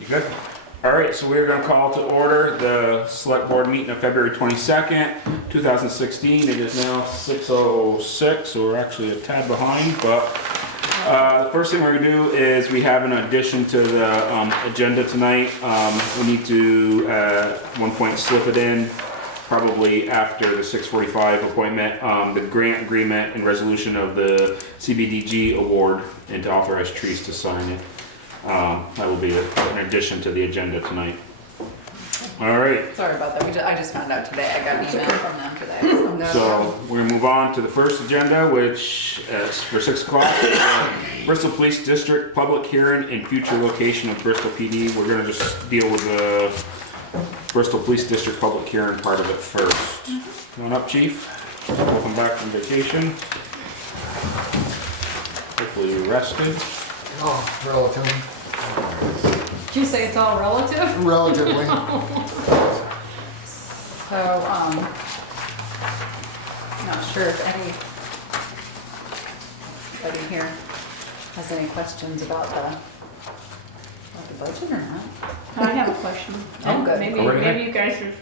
You good? All right, so we're gonna call to order the select board meeting of February 22nd, 2016. It is now 6:06, so we're actually a tad behind, but the first thing we're gonna do is we have an addition to the agenda tonight. We need to, one point, slip it in, probably after the 6:45 appointment, the grant agreement and resolution of the CBDG award, and to authorize Trees to sign it. That will be an addition to the agenda tonight. All right, Sorry about that. I just found out today. I got an email from them today. so we're gonna move on to the first agenda, which is for 6 o'clock. Bristol Police District public hearing and future location of Bristol PD. We're gonna just deal with the Bristol Police District public hearing part of it first. Come on up, Chief. Welcome back from vacation. Hopefully you rested. Oh, relatively. Did you say it's all relative? Relatively. So, not sure if anybody here has any questions about the budget or not. I have a question. Oh, good. Maybe, Go right ahead. maybe you guys are,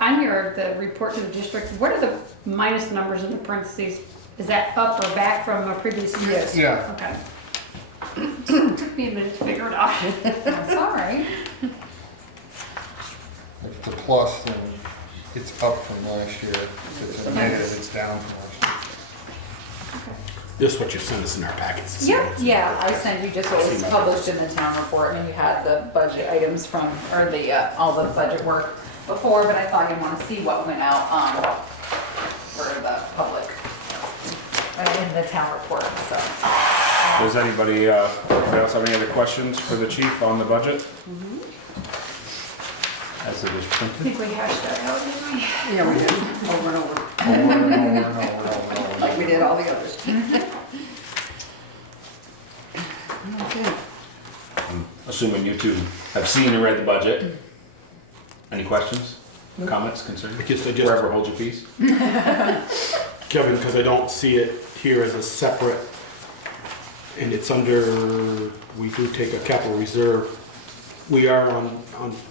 on the report to the district, what are the minus numbers in the parentheses? Is that up or back from a previous year? Yes. Yeah. Okay. Took me a minute to figure it out. That's all right. If it's a plus, then it's up from last year. If it's a negative, it's down from last This is what you sent us in our packets. Yeah, I sent you just what was published in the town report, and you had the budget items from, or the, all the budget work before, but I thought you'd want to see what went out, for the public, in the town report, so. Does anybody else have any other questions for the chief on the budget? As it is I printed. think we hashed that out, didn't we? Yeah, we did, over and over, year. Over and over and over and over. like we did all the others. Okay. I'm assuming you two have seen and read the budget. Any questions, comments, concerns? I just, Wherever holds your peace. Kevin, because I don't see it here as a separate, and it's under, we do take a capital reserve. We are on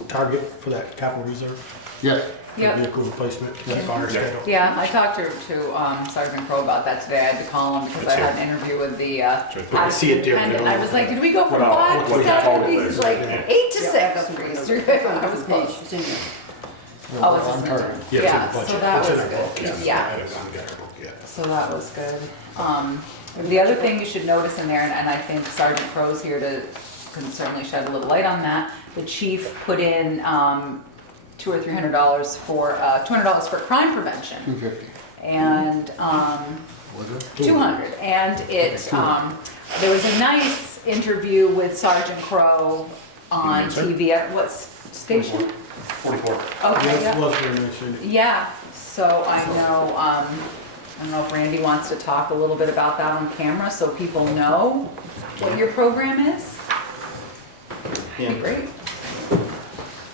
target for that capital reserve, Yes. for Yep. vehicle replacement, that's on our schedule. Yeah, I talked to Sergeant Crow about that today. I had to call him because I had an interview with the, I see it there. and I was like, did we go from What else? 5 What to do you call 7? it? He's like, Yeah. 8 to 6. Yeah, I was close. It's in there. Oh, it's On in target. there. Yeah, Yeah, it's in the so budget. that It's was in our book, good. yeah. Yeah, I haven't got our book yet. so that was good. The other thing you should notice in there, and I think Sergeant Crow's here to can certainly shed a little light on that, the chief put in $200 or $300 for $200 for crime prevention, 250. and Was it? 200. And it there was a nice interview with Sergeant Crow on TV at what station? 44. Okay, Yes, yeah. was very nice, and Yeah, so I know, I don't know if Randy wants to talk a little bit about that on camera so people know what your program is. That'd be great.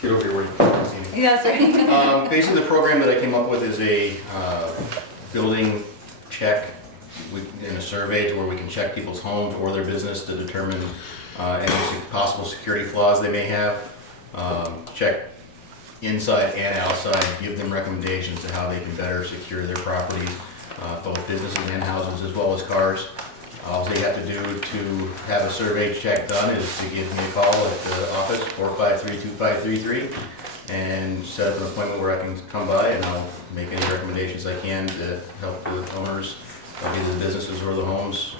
Get over here where you can see me. Yeah, that's right. Basically, the program that I came up with is a building check in a survey to where we can check people's homes or their business to determine any possible security flaws they may have. Check inside and outside, give them recommendations to how they can better secure their property, both businesses and houses as well as cars. All they have to do to have a survey check done is to give me a call at the office, 453-2533, and set up an appointment where I can come by and I'll make any recommendations I can to help the owners of either the businesses or the homes,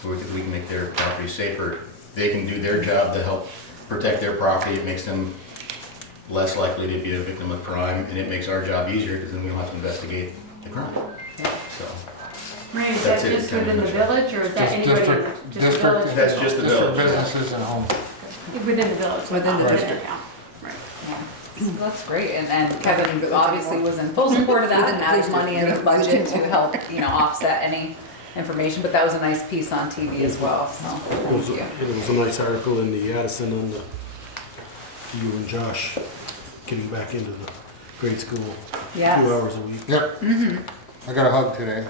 so we can make their property safer. They can do their job to help protect their property. It makes them less likely to be a victim of crime, and it makes our job easier because then we don't have to investigate the crime. So. Randy, is that That's it, just kind of within the in a nutshell. village, or is that Just anybody? district- Just the district- village? That's just the District village. businesses and homes. Within the village? Within the Oh, district. yeah. Right. Yeah. That's great, and Kevin obviously was in full support of that Within and the added police money in the district. budget to help, offset any information, but that was a nice piece on TV as well, so, it was, thank you. it was a nice article in the Addison on the, you and Josh getting back into the grade school, 2 Yes. hours a week. Yep. I got a hug today.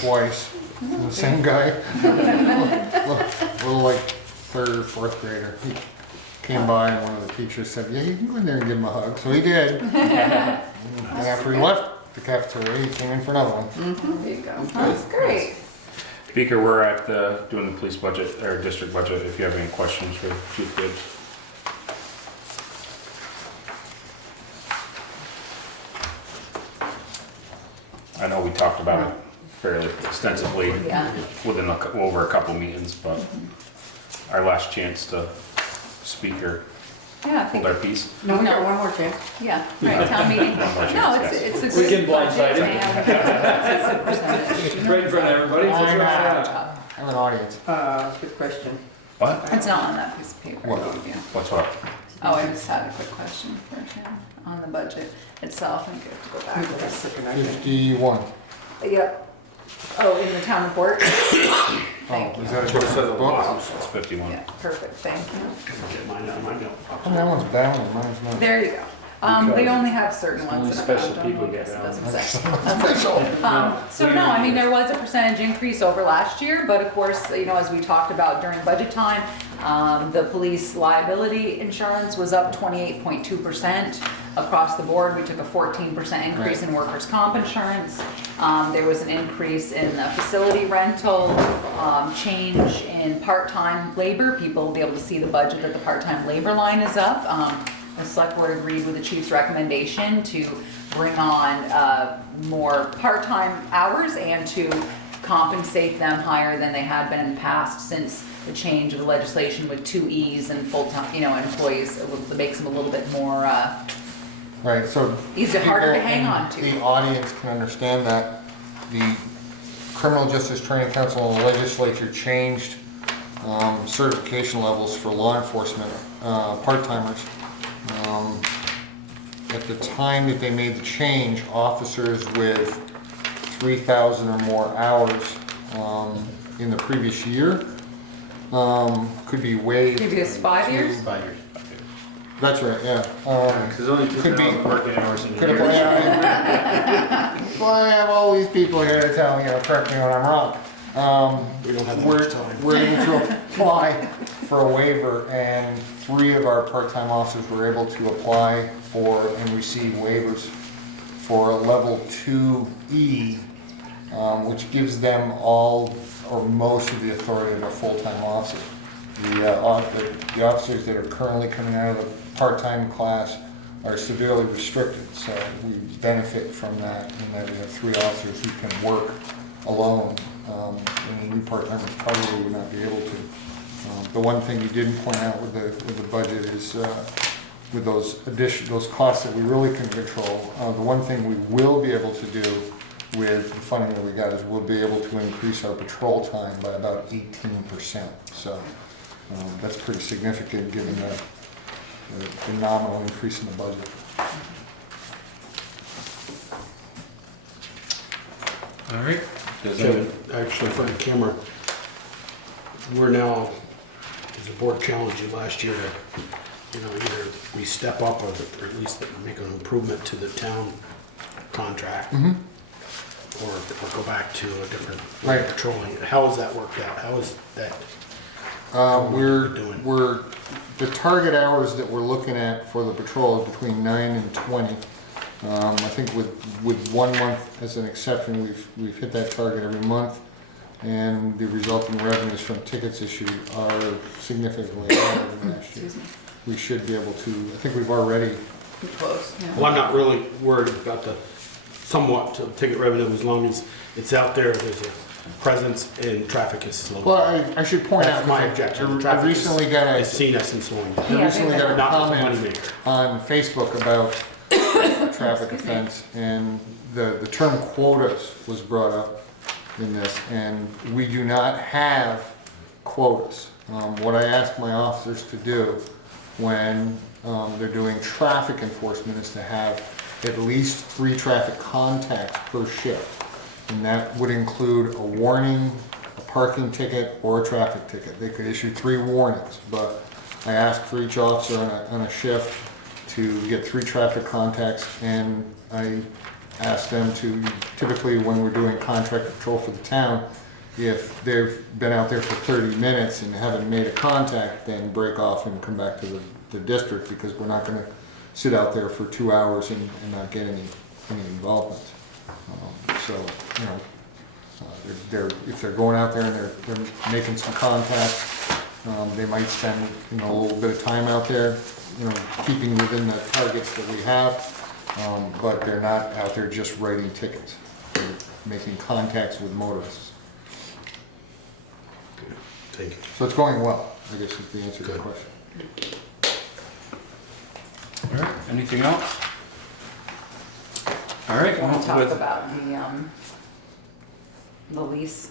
Twice. From the same guy. Little like fourth grader. He came by and one of the teachers said, yeah, you can go in there and give him a hug. So he did. And after he left the cafeteria, he came in for another one. There you go. That's great. Speaker, we're at doing the police budget, or district budget, if you have any questions for Chief Gibbs. I know we talked about it fairly extensively Yeah. within over a couple meetings, but our last chance to speak or Yeah, I hold think, our peace. No, we got one more chance. yeah, right, town meeting. more chance, No, yes. it's a We good can budget blindside it. and it's a percentage. Right in front of everybody. I That's know. right. I have an audience. Good question. What? It's not on that piece of paper. What? Yeah. What's what? Oh, I just had a quick question for him on the budget itself. I think I have to go back to this. 51. Yep. Oh, in the town report? Oh, Thank you. is that what it says in the book? It's 51. Yeah, perfect, thank you. Get mine out, mine don't. Oh, that one's bound and mine's not. There you go. They only have certain ones Only that are special bound on, people I guess get it that doesn't say. So no, I mean, there was a percentage increase over last year, but of course, you know, as we talked about during budget time, the police liability insurance was up 28.2% across the board. We took a 14% increase in workers' comp insurance. There was an increase in the facility rental, change in part-time labor. People will be able to see the budget that the part-time labor line is up. The select board agreed with the chief's recommendation to bring on more part-time hours and to compensate them higher than they had been in the past since the change of the legislation with 2Es and full-time, you know, employees. It makes them a little bit more, Right, so. Is it harder to people hang in on to? The audience can understand that the Criminal Justice Training Council and the legislature changed certification levels for law enforcement, part-timers. At the time that they made the change, officers with 3,000 or more hours in the previous year could be waived. previous 5 years? 5 years. That's right, yeah. There's only Could be. 2,000 working hours in a Could have, year. well, I have all these people here to tell me, correct me when I'm wrong. We don't have that much time. We're able to apply for a waiver, and 3 of our part-time officers were able to apply for and receive waivers for a level 2E, which gives them all or most of the authority of a full-time officer. The officers that are currently coming out of the part-time class are severely restricted, so we benefit from that in that we have 3 officers who can work alone. And the new part-timers probably would not be able to. The one thing you didn't point out with the budget is with those costs that we really can control. The one thing we will be able to do with the funding that we got is we'll be able to increase our patrol time by about 18%. So that's pretty significant given the nominal increase in the budget. All right. Kevin, actually, for the camera, we're now, as a board challenged you last year to, either we step up or at least make an improvement to the town contract. Or go back to a different way of Right. patrolling. How has that worked out? How is that? We're the target hours that we're looking at for the patrol is between 9 and 20. I think with 1 month as an exception, we've hit that target every month, and the resulting revenues from tickets issued are significantly higher than last year. Excuse me. We should be able to. I think we've already. Close, yeah. Well, I'm not really worried about the somewhat ticket revenue as long as it's out there, there's a presence and traffic is slowing. Well, I should point That's out. my objection. I Traffic recently got has a. seen us in slowing down. I recently got a Not as a comment moneymaker. on Facebook about traffic offense, and the term quotas was brought up in this, and we do not have quotas. What I ask my officers to do when they're doing traffic enforcement is to have at least 3 traffic contacts per shift, and that would include a warning, a parking ticket, or a traffic ticket. They could issue 3 warnings, but I ask for each officer on a shift to get 3 traffic contacts, and I ask them to, typically when we're doing contract patrol for the town, if they've been out there for 30 minutes and haven't made a contact, then break off and come back to the district, because we're not gonna sit out there for 2 hours and not get any involvement. So, you know, if they're going out there and they're making some contacts, they might spend, you know, a little bit of time out there, you know, keeping within the targets that we have, but they're not out there just writing tickets. They're making contacts with motorists. Thank you. So it's going well, I guess is the answer to the Good. question. All right, anything else? All right, Want to talk with, about the lease,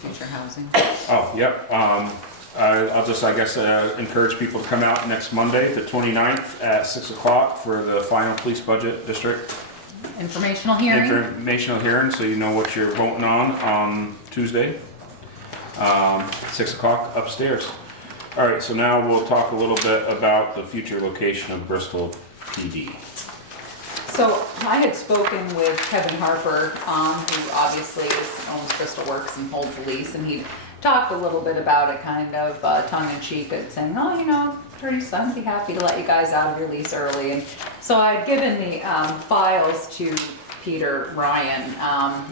future housing? oh, yep, I'll just, I guess, encourage people to come out next Monday, the 29th at 6 o'clock for the final police budget district Informational hearing? informational hearing, so you know what you're voting on Tuesday. 6 o'clock upstairs. All right, so now we'll talk a little bit about the future location of Bristol PD. So I had spoken with Kevin Harper, who obviously owns Bristol Works and holds the lease, and he talked a little bit about it, kind of tongue in cheek, saying, oh, you know, pretty soon I'd be happy to let you guys out of your lease early. And so I'd given the files to Peter Ryan,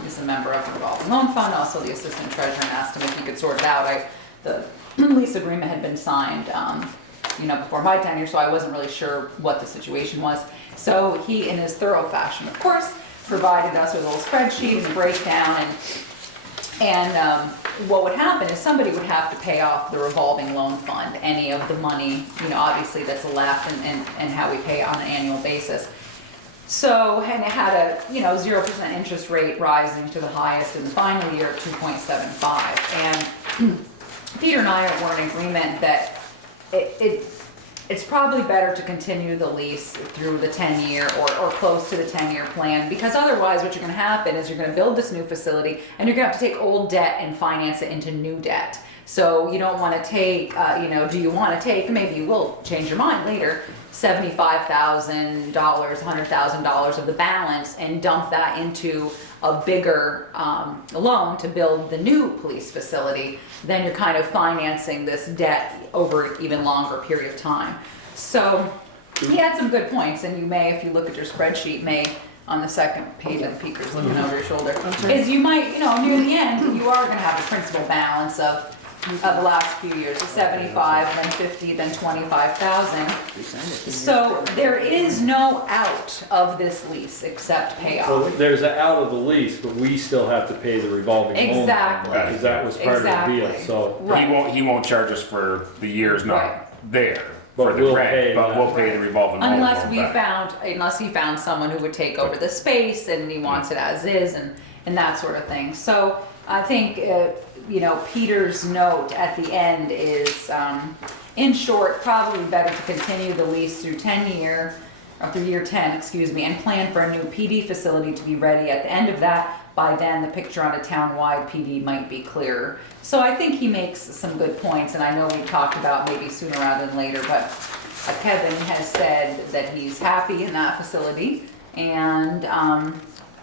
who's a member of the revolving loan fund, also the assistant treasurer, and asked him if he could sort it out. The lease agreement had been signed, you know, before my tenure, so I wasn't really sure what the situation was. So he, in his thorough fashion, of course, provided us with a little spreadsheet and a breakdown, and what would happen is somebody would have to pay off the revolving loan fund, any of the money, you know, obviously that's left, and how we pay on an annual basis. So, and it had a, you know, 0% interest rate rising to the highest in the final year of 2.75. And Peter and I were in agreement that it's probably better to continue the lease through the 10-year or close to the 10-year plan, because otherwise what you're gonna happen is you're gonna build this new facility and you're gonna have to take old debt and finance it into new debt. So you don't wanna take, you know, do you wanna take, maybe you will change your mind later, $75,000, $100,000 of the balance and dump that into a bigger loan to build the new police facility, then you're kind of financing this debt over an even longer period of time. So he had some good points, and you may, if you look at your spreadsheet, may on the second page of the Peaker's looking over your shoulder, is you might, you know, near the end, you are gonna have a principal balance of the last few years, 75, then 50, then 25,000. So there is no out of this lease except Well, payoff. there's an out of the lease, but we still have to pay the revolving loan. Exactly. Because that was part of the deal, Exactly. so. Right. He won't charge us for the years Right. not there But for the we'll rent, pay but that. we'll pay the revolving loan. Unless back. he found someone who would take over the space and he wants it as is and that sort of thing. So I think, you know, Peter's note at the end is, in short, probably better to continue the lease through through year 10, excuse me, and plan for a new PD facility to be ready at the end of that. By then, the picture on a town-wide PD might be clearer. So I think he makes some good points, and I know we talked about maybe sooner rather than later, but Kevin has said that he's happy in that facility, and,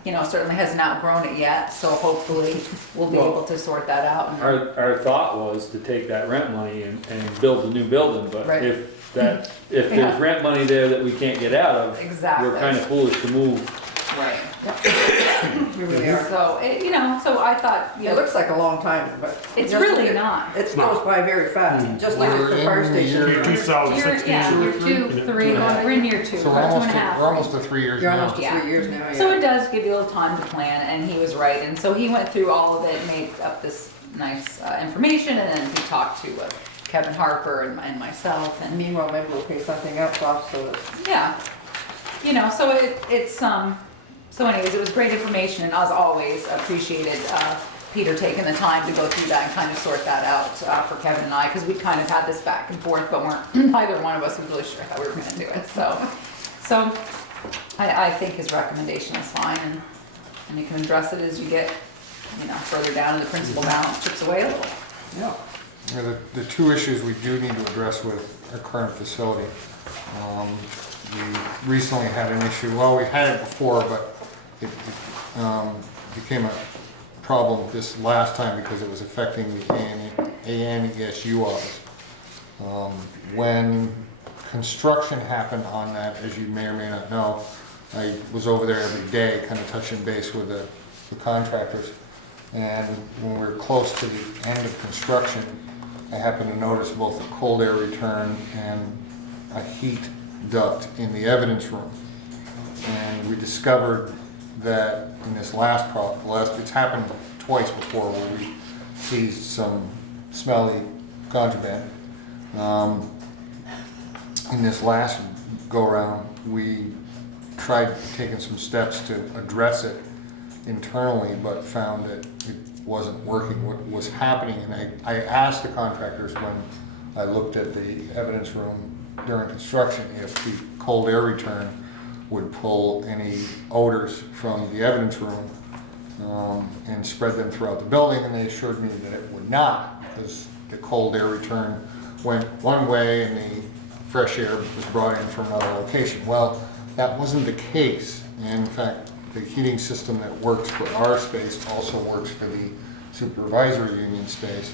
you know, certainly hasn't outgrown it yet, so hopefully we'll be able to sort that out. And- Our thought was to take that rent money and build a new building, but Right. if Yeah. there's rent money there that we can't get out of, Exactly. we're kind of foolish to move. Right. Here we are. So, you know, so I thought, you It know, looks like a long time, but. it's just really look at- not. It goes by very fast, just like at We're the fire in the station. year- Year 2016. year 2, 3, we're in year 2, So about we're 2.5. almost to 3 years You're now. almost to Yeah. 3 years now, yeah. So it does give you a little time to plan, and he was right, and so he went through all of it, made up this nice information, and then he talked to Kevin Harper and myself, and Meanwhile, maybe we'll pay something else off so that. yeah, you know, so it's so anyways, it was great information, and as always, appreciated Peter taking the time to go through that and kind of sort that out for Kevin and I, because we kind of had this back and forth, but neither one of us was really sure how we were gonna do it, so I think his recommendation is fine, and you can address it as you get, you know, further down, and the principal balance chips away a little. Yeah. Yeah, the two issues we do need to address with our current facility. We recently had an issue, well, we had it before, but it became problem this last time because it was affecting the ANESU office. When construction happened on that, as you may or may not know, I was over there every day, kind of touching base with the contractors. And when we were close to the end of construction, I happened to notice both a cold air return and a heat duct in the evidence room. And we discovered that in this it's happened twice before where we seized some smelly contraband. In this last go-around, we tried taking some steps to address it internally, but found that it wasn't working. What was happening, and I asked the contractors when I looked at the evidence room during construction if the cold air return would pull any odors from the evidence room and spread them throughout the building, and they assured me that it would not, because the cold air return went one way and the fresh air was brought in from another location. Well, that wasn't the case. In fact, the heating system that works for our space also works for the supervisory union space,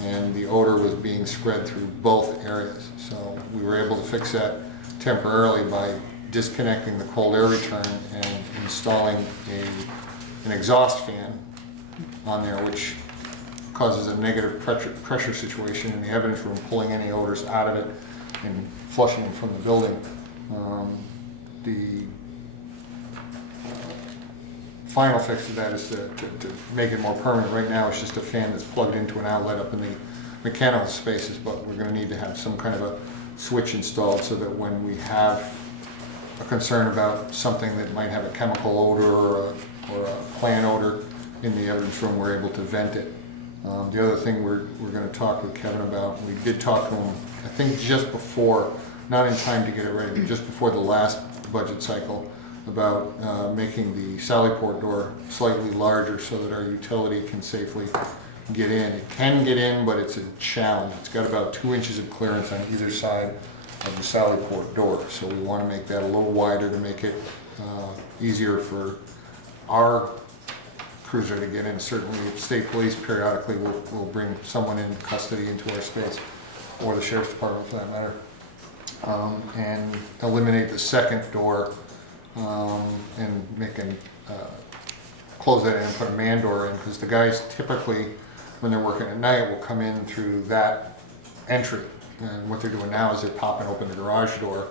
and the odor was being spread through both areas. So we were able to fix that temporarily by disconnecting the cold air return and installing an exhaust fan on there, which causes a negative pressure situation in the evidence room, pulling any odors out of it and flushing them from the building. The final fix to that is to make it more permanent. Right now it's just a fan that's plugged into an outlet up in the mechanical spaces, but we're going to need to have some kind of a switch installed so that when we have a concern about something that might have a chemical odor or a plant odor in the evidence room, we're able to vent it. The other thing we're going to talk with Kevin about, we did talk to him, I think just before, not in time to get it ready, but just before the last budget cycle, about making the Sallyport door slightly larger so that our utility can safely get in. It can get in, but it's a challenge. It's got about 2 inches of clearance on either side of the Sallyport door, so we want to make that a little wider to make it easier for our cruiser to get in. Certainly, state police periodically will bring someone in custody into our space, or the sheriff's department for that matter, and eliminate the second door and close that in and put a man door in, because the guys typically, when they're working at night, will come in through that entry. And what they're doing now is they're popping open the garage door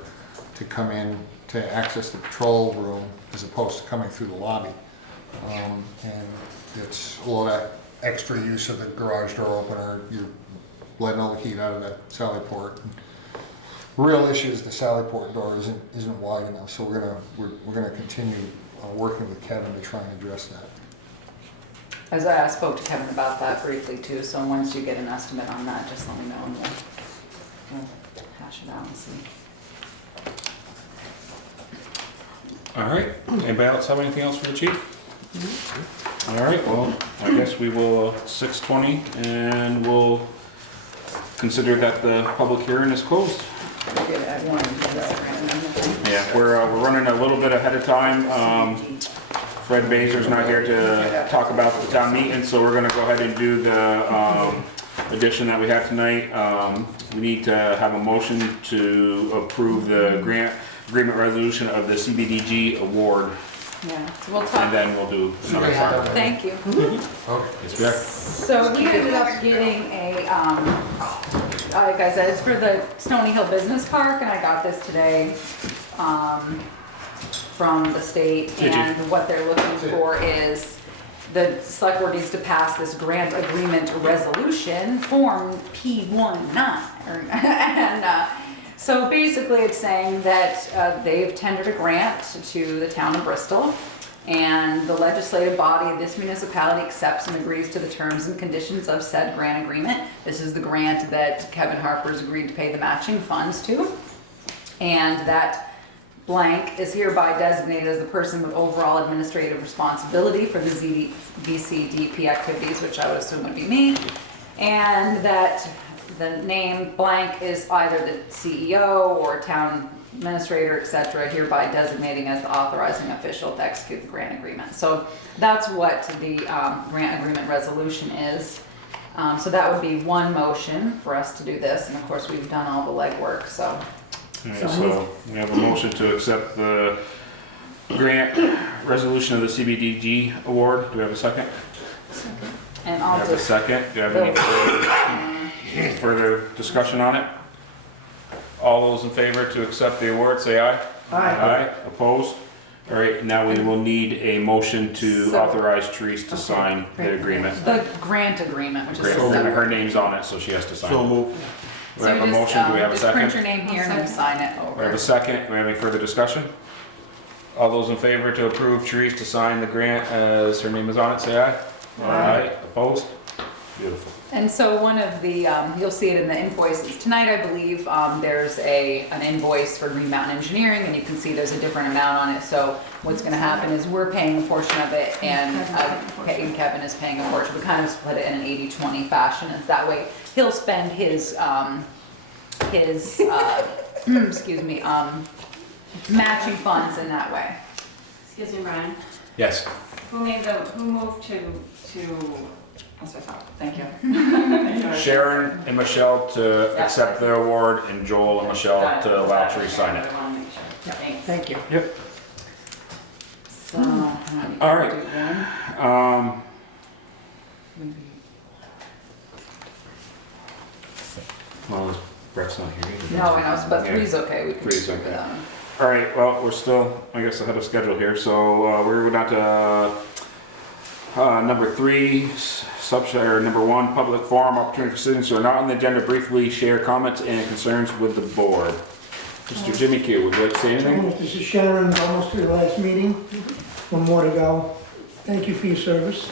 to come in to access the patrol room as opposed to coming through the lobby. And it's all that extra use of the garage door opener. You're letting all the heat out of that Sallyport. Real issue is the Sallyport door isn't wide enough, so we're gonna continue working with Kevin to try and address that. As I spoke to Kevin about that briefly too, so once you get an estimate on that, just let me know and we'll hash it out and see. All right, anybody else have anything else for the chief? All right, well, I guess we will 6:20 and we'll consider that the public hearing is closed. Yeah, we're running a little bit ahead of time. Fred Bazer's not here to talk about the town meeting, so we're gonna go ahead and do the addition that we have tonight. We need to have a motion to approve the grant agreement resolution of the CBDG award, Yeah, so we'll and talk. then we'll do another part. Thank you. Okay. Yes, we are. So we ended up getting a, like I said, it's for the Stony Hill Business Park, and I got this today, from the state, Did you? and what they're looking for is the select board needs to pass this grant agreement resolution, form P19, and, so basically it's saying that, they've tendered a grant to the town of Bristol, and the legislative body of this municipality accepts and agrees to the terms and conditions of said grant agreement. This is the grant that Kevin Harper's agreed to pay the matching funds to. And that blank is hereby designated as the person with overall administrative responsibility for the VCDP activities, which I would assume would be me. And that the name blank is either the CEO or town administrator, et cetera, hereby designating as the authorizing official to execute the grant agreement. So that's what the grant agreement resolution is. So that would be one motion for us to do this, and of course, we've done all the legwork, so. Alright, so we have a motion to accept the grant resolution of the CBDG award. Do we have a second? And We I'll have a just, second. Do you have any further discussion on it? All those in favor to accept the award, say aye. Aye. Opposed? All right, now we will need a motion to So- authorize Therese to sign the agreement. the grant agreement, which is Grant agreement, her separate. name's on it, so she has to sign So it. moved. We So have a you motion, do we have a just print second? your name here and then sign it We have over. a second, do we have any further discussion? All those in favor to approve Therese to sign the grant as her name is on it, say aye. Aye. Opposed? Beautiful. And so one of the, you'll see it in the invoices tonight, I believe, there's an invoice for Green Mountain Engineering, and you can see there's a different amount on it. So what's gonna happen is we're paying a portion of it, and Kevin is paying a portion. We kind of split it in an 80-20 fashion, and that way he'll spend his, excuse me, matching funds in that way. Excuse me, Brian, Yes. who moved to, That's what I thought. Thank you. Sharon and Michelle to accept the award, and Joel and Michelle to allow Therese to sign it. I wanna make sure. Thanks. Thank you. Yep. So. All right. Do one. Well, Brett's not here either. No, I know, but Yeah. three's okay, we can Three's just do okay. that. All right, well, we're still, I guess, ahead of schedule here, so we're down to number 3, or number 1, public forum, opportunity for citizens who are not on the agenda briefly share comments and concerns with the board. Mr. Jimmy Q, would you like to say anything? This is Sharon, almost to the last meeting, one more to go. Thank you for your service,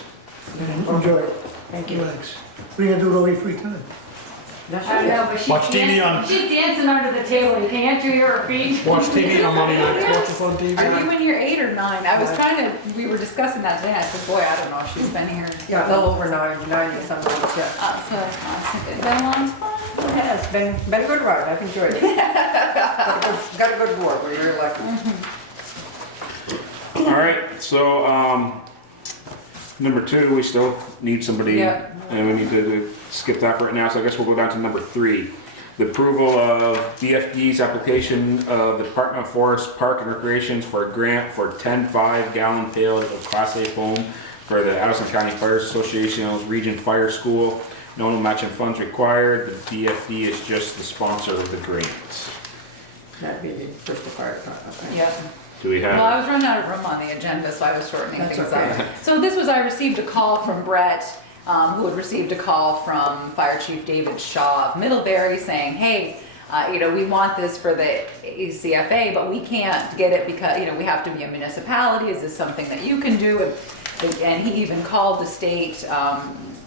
and enjoy it. Thank you. Relax. What are you gonna do with all your free time? That's I don't it. know, but Watch TV on. she's dancing under the table, you can't do your feet. Watch TV on Monday nights, watch us on TV. Are you in your 8 or 9? I was trying to, we were discussing that today, I said, boy, I don't know if she's been here. Yeah, a little over 90 sometimes, yeah. So, it's been a long time. Yeah, it's been a good ride, I've enjoyed it. Got a good board, we're very lucky. All right, so number 2, we still need somebody, Yeah. and we need to skip that for right now, so I guess we'll go down to number 3. The approval of DFD's application of the Department of Forest Park and Recreations for a grant for 10 5-gallon pail of Class A foam for the Addison County Fire Association's Region Fire School. No matching funds required. The DFD is just the sponsor of the grant. That'd be the Bristol Fire Department. okay. Yep. Do we Well, I have? was running out of room on the agenda, so I was shortening That's things okay. up. So this was, I received a call from Brett, who had received a call from Fire Chief David Shaw of Middlebury saying, hey, we want this for the ACFA, but we can't get it because, we have to be a municipality. Is this something that you can do? And he even called the state,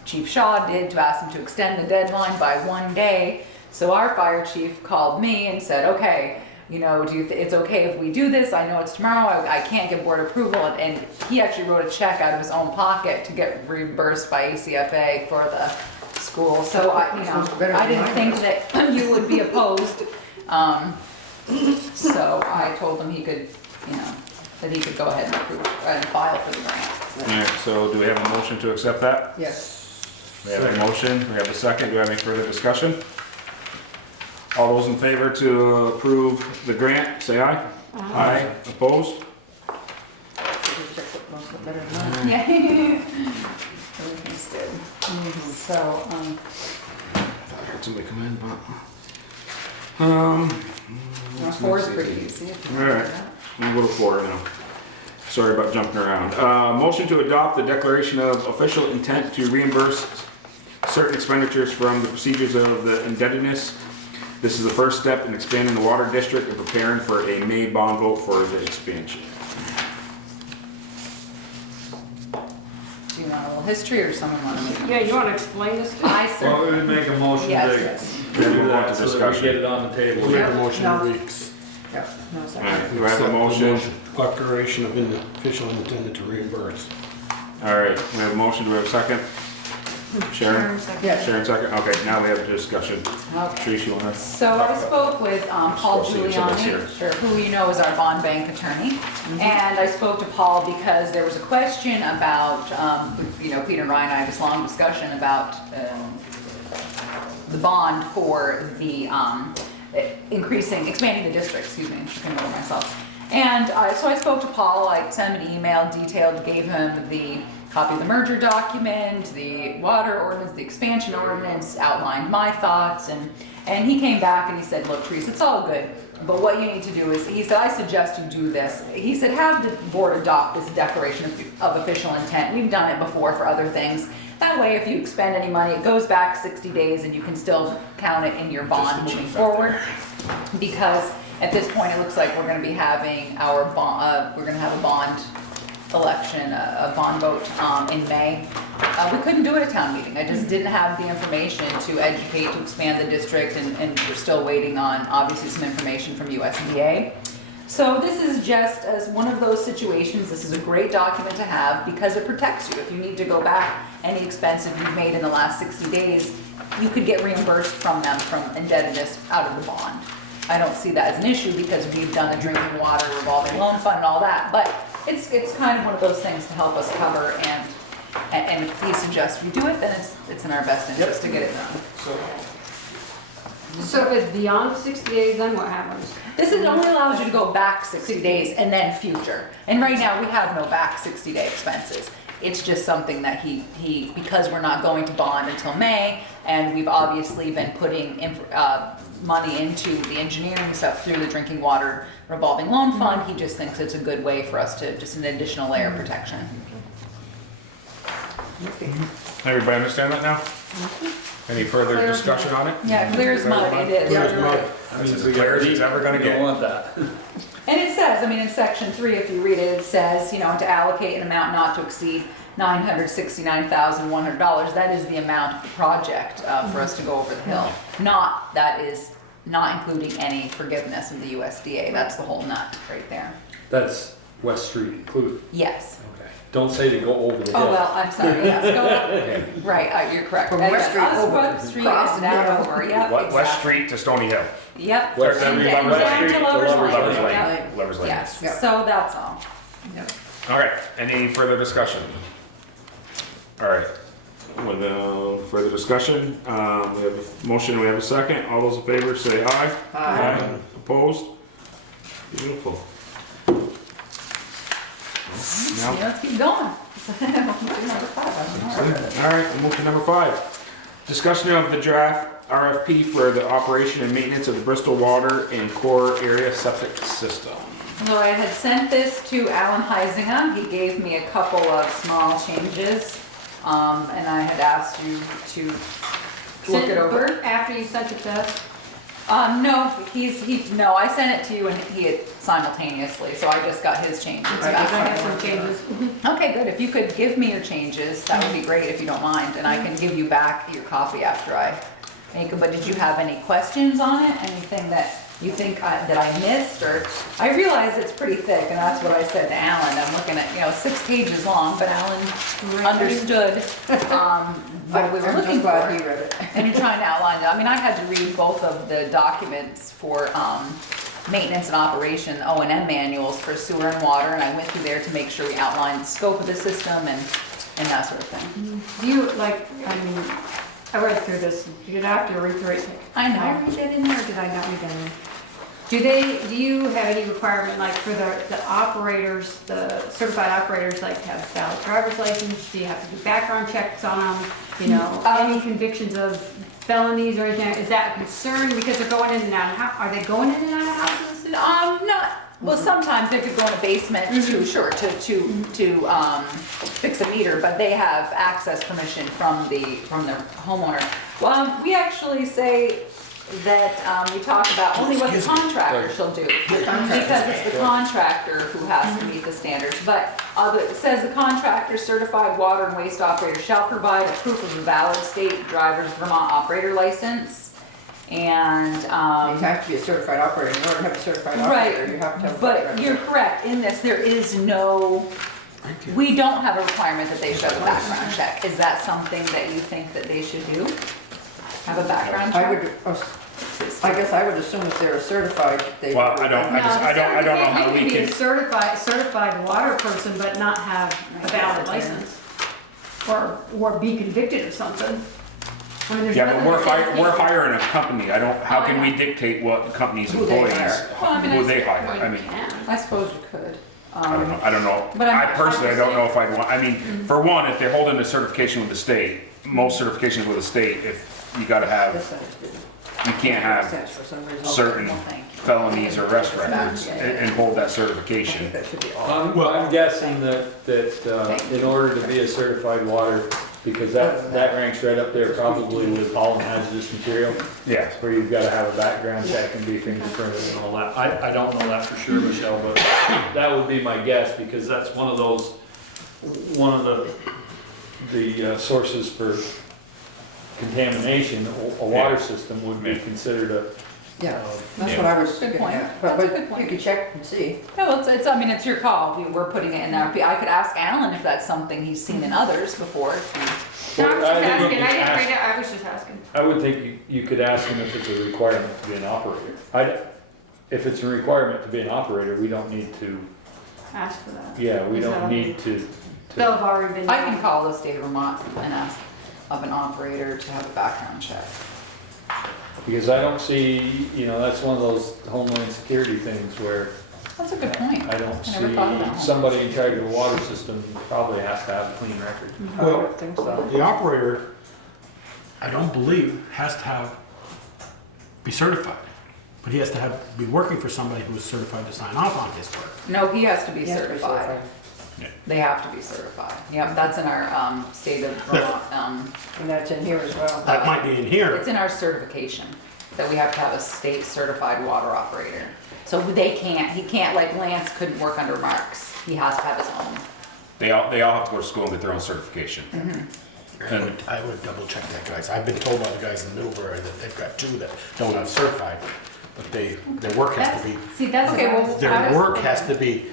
Chief Shaw did, to ask him to extend the deadline by 1 day. So our fire chief called me and said, okay, it's okay if we do this? I know it's tomorrow, I can't get board approval, and he actually wrote a check out of his own pocket to get reimbursed by ACFA for the school, so I didn't think that you would be opposed. So I told him he could, that he could go ahead and approve, and file for the grant. All right, so do we have a motion to accept that? Yes. We have a motion, we have a second, do we have any further discussion? All those in favor to approve the grant, say aye. Aye. Opposed? Better than mine. Yeah. Everything's good. So, I thought I heard somebody come in, but. well, 4 is pretty easy. All right. We'll go to 4 now. Sorry about jumping around. Motion to adopt the declaration of official intent to reimburse certain expenditures from the procedures of the indebtedness. This is the first step in expanding the water district and preparing for a May bond vote for the expansion. Do you want a little history or someone want to make? Yeah, you wanna explain this to me? I Well, we certainly. would make a motion Yes. to Then do move on to that so that we discussion. get it on the table. We'll make a motion No. to weeks. Yeah, no All second. right, do I have a motion? Declaration of official intent to reimburse. All right, we have a motion, do we have a second? Sharon? Yes. Sharon second, okay, now we have a discussion. Okay. Trish, you wanna? So I spoke with Paul Supposed to be somebody's Giuliani, here. who you know is our bond bank attorney. And I spoke to Paul because there was a question about, Peter and Ryan and I had this long discussion about the bond for the expanding the district, excuse me, I should come over myself. And so I spoke to Paul, I sent him an email detailed, gave him the copy of the merger document, the water ordinance, the expansion ordinance, outlined my thoughts, and he came back and he said, look, Teresa, it's all good, but what you need to do is, he said, I suggest you do this. He said, have the board adopt this declaration of official intent. We've done it before for other things. That way, if you expend any money, it goes back 60 days and you can still count it in your bond moving forward. Because at this point, it looks like we're gonna be having our bond, we're gonna have a bond election, a bond vote in May. We couldn't do it at town meeting. I just didn't have the information to educate, to expand the district, and we're still waiting on, obviously, some information from USDA. So this is just as one of those situations. This is a great document to have because it protects you. If you need to go back any expense you've made in the last 60 days, you could get reimbursed from them from indebtedness out of the bond. I don't see that as an issue because we've done the drinking water revolving loan fund and all that, but it's kind of one of those things to help us cover, and if he suggests we do it, then it's in our best interest to get it done. So if it's beyond 60 days, then what happens? This only allows you to go back 60 days and then future. And right now, we have no back 60-day expenses. It's just something that he because we're not going to bond until May, and we've obviously been putting money into the engineering stuff through the drinking water revolving loan fund, he just thinks it's a good way for us to, just an additional layer of protection. Everybody understand that now? Any further Clear as discussion on it? Yeah, clear as mud, it is. That's as clear as it's ever gonna We don't get. want that. And it says, I mean, in section 3, if you read it, it says, to allocate an amount not to exceed $969,100. That is the amount of the project for us to go over the hill. That is not including any forgiveness of the USDA. That's the whole nut right there. That's West Street included. Yes. Okay. Don't say to go over the hill. Oh, well, I'm sorry, yes, go up. Right, you're correct. From West Street over. West Street Cross is down over, yep, West exactly. Street to Stony Hill. Yep. West And Street, then Lover's down Lane. to Lover's Lane. Lover's Lane. Yep. Lover's Lane. Yes, Yep. so that's all. Okay, any further discussion? All right, with further discussion, we have a motion, we have a second. All those in favor say aye. Aye. Opposed? Beautiful. Now, Let's keep going. Number 5, I don't know. all right, we'll move to number 5. Discussion of the draft RFP for the operation and maintenance of the Bristol water and core area septic system. So I had sent this to Alan Heisinger. He gave me a couple of small changes, and I had asked you to look it over. After you sent it to us? No, no, I sent it to you and he had simultaneously, so I just got his changes I back. have some changes. Okay, good. If you could give me your changes, that would be great if you don't mind, and I can give you back your copy after I make them. But did you have any questions on it? Anything that you think that I missed? Or I realize it's pretty thick, and that's what I said to Alan. I'm looking at 6 pages long, but Alan understood what we were looking I'm glad for. he read it. And you're trying to outline it. I mean, I had to read both of the documents for maintenance and operation, O&M manuals for sewer and water, and I went through there to make sure we outlined the scope of the system and that sort of thing. Do you, I read through this, you have to read through it. I Did I know. read that in there or did I not read that in? Do you have any requirement, like for the operators, the certified operators, like to have valid driver's license? Do you have to do background checks on them? Any convictions of felonies or anything? Is that a concern because they're going in and out of are they going in and out of houses? Not, well, sometimes they could go in a basement to fix a meter, but they have access permission from the homeowner. Well, we actually say that we talk about only what the contractor shall do, because it's the contractor who has to meet the standards. But it says the contractor certified water and waste operator shall provide a proof of a valid state driver's Vermont operator license. And You have to be a certified operator. In order to have a certified Right, operator, you have to have a but background you're check. correct, in this, there is no We don't have a requirement that they show a background check. Is that something that you think that they should do? Have a background I check? would, I guess I would assume if they're certified, they. Well, I don't know how You we can be a can, certified water person, but not have a valid license. Or be convicted of something. I mean, there's yeah, but nothing that says we're they- hiring a company, how Oh, can we yeah. dictate what the company's Who they employees, hire. Well, I mean, who they hire, Well, I you mean, can. I suppose you could. I don't know. But I personally, I don't know if I'd want, I mean, for one, if they're holding a certification with the state, most certifications with the state, if you gotta have, you can't have For some reason. certain Well, thank you. felonies or arrest records and hold that certification. That should be all. I'm guessing that in order to be a certified water, because that ranks right up there probably with all hazardous material, Yeah. where you've gotta have a background check and be fingerprinted and all that. I don't know that for sure, Michelle, but that would be my guess, because that's one of the sources for contamination. A water system would be considered a, Yeah, that's what I was Good getting point. at. That's a good But you point. could check and see. No, I mean, it's your call. We're putting it in there. I could ask Alan if that's something he's seen in others before. No, I was just I think asking, you I can didn't ask- read it, I was just asking. I would think you could ask him if it's a requirement to be an operator. If it's a requirement to be an operator, we don't need to, Ask for that. yeah, we Is that don't all? need to. They'll have already been. I can call the state of Vermont and ask of an operator to have a background check. Because I don't see, that's one of those homeland security things where That's a good point. I don't I never thought of that see one. somebody in charge of a water system probably has to have a clean record. I Well, would think so. the operator, I don't believe, has to be certified. But he has to be working for somebody who is certified to sign off on his work. No, he has to be You have to be certified. They have to be certified. Yep, that's in our state of Vermont. And that's in here as well. That might be in here. It's in our certification that we have to have a state certified water operator. So he can't, like Lance couldn't work under Mark's. He has to have his own. They all have to go to school and get their own certification. And I would double check that, guys. I've been told by the guys in Middlebury that they've got two that don't have certified, but their work has to be, See, that's. Okay, well, their work has to be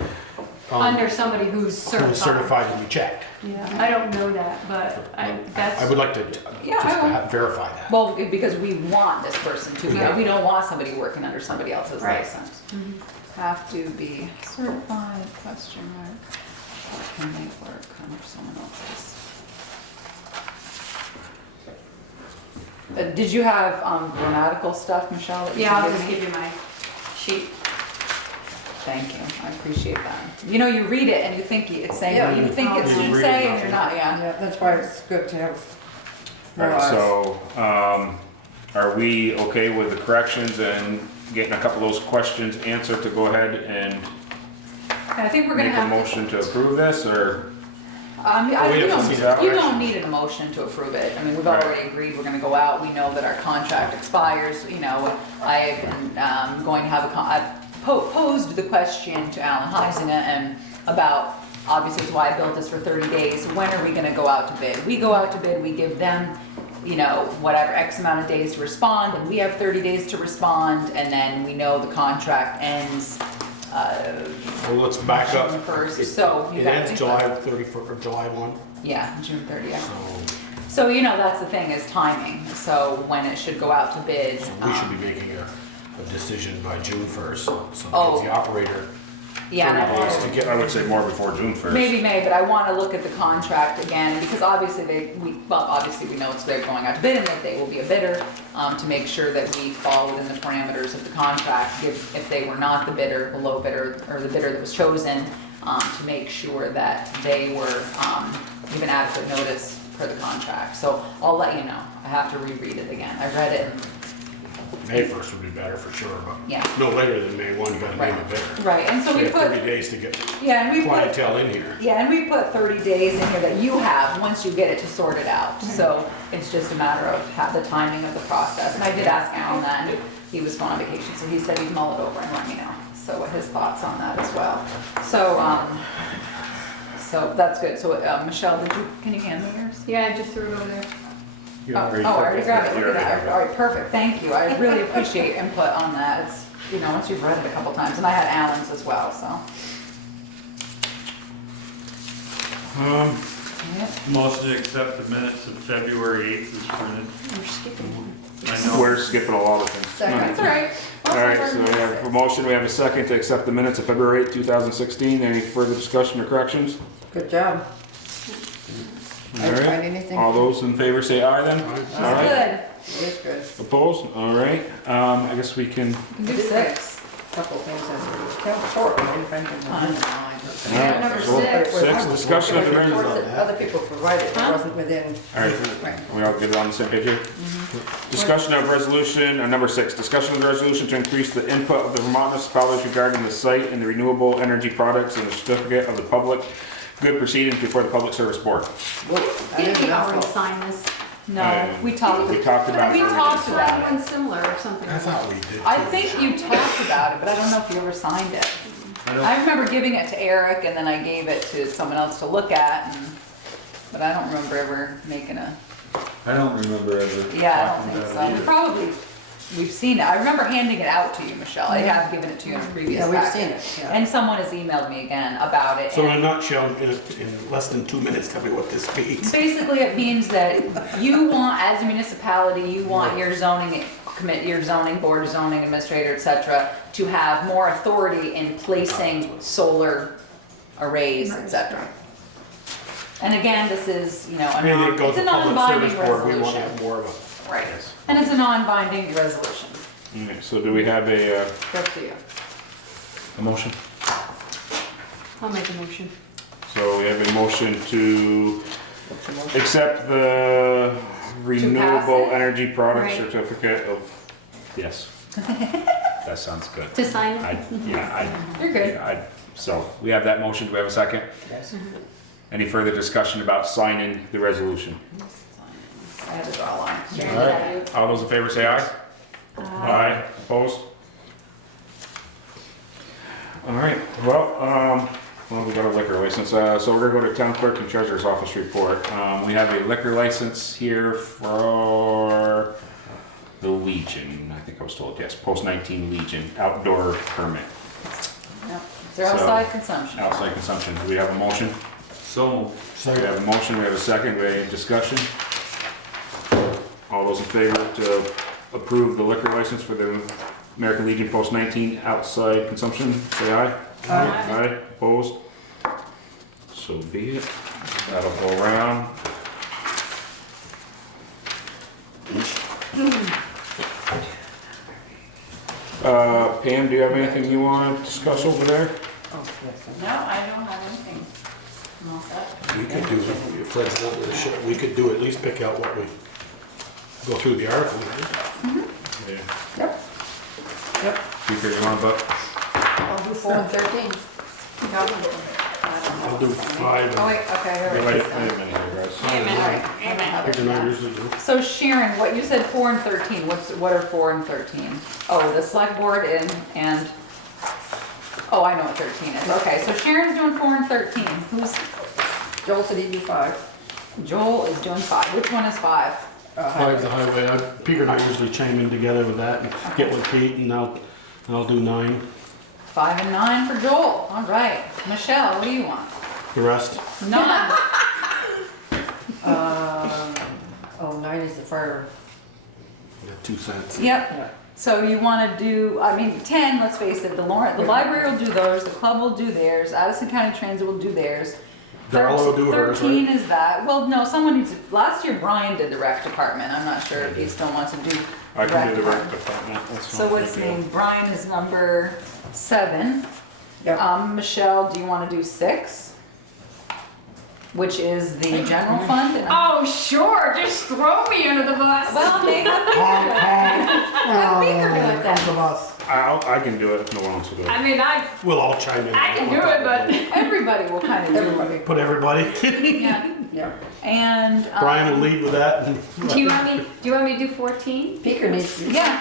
Under somebody who's who's certified to be checked. Yeah, I don't know that, but that's. I would like to Yeah, I will. verify that. Well, because we want this person to. Yeah. We don't want somebody working under somebody else's Right. license. Have to be certified, question mark. Can they work under someone else's? Did you have grammatical stuff, Michelle? that you Yeah, I'll could just me? give you my sheet. Thank you, I appreciate that. You know, you read it and you think it's saying Yeah, what you you- think it you should read say it and you're not, yeah. Yeah, that's why it's good to have more Alright, eyes. so, are we okay with the corrections and getting a couple of those questions answered to go ahead and I think we're gonna make a have to. motion to approve this, or? You have to see that don't action. need a motion to approve it. I mean, we've Right. already agreed, we're gonna go out, we know that our contract expires, I have been, going to have I've posed the question to Alan Heisinger and about, obviously it's why I built this for 30 days, when are we gonna go out to bid? We go out to bid, we give them, whatever, X amount of days to respond, and we have 30 days to respond, and then we know the contract ends, Well, let's back up. June 1st, It- so you It gotta ends think July about 31st, or July 1, yeah, June 30th. so So, that's the thing, is timing, so when it should go out to bid. we should be making a decision by June 1st. So it Oh. gives the operator Yeah, and I 30 days to wanna, get. I would say more before June 1st. maybe May, but I wanna look at the contract again, because obviously obviously we know they're going out to bid and that they will be a bidder, to make sure that we fall within the parameters of the contract, if they were not the bidder, the low bidder, or the bidder that was chosen, to make sure that they were, given adequate notice for the contract. So I'll let you know, I have to reread it again, I read it, May 1st would be better for sure, but yeah, no later than May 1, you gotta name a bidder. right, and so We we have put, 30 days to get yeah, and we put. clientele in here. Yeah, and we put 30 days in here that you have, once you get it to sort it out. So it's just a matter of the timing of the process. And I did ask Alan that, and he was going on vacation, so he said he'd mull it over and let me know. So what his thoughts on that as well. So that's good. So Michelle, can you hand me yours? Yeah, I just threw it over there. You Oh, already I took already it. grabbed it. You Look at already that. got it. All right, perfect. Thank you. I really appreciate input on that. It's, once you've read it a couple times, and I had Alan's as well, so. Yep. Motion to accept the minutes of February 8th is printed. We're skipping one. I know. We're skipping a lot of things. That's all right. All right, so we have a motion, we have a second to accept the minutes of February 8, 2016. Any further discussion or corrections? Good job. All Didn't right. find anything. All those in favor say aye then? All right. Good. It is good. Opposed? All right. I guess we can, You can do 6. Couple things that are short, I didn't find them. all Yeah, right. number so 6. 6, discussion of the Reports minutes. that other people provided, it Huh? wasn't within. All right, we all get on the same page here? Discussion of resolution, number 6, discussion of the resolution to increase the input of the Vermont municipalities regarding the site and the renewable energy products and the certificate of the public good proceedings before the Public Service Board. I Did didn't we already know. sign this? No, we talked. We talked about We it. talked about Signed it. one similar or something. I thought we did. I too. think you talked about it, but I don't know if you ever signed it. I remember giving it to Eric and then I gave it to someone else to look at, but I don't remember ever making a, I don't remember ever. yeah, I don't talking think about so. it We either. probably, we've seen it. I remember handing it out to you, Michelle. I have given it to you in a previous Yeah, we've packet. seen it, yeah. And someone has emailed me again about it. So in a and nutshell, in less than 2 minutes, tell me what this means. basically it means that you want, as a municipality, you want your zoning your zoning board, zoning administrator, et cetera, to have more authority in placing solar arrays, et cetera. And again, this is, you know, Anything that goes it's a to Public non-binding Service Board, we want to resolution. have more of Right, and it's a non-binding resolution. All right, so do we have a It's up to you. motion? I'll make a motion. So we have a motion to accept the renewable it? energy product Right. certificate of, yes. That sounds good. To sign I, it? yeah, You're good. so we have that motion, do we have a second? Yes. Any further discussion about signing the resolution? I have to draw a line. Sharon, All did right. that. All those in favor say aye. Aye. Opposed? All right, well, we got a liquor license, so we're gonna go to town clerk and treasurer's office report. We have a liquor license here for the Legion, I think I was told, yes, post 19 Legion, outdoor permit, Yep. Is there outside consumption? outside consumption. Do we have a motion? So, We have a motion, we have a second, we have any discussion? All those in favor to approve the liquor license for the American Legion post 19 outside consumption, say aye. Aye, opposed? So be it. That'll go around. Pam, do you have anything you want to discuss over there? Oh, yes. No, I don't have anything. I'm all set. We could do, if Fred's not really sure, we could do, at least pick out what we, go through the article, right? Yeah. Yep, yep. Speaker, you want to vote? I'll do 4 and 13. I'll do 5 Oh, and wait, okay, here Wait it a is. minute here, guys. Wait a minute. Wait a minute. pick a number usually do. So Sharon, what you said 4 and 13, what are 4 and 13? Oh, the select board and, oh, I know what 13 is. Okay, so Sharon's doing 4 and 13. Joel said he'd do 5. Joel is doing 5. Which one is 5? 5's the highway, Peter and I usually chime in together with that and get with Pete and I'll do 9, 5 and 9 for Joel. All right. Michelle, what do you want? the rest. None. Oh, 9 is the fire. I got 2 cents. Yep. So you want to do, I mean, 10, let's face it, the library will do theirs, the club will do theirs, Addison County Transit will do theirs. Darla will do hers, 13 right? is that, well, no, someone needs to, last year Brian did the rec department, I'm not sure if he still wants to do I can do the rec department. department. That's So not a what's big deal. name, Brian is number 7. Yep. Michelle, do you want to do 6? Which is the general fund? And- Oh, sure, just throw me under the bus. Well, maybe have Baker do it then. I can do it if no one else will do it. I mean, We'll all chime in. I can do it, but Everybody will kind of do it. Everybody. Put everybody. Yeah. Yeah. And. Brian will lead with that. Do you want me to do 14? Peter needs to. Yeah,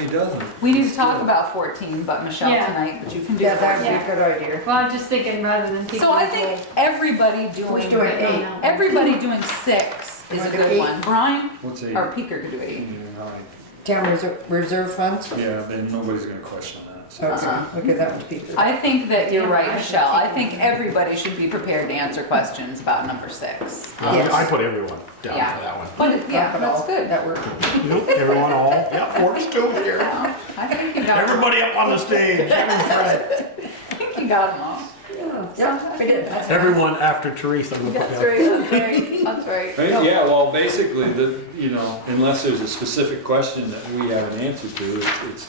he doesn't. we need to talk about 14, but Michelle Yeah. tonight, but you can do Yeah, that 14. would be a good idea. Well, I'm just thinking rather than people. So I think everybody Who's doing, doing 8? everybody doing 6 is a Wanna do good 8? one. Brian What's or Peter could do 8. Town reserve funds? Yeah, then nobody's gonna question that. minutes. Okay, that one's Peter. I think that you're right, Michelle. I think everybody should be prepared to answer questions about number 6. Yes. I put everyone down Yeah. for that one. But, yeah, But that's all- good. That worked. Nope, everyone all, yeah, works too here. Yeah, I think you got them. Everybody up on the stage, even Fred. I think you got them all. Yeah, we did. That's Everyone after Teresa. I'm gonna put That's down. right, that's right, that's right. Right, yeah, well, basically, unless there's a specific question that we have an answer to, it's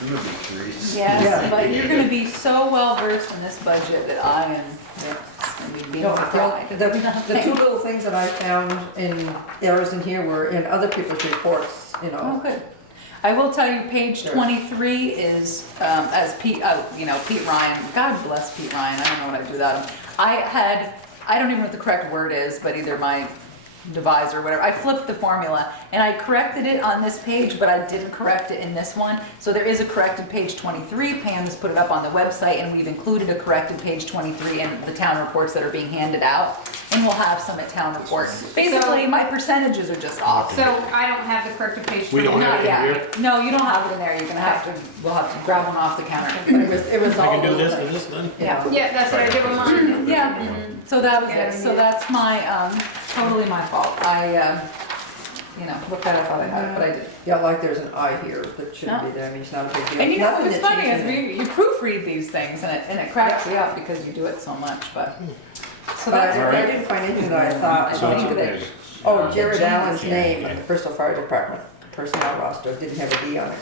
gonna be Teresa. Yes, Yeah. but you're gonna be so well versed in this budget that I am, it's gonna be being No, fried. the two little things that I found in errors in here were in other people's reports, you Oh, know. good. I will tell you, page Sure. 23 is, as Pete, Pete Ryan, God bless Pete Ryan, I don't know what I'd do without him. I don't even know what the correct word is, but either my devise or whatever, I flipped the formula and I corrected it on this page, but I didn't correct it in this one. So there is a corrected page 23, Pam has put it up on the website, and we've included a corrected page 23 in the town reports that are being handed out. And we'll have some at town report. Basically, my percentages are just off. So I don't have the corrected page. We don't have Not it in here. yet. No, you don't have it in there, you're gonna have to, we'll have to grab one off the counter. But it was all. I can do this over. and this then? Yeah. Yeah, that's what I did with mine. Yeah, so that was it, so that's my, totally my fault, I looked at it, I thought I had it, but I didn't. Yeah, like there's an I here that shouldn't No. be there, I mean, it's not a big deal. And you know, Nothing what's that funny is changes it. you proofread these things and it cracks me up because you do it so much, but, so But that's, I didn't find anything that I thought, I think that, oh, Jared Allen's name on the Bristol Fire Department personnel roster didn't have a D on it,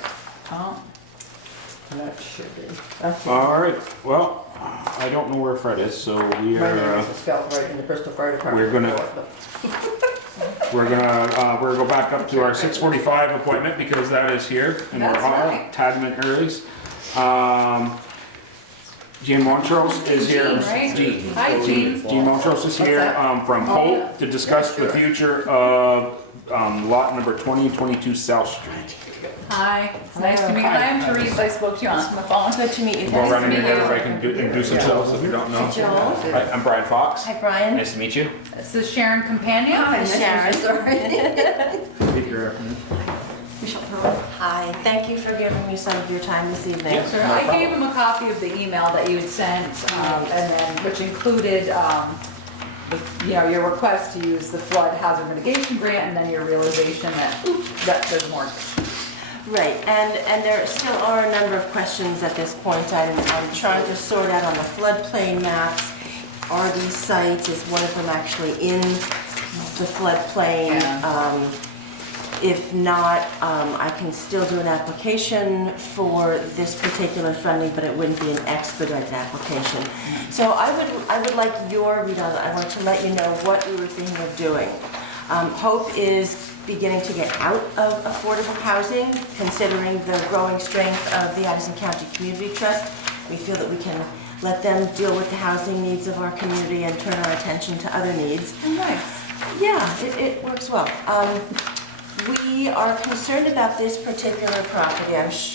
oh, and that should be. That's All right, well, I don't know where Fred is, so we my name are, is spelled right in the Bristol Fire Department. we're gonna- report, but- we're gonna go back up to our 6:45 appointment because that is here. And we're That's on right. Tad Early's. Jean Montrose is here. Jean, right? Jean. Hi, Jean. Jean Montrose is here from Hope to discuss the future of lot number 20 and 22 South Street. hi, it's nice to meet you, I'm Teresa, I spoke to you on the phone. Good to meet you. Go around and meet you. everybody can introduce themselves if you don't know. Joel. Hi, I'm Brian Fox. Hi, Brian. Nice to meet you. This is Sharon Companion. Hi, Sharon. Sorry. Repeat your afternoon. Hi, thank you for giving me some of your time this evening. Yes. Sure, I gave him a copy of the email that you had sent, and then, which included, your request to use the flood hazard mitigation grant, and then your realization that there's more. Right, and there still are a number of questions at this point. I'm trying to sort out on the floodplain maps. Are these sites, is one of them actually in the floodplain? Yeah. If not, I can still do an application for this particular funding, but it wouldn't be an expedited application. So I would like your read on it. I want to let you know what we were thinking of doing. Hope is beginning to get out of affordable housing, considering the growing strength of the Addison County Community Trust. We feel that we can let them deal with the housing needs of our community and turn our attention to other needs. Oh, nice. Yeah, it works well. We are concerned about this particular property.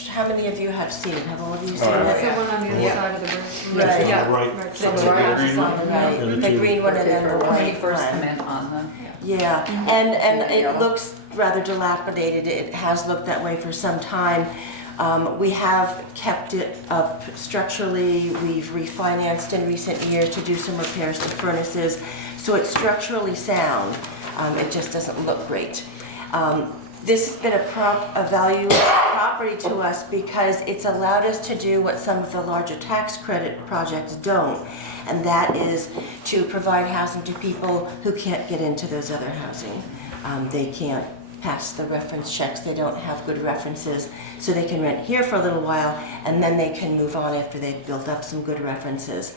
How many of you have seen it? Have all of you seen That's it? the one on the other Yeah. side of the bridge. Right. Yeah. Right. Right. The two houses on the right, And the the two- green one and then the When you white first come one. in on Yeah, and it Yellow. looks rather dilapidated. It has looked that way for some time. We have kept it up structurally. We've refinanced in recent years to do some repairs to furnaces, so it's structurally sound. It just doesn't look great. This has been a valuable property to us because it's allowed us to do what some of the larger tax credit projects don't, and that is to provide housing to people who can't get into those other housing. They can't pass the reference checks, they don't have good references, so they can rent here for a little while and then they can move on after they've built up some good references.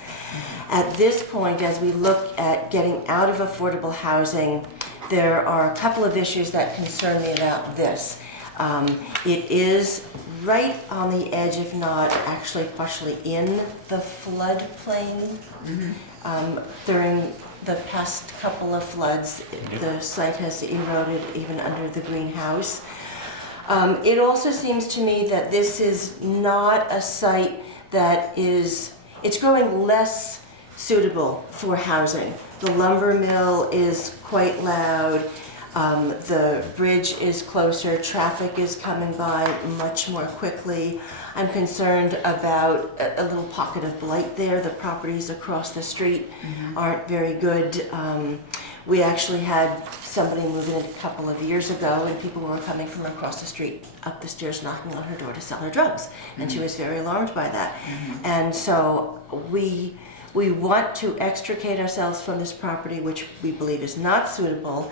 At this point, as we look at getting out of affordable housing, there are a couple of issues that concern me about this. It is right on the edge, if not actually partially in the floodplain. During the past couple of floods, the site has eroded even under the greenhouse. It also seems to me that this is not a site that it's growing less suitable for housing. The lumber mill is quite loud. The bridge is closer, traffic is coming by much more quickly. I'm concerned about a little pocket of blight there. The properties across the street aren't very good. We actually had somebody move in a couple of years ago, and people were coming from across the street up the stairs knocking on her door to sell her drugs, and she was very alarmed by that. And so we want to extricate ourselves from this property, which we believe is not suitable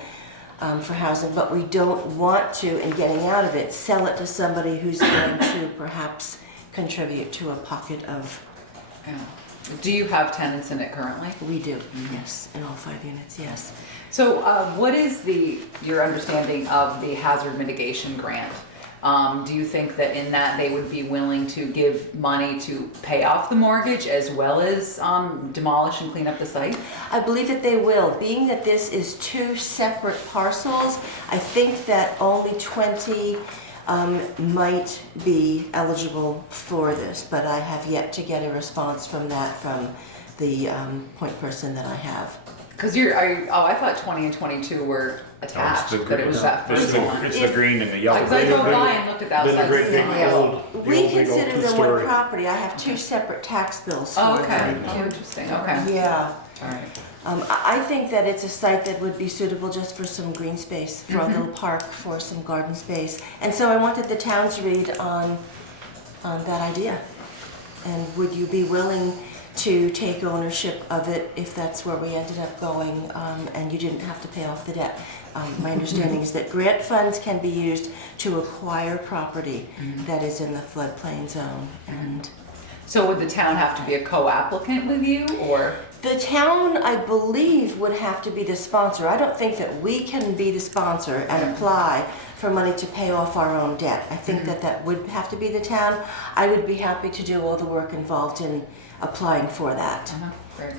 for housing, but we don't want to, in getting out of it, sell it to somebody who's going to perhaps contribute to a pocket of. Do you have tenants in it currently? We do, yes, in all 5 units, yes. So what is your understanding of the hazard mitigation grant? Do you think that in that they would be willing to give money to pay off the mortgage as well as demolish and clean up the site? I believe that they will. Being that this is 2 separate parcels, I think that only 20 might be eligible for this, but I have yet to get a response from the point person that I have. Because I thought 20 and 22 were attached, but it was that first one. It's the green and the yellow. Because I drove by and looked at that. Then the so great big I- old, We consider them one two-story. property. I have 2 separate tax bills for Oh, them. okay. Oh, interesting. Okay. Yeah. All right. I think that it's a site that would be suitable just for some green space, for a little park, for some garden space. And so I wanted the town's read on that idea. And would you be willing to take ownership of it if that's where we ended up going, and you didn't have to pay off the debt? My understanding is that grant funds can be used to acquire property that is in the floodplain zone. And So would the town have to be a co-applicant with you, or? the town, I believe, would have to be the sponsor. I don't think that we can be the sponsor and apply for money to pay off our own debt. I think that would have to be the town. I would be happy to do all the work involved in applying for that. Great.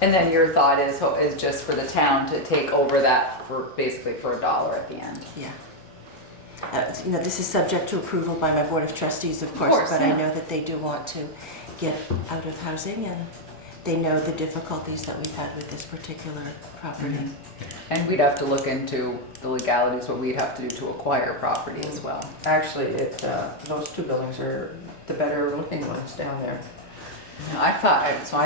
And then your thought is just for the town to take over that for basically for $1 at the end. Yeah. This is subject to approval by my Board of Trustees, of course, but I know that they do want to get out of housing, and they know the difficulties that we've had with this particular property. And we'd have to look into the legalities, what we'd have to do to acquire property as well. Actually, those 2 buildings are the better looking ones down there. I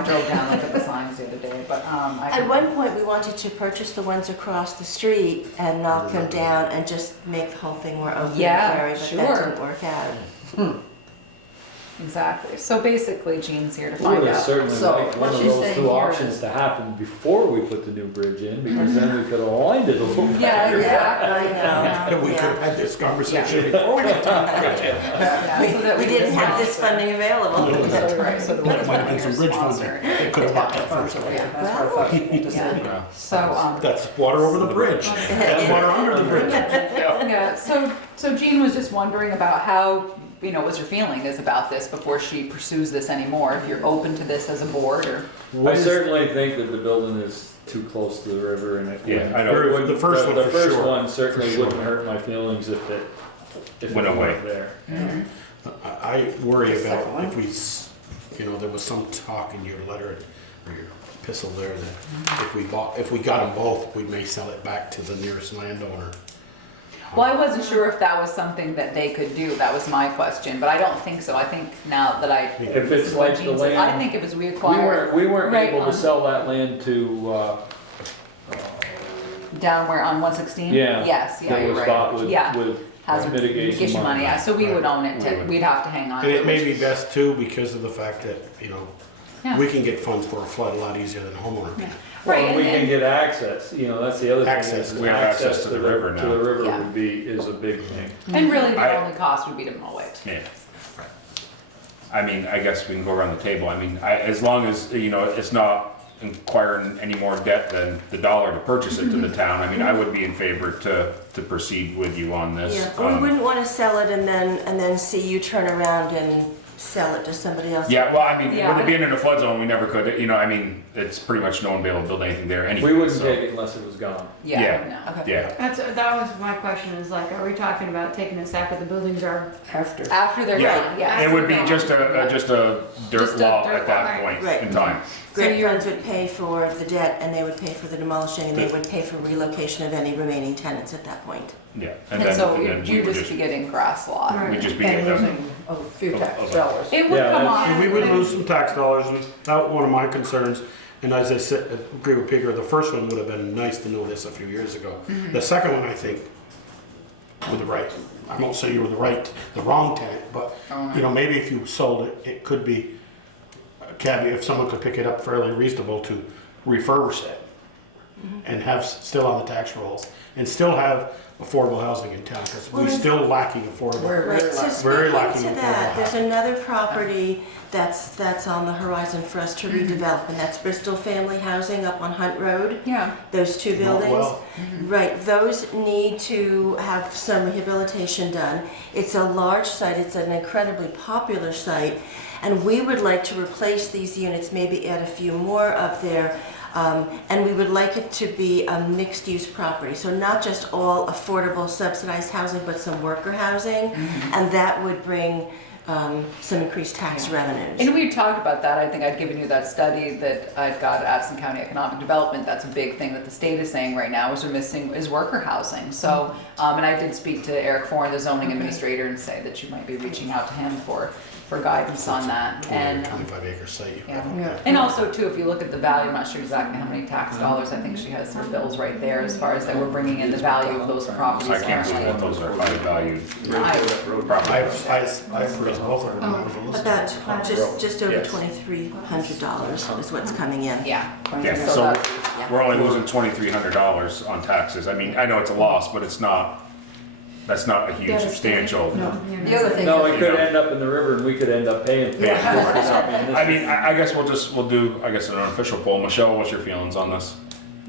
drove down and looked at the signs the other day, but At one point, we wanted to purchase the ones across the street and knock them down and just make the whole thing more open Yeah, and airy, but sure. that didn't work out. Exactly. So basically, Jean's here to We would find have out. certainly So, liked one what of she's those saying 2 here options is- to happen before we put the new bridge in, because then we could have aligned it a little better. Yeah, exactly. I know. We could have had this conversation Yeah. before we got to the bridge. Yeah, so that We didn't have this funding available. So, right, so the That might have been one's some bridge funds sponsor. there. They could have locked that first. Yeah, that's what I thought you meant to say. Yeah. So, That's water over the bridge. That's water under the bridge. yeah, so Jean was just wondering about how, what your feeling is about this before she pursues this anymore, if you're open to this as a board, or? I certainly think that the building is too close to the river, and it Yeah, wouldn't- I know. it wouldn't- The first one the for first sure. one certainly For sure. wouldn't hurt my feelings if it Went away. weren't there. I worry about if we, there was some talk in your letter or your epistle there that if we got them both, we may sell it back to the nearest landowner. Well, I wasn't sure if that was something that they could do, that was my question, but I don't think so. I think now that If it's like the land. I think it was reacquired. We weren't right able to on- sell that land to, Down where, on 116? yeah. Yes, yeah, that you're was bought right. with, Yeah, with has mitigation money. yeah, so we would own it, We would. we'd have to hang on And to it may be best too because of the fact that, Yeah. we can get funds for a flood a lot easier than a homeowner can. Right, Well, we and- can get access, that's the other thing. Access. is We have access to the river To now. the river Yeah. is a big thing. And really, the I- only cost would be to mow it. Yeah. I mean, I guess we can go around the table. I mean, as long as, it's not inquiring any more debt than the $1 to purchase it to the town. I mean, I would be in favor to to proceed with you on this. Yeah, but we wouldn't want to sell it and then see you turn around and sell it to somebody else. Yeah, well, I mean, Yeah. with it being in a flood zone, we never could, you know, I mean, it's pretty much no one would be able to build anything there anyway. We wouldn't so- take it unless it was gone. Yeah. No. Okay. Yeah, That was my question, is like, are we talking about taking this after the buildings are? After. After they're Yeah. done, yes. it would be just a dirt Just a lot dirt at that lot. point Right. in time. So Grant you're- funds would pay for the debt, and they would pay for the demolishing, and they would pay for relocation of any remaining tenants at that point. Yeah. And then- so and then we you'd would just be getting grass lot. Right. We'd just be And getting them. losing a few tax Okay. dollars. It would Yeah, come that's- on. And we would lose some tax dollars, and that was one of my concerns. And as I said, agree with Peter, the first one would have been nice to know this a few years ago. The second one, I think, with the right, I won't say you were the wrong tenant, but, you know, maybe if you sold it, it could be a caveat, if someone could pick it up fairly reasonable to refurbish it and have, still on the tax rolls, and still have affordable housing in town, because Well, we're then- still lacking affordable. We're Right, very so lucky. Very lacking speaking in to that, affordable there's housing. another property that's on the horizon for us to redevelop, and that's Bristol Family Housing up on Hunt Road. Yeah. Those two Not buildings. well. Right, those need to have some rehabilitation done. It's a large site, it's an incredibly popular site, and we would like to replace these units, maybe add a few more up there. And we would like it to be a mixed-use property, so not just all affordable subsidized housing, but some worker housing, and that would bring some increased tax revenues. And we talked about that. I think I'd given you that study that I've got at Addison County Economic Development. That's a big thing that the state is saying right now is we're missing is worker housing. So, and I did speak to Eric Foran, the zoning administrator, and say that you might be reaching out to him for guidance on that. 20 And or 25 acre site. you yeah. have. Yeah. And also too, if you look at the value, I'm not sure exactly how many tax dollars, I think she has her bills right there as far as that we're bringing in the value of those properties I can't believe currently. what those are high valued I properties. appraised both of them when I was a listener. About just over Yes. $2,300 is what's coming in. Yeah. Yeah, So so that- we're only losing $2,300 on taxes. I mean, I know it's a loss, but it's not, that's not a huge substantial. The other thing No, is, it could end up in the river and we could end up paying for it. I mean, I guess we'll do, I guess, an unofficial poll. Michelle, what's your feelings on this?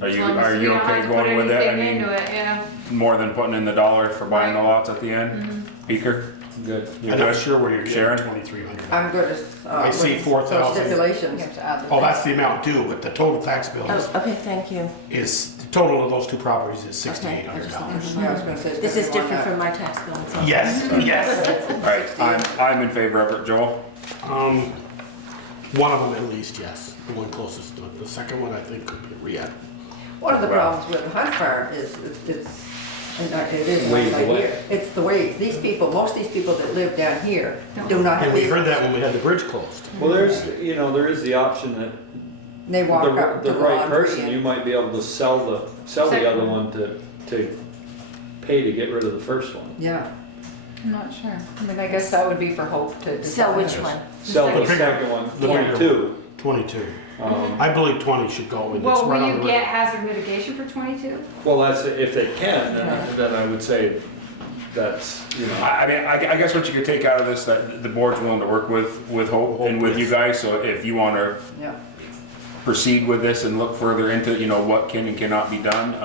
Are you okay going with it? I mean, Into it, yeah. more than putting in the dollar for buying the lots at the end? Beaker? Good. You I'm not good? sure where you're Sharon? getting 2,300. I'm good as. I see with 4,000. those stipulations. You have to add the Oh, that's the amount due, but the total tax bill Oh, okay, thank you. is, the total of those two properties is Okay. $6,800. Yeah, I was gonna say. This is different from. from my tax bill. and so- Yes, yes. All right, I'm in favor of it. Joel? One of them at least, yes. The one closest to it. The second one, I think, could be re-ed. One of the Well- problems with Hunt Farm is, it is Ways like away. here, it's the way, these people, most of these people that live down here do not have. And we heard that when we had the bridge closed. Well, there is the option that They walk up to the the right laundry person, you and, might be able to sell the other one to pay to get rid of the first one. yeah. I'm not sure. I mean, I guess that would be for Hope to decide. Sell which one? Sell the bigger- second one, the bigger 22. 22. Um, I believe 20 should go with it. It's Well, right will on you the get river. hazard mitigation for 22? Well, that's, if they can, then I would say that's, you know. I mean, I guess what you could take out of this, that the board's willing to work with Hope and with you guys, so if you want to Yeah. proceed with this and look further into, you know, what can and cannot be done,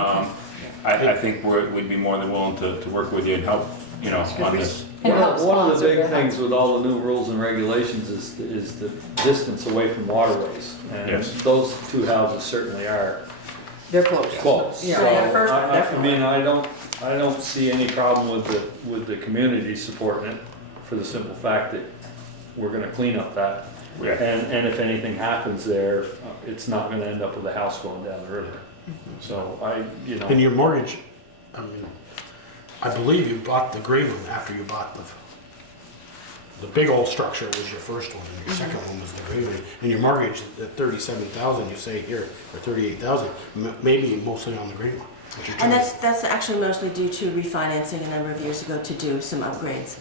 I think we'd be more than willing to work with you and help, you know, on this. And help One of sponsor the big their things with all the new rules and regulations is the distance away from waterways. And Yes. those two houses certainly are They're close. close. Yeah, So, the first one, I definitely. mean, I don't see any problem with the community supporting it for the simple fact that we're gonna clean up that. Yeah. And if anything happens there, it's not gonna end up with a house going down the river. So And your mortgage, I mean, I believe you bought the green one after you bought the big old structure was your first one, and your second one was the green one. And your mortgage at 37,000, you say here, or 38,000, maybe mostly on the green one. which you're And trying- that's actually mostly due to refinancing a number of years ago to do some upgrades.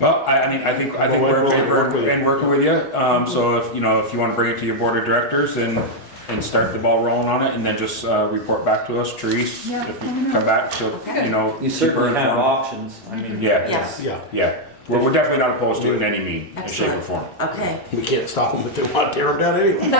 Well, I mean, I think Well, we're in we'll favor work with you. and working with you. So if, you know, if you want to bring it to your board of directors and start the ball rolling on it, and then just report back to us, Therese, Yeah. if you come back, so, you know. you keep her certainly have informed. options, I mean. Yeah. Yes. Yeah. Yeah, Well, we're definitely not opposed to it in any means, shape or Excellent. form. Okay. We can't stop them if they want to tear them down anyway. No,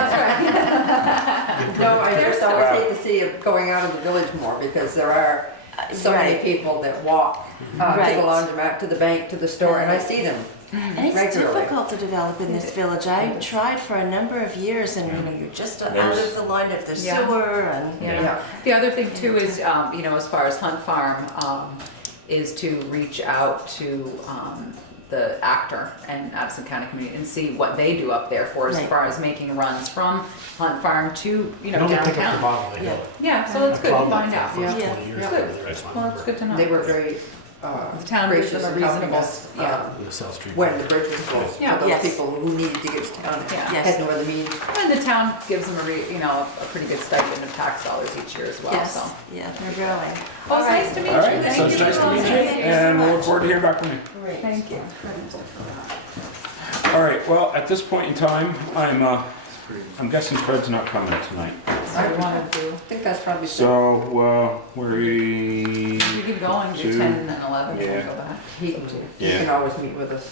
I just always hate to see it going out of the village more, because there are so many Right. people that walk to Right. the laundromat, to the bank, to the store, and I see them. And it's Regularly. difficult to develop in this village. I tried for a number of years and, you're just out There's- of the line of the Yeah. sewer and. Yeah. The other thing too is, as far as Hunt Farm, is to reach out to, the actor and Addison County community and see what they do up there for as Right. far as making runs from Hunt Farm to, They don't pick up the downtown. bottle, they Yeah. do it. Yeah, so it's I good to plowed find that out. for the first Yeah. 20 years Yeah. over there. It's Well, it's good to know. They were very The town gives gracious them a in helping reasonable, us yeah. In the South Street. when the bridge was built, Yeah. for those Yes. people who needed to get to town, Yeah. Yes. had no other means. And the town gives them a pretty good stipend of tax dollars each year as well, Yes, so. yeah, they're growing. Well, it's nice to meet you. All right, Thank so you it's nice for to all meet that. you, Thank you so and we'll look much. forward to hearing back from you. Great. Thank you. All right, well, at this point in time, I'm guessing Fred's not coming tonight. So we wanted to, I think that's probably. So, we we keep going, do Two. 10 and then 11, Yeah. we'll go back. He Yeah. can always meet with us.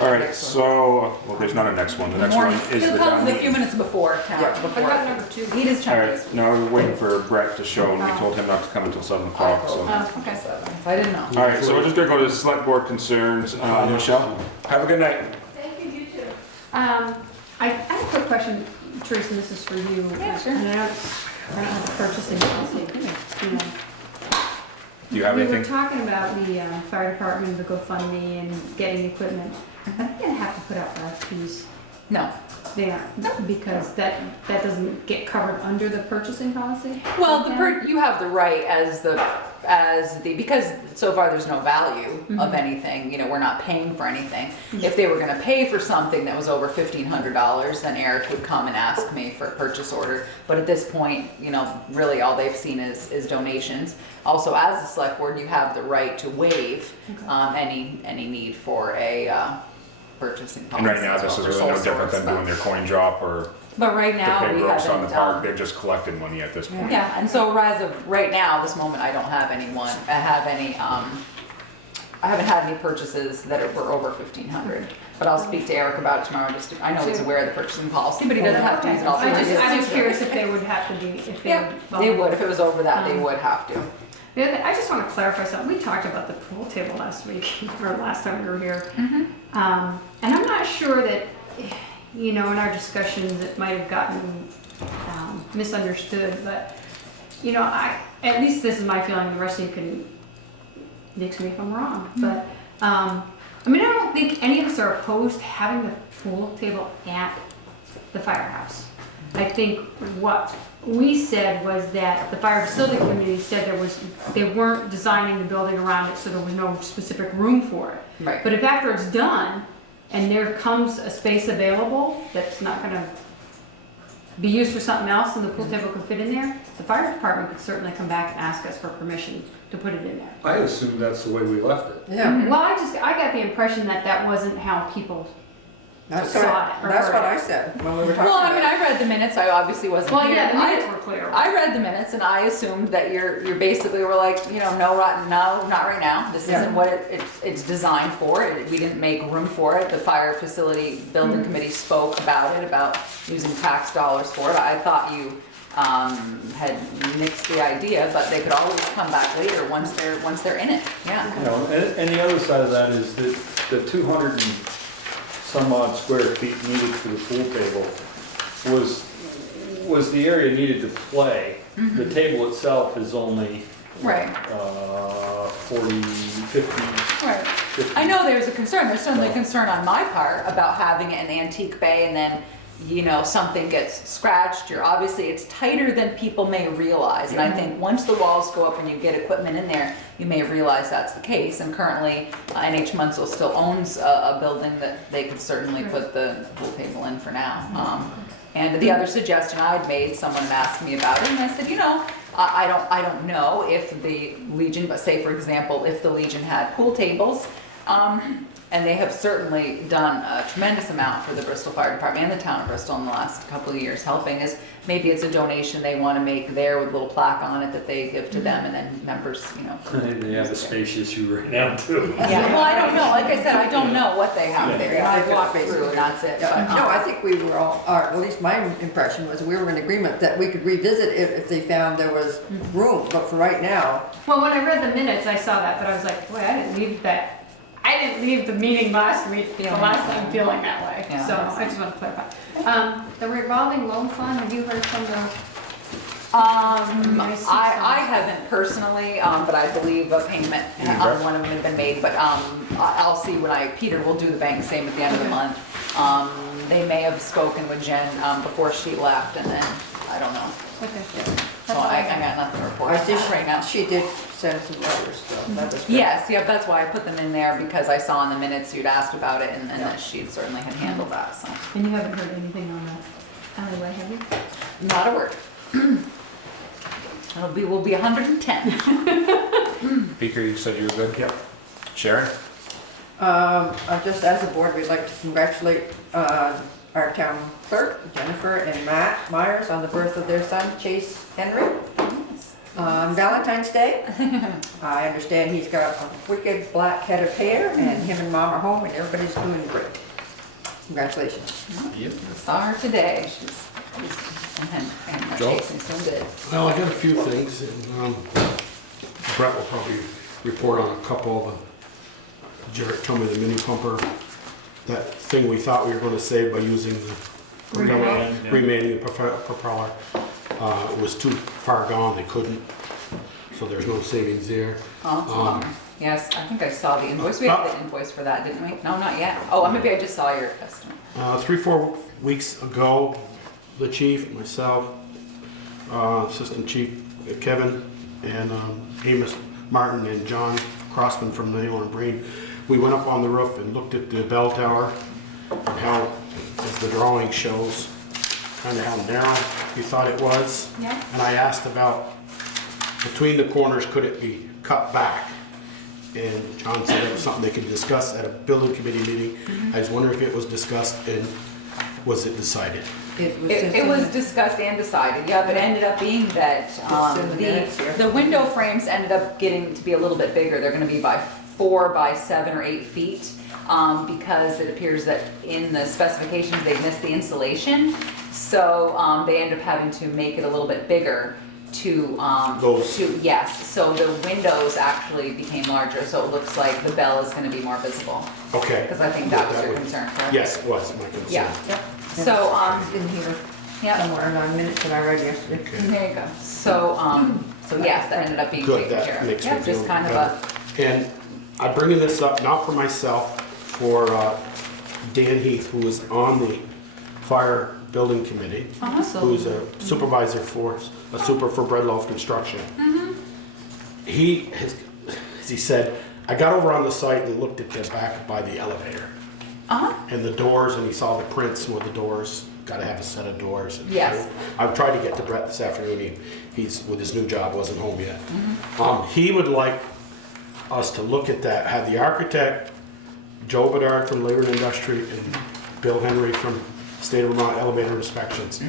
all right, so, well, there's not a next one. The next one Morning. is the He'll town come a few meeting. minutes before town, Yeah. before. What about number 2? Eat his All Chinese. right, no, we're waiting for Brett to show, and we told him not to come until 7 o'clock, so. Oh, okay, so I didn't know. All right, so we're just gonna go to the select board concerns. Michelle, have a good night. Thank you, you too. I have a quick question, Teresa, and this is for you. Yeah, sure. And I don't have the purchasing policy. You know. Do you have We were anything? talking about the fire department, the GoFundMe, and getting equipment. Are they gonna have to put out RFPs? No. They aren't, because that doesn't get covered under the purchasing policy? Well, Okay. you have the right as the, because so far there's no value of anything, we're not paying for anything. If they were gonna pay for something that was over $1,500, then Eric would come and ask me for a purchase order. But at this point, really all they've seen is donations. Also, as the select board, you have the right to waive, any need for a, purchasing And policy. right now, as this well is for really no sole differed source, than doing their coin drop or But right the now, we paperwork's on the haven't, park. They're just collecting money at this point. yeah, and so as of right now, this moment, I don't have anyone, I haven't had any purchases that were over 1,500. But I'll speak to Eric about it tomorrow, I know he's aware of the purchasing policy, but he doesn't have to use it all. I was curious if they would have to be, if they Yeah, would. they would, if it was over that, they would have to. The other thing, I just want to clarify something. We talked about the pool table last week, or last time we were here. And I'm not sure that, in our discussions, it might have gotten misunderstood, but, at least this is my feeling, the rest of you can, nix me if I'm wrong, but, I don't think any of us are opposed to having the pool table at the firehouse. I think what we said was that the fire facility committee said they weren't designing the building around it, so there was no specific room for it. Right. But if after it's done, and there comes a space available that's not gonna be used for something else and the pool table could fit in there, the fire department could certainly come back and ask us for permission to put it in there. I assume that's the way we left it. Yeah, Well, I got the impression that wasn't how people, that's Saw it or that's heard what it. I said when we were talking. Well, I about read the minutes, I obviously wasn't well, here. yeah, the minutes were clear. I read the minutes and I assumed that you're basically were like, no, not right now. This Yeah. isn't what it's designed for. We didn't make room for it. The fire facility building committee spoke about it, about using tax dollars for it. I thought you had nixed the idea, but they could always come back later once they're in it. Yeah. And the other side of that is that the 200 and some odd square feet needed for the pool table was the area needed to play. The table itself is only Right. 40, 50. Right. 50. I know there's a concern. There's certainly a concern on my part about having it in the antique bay and then, something gets scratched. Obviously, it's tighter than people may realize. And I think once the walls go up and you get equipment in there, you may realize that's the case. And currently, NH Munsell still owns a building that they could certainly put the pool table in for now. And the other suggestion I'd made, someone asked me about it, and I said, I don't know if the Legion, but say for example, if the Legion had pool tables, And they have certainly done a tremendous amount for the Bristol Fire Department and the town of Bristol in the last couple of years, helping is, maybe it's a donation they want to make there with a little plaque on it that they give to them, and then members, you know. They have a space issue right now too. Yeah, well, I don't know, like I said, I don't know what they have there, you know, I walked through and that's it. Yeah, but, no, I think we were all, or at least my impression was we were in agreement that we could revisit it if they found there was room, but for right now, Well, when I read the minutes, I saw that, but I was like, boy, I didn't leave the meeting last week, the last time feeling that way. Yeah. So I just want to clarify. The revolving loan fund, have you heard from the? I haven't personally, but I believe a payment on one of them had been made, but, I'll see when Peter will do the bank same at the end of the month. They may have spoken with Jen, before she left, and then, I don't know. Okay. So I got nothing to report I on did, that right now. she did send some letters, so that was good. Yes, yeah, that's why I put them in there, because I saw in the minutes you'd asked about it, and that she certainly had handled that, so. And you haven't heard anything on the alleyway, have you? Not a word. We'll be 110. Beaker, you said you were good? Yep. Sharon? Just as a board, we'd like to congratulate our town clerk, Jennifer and Matt Myers, on the birth of their son, Chase Henry, on Valentine's Day. I understand he's got a wicked black head of hair, and him and mom are home, and everybody's doing great. Congratulations. Yep. Saw her today. And Joel? Jason's doing good. Well, I got a few things, and Brett will probably report on a couple. Jarrett told me the mini pumper, that thing we thought we were gonna save by using the remaining propeller, was too far gone, they couldn't, so there's no savings there. Oh, that's a bummer. Yes, I think I saw the invoice. We had the invoice for that, didn't we? No, not yet. Oh, maybe I just saw your estimate. 3-4 weeks ago, the chief, myself, Assistant Chief Kevin, and Amos Martin and John Crossman from the Hill and Breen, we went up on the roof and looked at the bell tower and how, as the drawing shows, kind of how narrow we thought it was. Yeah. And I asked about, between the corners, could it be cut back? And John said it was something they could discuss at a building committee meeting. I was wondering if it was discussed and was it decided? It was discussed and decided, yeah, but it ended up being that in the minutes here. the window frames ended up getting to be a little bit bigger. They're gonna be by 4 by 7 or 8 feet, because it appears that in the specifications, they missed the insulation. So they end up having to make it a little bit bigger to, yes, so the windows actually became larger, so it looks like the bell is gonna be more visible. Okay. Because I think that was your concern, correct? Yes, it was my concern. Yeah, so, It's in here yeah. somewhere in our minutes that I read yesterday. There you go. So, so yes, that ended up being Good, taken care that of. makes me Yeah, feel just kind of better. And I'm bringing this up not for myself, for Dan Heath, who is on the fire building committee, who's a supervisor for, for Breadloaf Construction. He has, as he said, I got over on the site and looked at the back by the elevator. And the doors, and he saw the prints with the doors, gotta have a set of doors. And Yes. I've tried to get to Brett this afternoon, he's, with his new job, wasn't home yet. He would like us to look at that, have the architect, Joe Bedard from Labor and Industry, and Bill Henry from State of Vermont Elevator Inspections.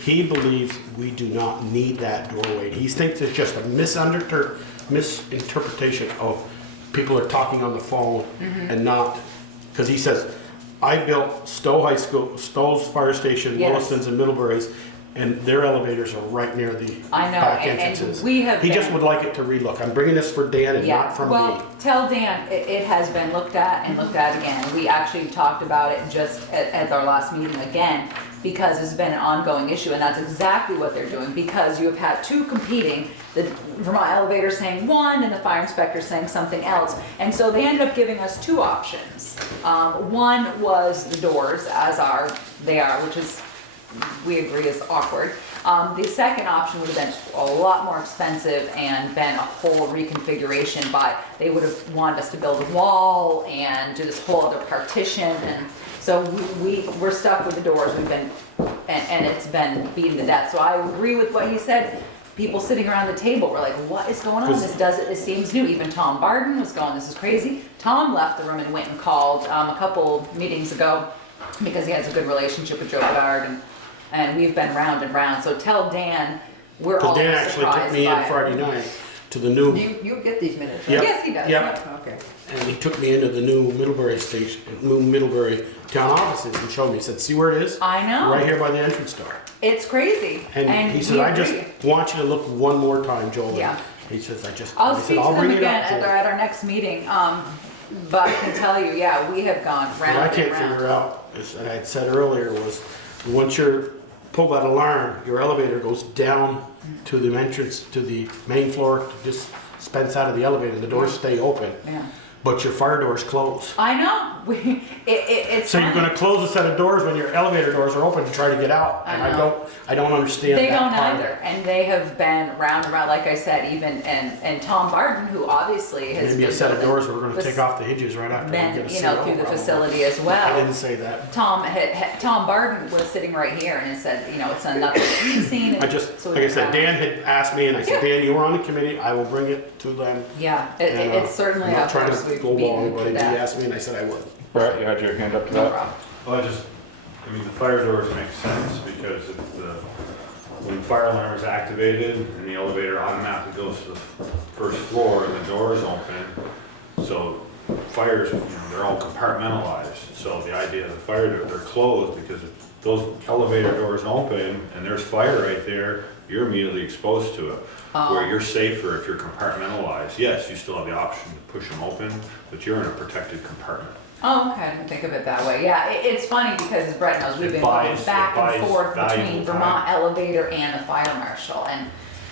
He believes we do not need that doorway. He thinks it's just a misinterpretation of people are talking on the phone and not, because he says, I built Stowe High School, Stowe's Fire Station, Yes. Williston's and Middlebury's, and their elevators are right near the I know, back and entrances. we have He just been- would like it to relook. I'm bringing this for Dan and not from me. Well, tell Dan, it has been looked at and looked at again. We actually talked about it just at our last meeting again, because it's been an ongoing issue, and that's exactly what they're doing, because you have had two competing, the Vermont Elevator saying one, and the fire inspector saying something else, and so they ended up giving us two options. One was the doors, as they are, which is, we agree is awkward. The second option would have been a lot more expensive and been a whole reconfiguration they would have wanted us to build a wall and do this whole other partition, and so we're stuck with the doors. We've been, and it's been beaten to death. So I agree with what he said. people sitting around the table were like, what is going on? This seems new. Even Tom Barden was going, this is crazy. Tom left the room and went and called a couple meetings ago because he has a good relationship with Joe Bedard, and we've been round and round. So tell Dan, we're all Because Dan actually took surprised me by in it. Friday night to the new, You get these minutes, right? Yep. Yes, he does. Yep. Okay. and he took me into the new Middlebury station, new Middlebury town offices and showed me, he said, see where it is? I know. Right here by the entrance door. It's crazy. And he we said, I just agree. want you to look one more time, Joel. Yeah. He says, I'll he said, speak to I'll them bring it again up, Joel. at our next meeting. But I can tell you, yeah, we have gone round What I and can't round. figure out, is, and I had said earlier, was once you're pull that alarm, your elevator goes down to the entrance to the main floor, dispense out of the elevator, the doors stay open, Yeah. but your fire doors close. I know. It's So you're funny. gonna close a set of doors when your elevator doors are open to try to get out, I and know. I don't understand They that don't part of either, it. and they have been round and round, like I said, even, and Tom Barden, who obviously has Maybe a been set of building doors, we're gonna this- take off the hinges right after we been, get a you know, CO through the probably. facility as I well. didn't say that. Tom Barden was sitting right here and said, you know, it's not nothing that we've seen. I just, so like I said, Dan had asked me, and I said, Yeah. Dan, you were on the committee, I will bring it to them. Yeah, And, it's certainly I'm a not trying horse to we've go beaten along, but to he death. asked me, and I said I would. Brett, you had your hand up to No that? problem. Well, I mean, the fire doors make sense because it's when the fire alarm is activated and the elevator automatically goes to the first floor and the door is open, so fires, you know, they're all compartmentalized. So the idea of the fire door, they're closed because if those elevator doors open and there's fire right there, you're immediately exposed to it. Where you're safer if you're compartmentalized. Yes, you still have the option to push them open, but you're in a protected compartment. Oh, okay, I didn't think of it that way. Yeah, it's funny because as Brett knows, we've It been buys- going back it buys and forth between valuable Vermont time. Elevator and the fire marshal. And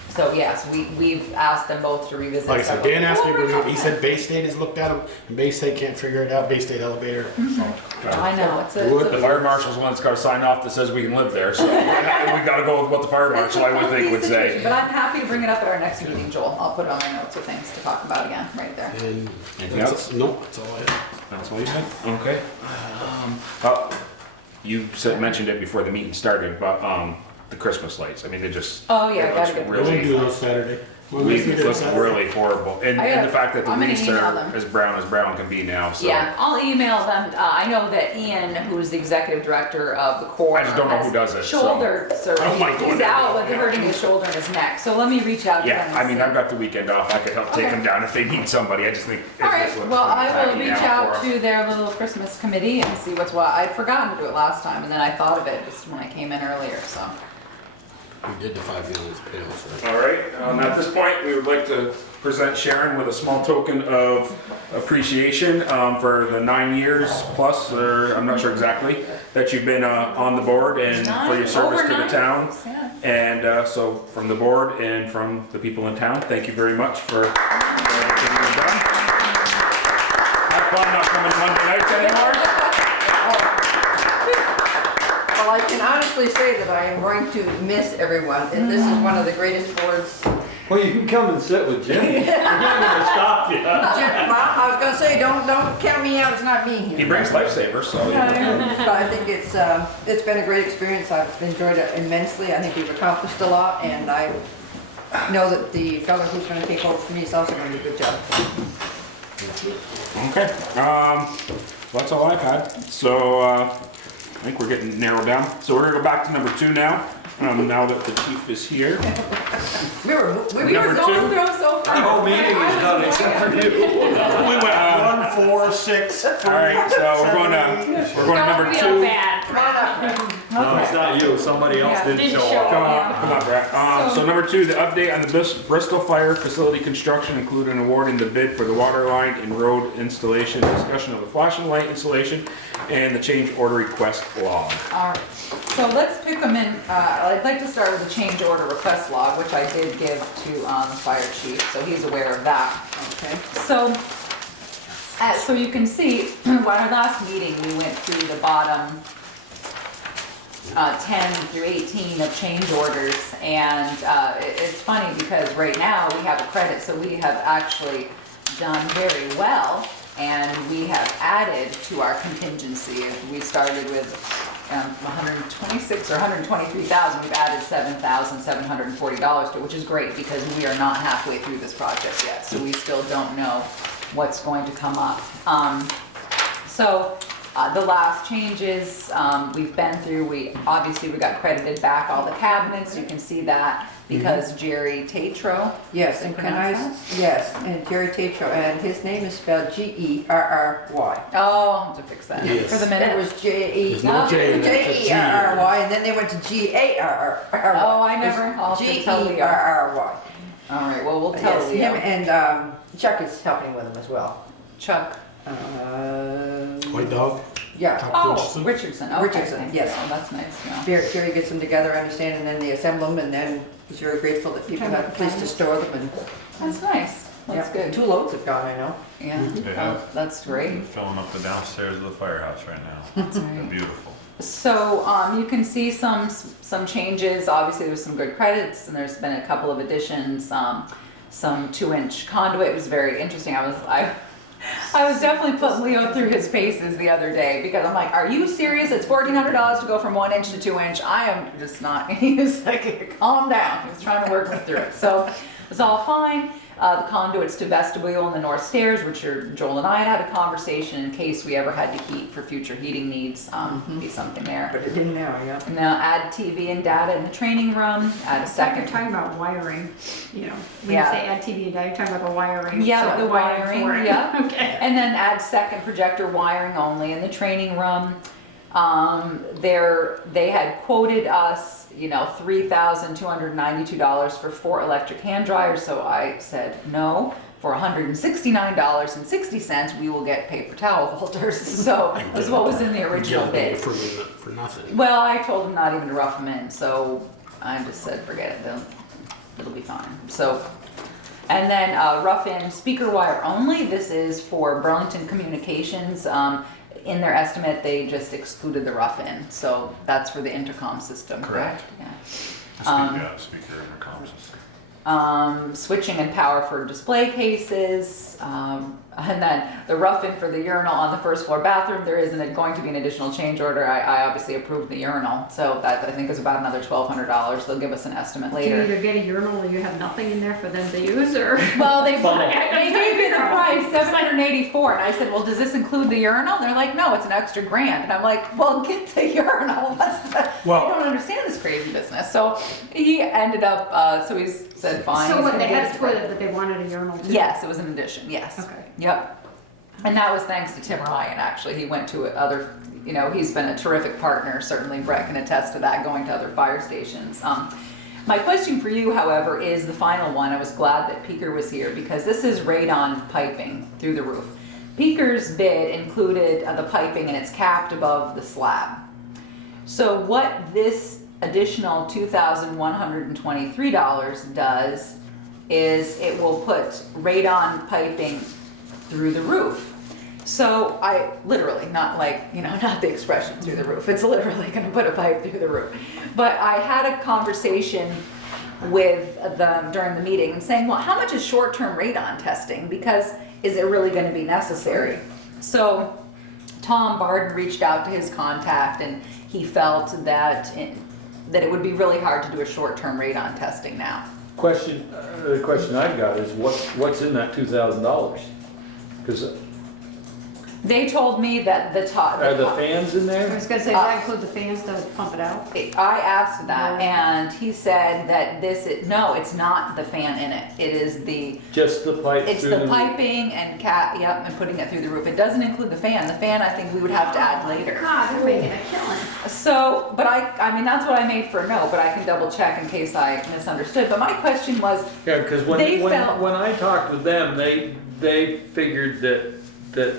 so, yes, we've asked them both to revisit. Like I said, several- Dan asked me, Oh, to he said Bay State has looked at them, and Bay State can't figure it out, Bay State elevator. I know, it's The a. fire marshal's the one that's got to sign off that says we can live there, so we gotta go with what the fire marshal, I would think, would say. But I'm happy to bring it up at our next meeting, Joel. I'll put it on my notes of things to talk about again, right there. And Anything that's- else? No, that's all I have. That's all you had? Okay. You mentioned it before the meeting started, but, the Christmas lights, I mean, they just. Oh, yeah, it I looks gotta get We'll really, do those Saturday. We'll we make it look Saturday. really horrible, and the fact that the I'm gonna wreaths email are them. as brown can be now, so. Yeah, I'll email them. I know that Ian, who's the executive director of the Corps. I just don't know who has does it, so- Shoulder surgery. I don't like going He's there, out with yeah. hurting his shoulder and his neck. So let me reach out to them. Yeah, and I mean, see. I've got the weekend off, I could help take Okay. them down if they need somebody, I just think. All it right, just looks well, really I will tacky reach now out for us. to their little Christmas committee and see what's what. I'd forgotten to do it last time, and then I thought of it just when I came in earlier, so. We did the 5 gallons of pails, right? All right, at this point, we would like to present Sharon with a small token of appreciation for the 9 years plus, or I'm not sure exactly, that you've been on the board and for your service Over to the 9 town. years, yeah. And so from the board and from the people in town, thank you very much for everything you've done. Have fun not coming Monday nights anymore. Well, I can honestly say that I am going to miss everyone, and this is one of the greatest boards. Well, you can come and sit with Jim. He's not gonna stop you. Well, I was gonna say, don't count me out as not being here. He brings lifesavers, so. But I think it's been a great experience. I've enjoyed it immensely. I think we've accomplished a lot, and I know that the fellow who's gonna take over for me is also gonna do a good job. Okay, that's all I've had. So, I think we're getting narrowed down. So we're gonna go back to number 2 now, now that the chief is here. We were We Number were going 2? through them so fast. The whole meeting is done except for you. We went 1, 4, 6. All right, so we're going to number Don't 2. feel bad. No, it's not you, somebody else Yeah, didn't didn't show show up. Come on, Brett. So number 2, the update on the Bristol Fire Facility construction, including awarding the bid for the water line and road installation, discussion of the flashing light installation, and the change order request log. All right, so let's pick them in. I'd like to start with the change order request log, which I did give to the fire chief, so he's aware of that. Okay. So you can see, at our last meeting, we went through the bottom 10 through 18 of change orders, and it's funny because right now we have a credit, so we have actually done very well, and we have added to our contingency. We started with 126 or 123,000, we've added $7,740 to it, which is great because we are not halfway through this project yet, so we still don't know what's going to come up. The last changes we've been through, we got credited back all the cabinets, you can see that, because Jerry Tatro. Yes, and can I, yes, and Jerry Tatro, and his name is spelled G-E-R-R-Y. Oh, I'll have to fix that Yes. for the minute. It was J-E, There's no J in it, it's a G. J-E-R-R-Y, and then they went to G-A-R-R-Y. Oh, I never, I'll have to tell you. G-E-R-R-Y. All right, well, we'll tell Yes, him you. and Chuck is helping with him as well. Chuck. White dog? Yeah, Oh, Richardson? Richardson, okay. Richardson, yes. Oh, that's nice, yeah. Jerry gets them together, I understand, and then they assemble them, and then he's very grateful that people have a place to store them, and That's nice, that's yeah, good. 2 loads have gone, I know. Yeah, They oh, have. that's great. They're filling up the downstairs of the firehouse right now. That's They're right. beautiful. So, you can see some changes, obviously there was some good credits, and there's been a couple of additions, some 2-inch conduit. It was very interesting, I was definitely putting Leo through his paces the other day, because I'm like, are you serious? It's $1,400 to go from 1 inch to 2 inch. I am just not. He was like, calm down. He was trying to work me through it. So it's all fine. The conduits to vestibule and the north stairs, which Joel and I had a conversation in case we ever had to heat for future heating needs, be something there. But it didn't now, yeah. And now add TV and data in the training room, add a Second, second. you're talking about wiring, you know, when you Yeah. say add TV and data, you're talking about the wiring. Yeah, so the wiring, for it. yeah. Okay. And then add second projector wiring only in the training room. They had quoted us, $3,292 for 4 electric hand dryers, so I said no. For $169.60, we will get paper towel holders. So that's what was in the original bid. For nothing. Well, I told him not even to rough them in, so I just said, forget it, it'll be fine. So, and then rough in speaker wire only. This is for Burlington Communications. In their estimate, they just excluded the rough in, so that's for the intercom system, correct? Yeah. Speaker intercom system. Switching and power for display cases, and then the rough-in for the urinal on the first floor bathroom. There isn't going to be an additional change order. I obviously approved the urinal, so that I think is about another $1,200. They'll give us an estimate Do you later. either get a urinal or you have nothing in there for them to use, or? Well, they Funnel. gave me the price, $784, and I said, well, does this include the urinal? They're like, no, it's an extra $1,000, and I'm like, well, get the urinal. I don't understand this crazy business. So he ended up, so he said fine. So he's what, gonna they give had us a the toilet, but they wanted a urinal too? Yes, it was an addition, yes. Okay. Yep. And that was thanks to Tim Ryan, actually. He went to other, he's been a terrific partner. Certainly Brett can attest to that, going to other fire stations. My question for you, however, is the final one. I was glad that Peaker was here because this is radon piping through the roof. Peaker's bid included the piping and it's capped above the slab. So what this additional $2,123 does is it will put radon piping through the roof. So I literally, not like, not the expression through the roof, it's literally gonna put a pipe through the roof. But I had a conversation with them during the meeting and saying, well, how much is short-term radon testing? Because is it really gonna be necessary? So Tom Barden reached out to his contact and he felt that it would be really hard to do a short-term radon testing now. The question I've got is what's in that $2,000? Because They told me that the top. are the fans in I there? was gonna say, does that include the fans to pump it out? I asked that, and he said that no, it's not the fan in it. It is Just the pipe it's through the the roof? piping and and putting it through the roof. It doesn't include the fan. The fan, I think we would have to add later. God, they're making a killing. So, but I mean, that's what I made for a note, but I can double check in case I misunderstood. But my question was, Yeah, because when They felt- when I talked with them, they figured that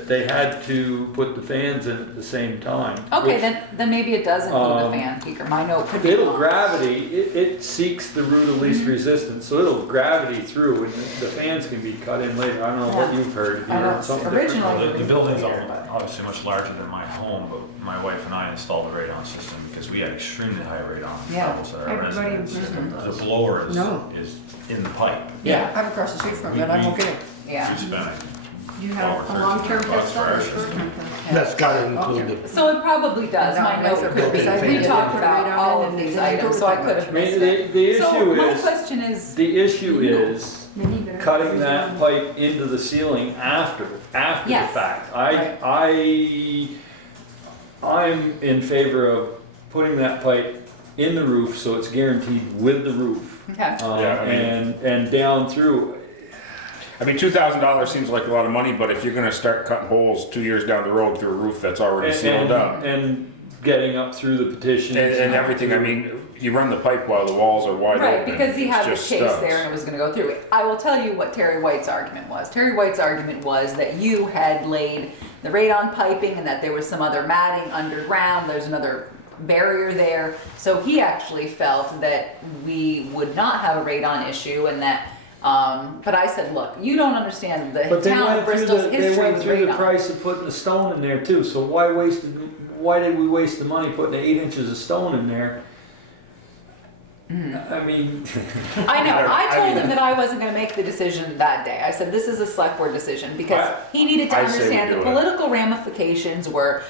they had to put the fans in at the same time. okay, which then maybe it does include the fan, Peter. My note could be It'll wrong. gravity, it seeks the route of least resistance, so it'll gravity through, and the fans can be cut in later. I don't know what Yeah. you've heard. If you I heard know, something different. originally- The building's Here, but- obviously much larger than my home, but my wife and I installed a radon system because we had extremely high radon Yeah. levels at our Everybody in residence. Bristol And does. the blower No. is in the pipe. Yeah. I'm across the street from it, I'm okay. Yeah. She spent You have a long-term test or a short-term test? That's gotta include the, So it probably does, my note could be, we talked about all of these items, so I could have I mean, missed it. the So issue my is, question is, the issue is Then you better- cutting that pipe into the ceiling after the Yes. fact. I'm in favor of putting that pipe in the roof so it's guaranteed with the roof. okay, Yeah, I mean- And down through. I mean, $2,000 seems like a lot of money, but if you're gonna start cutting holes 2 years down the road through a roof that's already sealed up And getting up through the petitions. and everything, I mean, you run the pipe while the walls are wide open. right, because he It's had the just case stubs. there and it was gonna go through. I will tell you what Terry White's argument was. Terry White's argument was that you had laid the radon piping and that there was some other matting underground, there's another barrier there. So he actually felt that we would not have a radon issue and that, but I said, look, you don't understand the But they town of went through Bristol's they history went with through the radon. price of putting the stone in there too, so why did we waste the money putting 8 inches of stone in there? I mean, I know, I I told mean- him that I wasn't gonna make the decision that day. I said, this is a select board decision, because he needed to I say we understand the do it. political ramifications were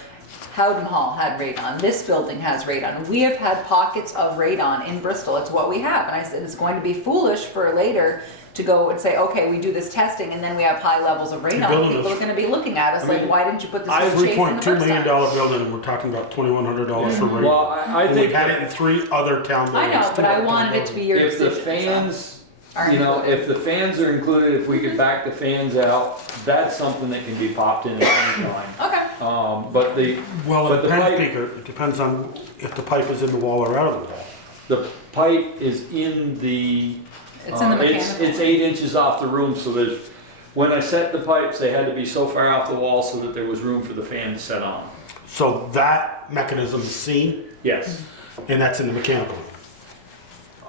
Howden Hall had radon, this building has radon. We have had pockets of radon in Bristol, it's what we have. And I said, it's going to be foolish for later to go and say, okay, we do this testing and then we have high levels of radon. building People is- are gonna be looking at us I like, mean, why didn't you put this I- in chase in the $3.2 first million time? building, and we're talking about $2,100 for rate. well, I And think we've had it in 3 other town I buildings. know, but I wanted it to be your if the decision. so. fans, Aren't you know, included. if the fans are included, if we could back the fans out, that's something that can be popped in at any time. Okay, But the, Well, but it the depends, pipe- Peter, it depends on if the pipe is in the wall or out of the wall. the pipe is in the. it's in the mechanical. It's 8 inches off the room, so there's, when I set the pipes, they had to be so far off the wall so that there was room for the fan to set on. So that mechanism is seen, Yes. and that's in the mechanical.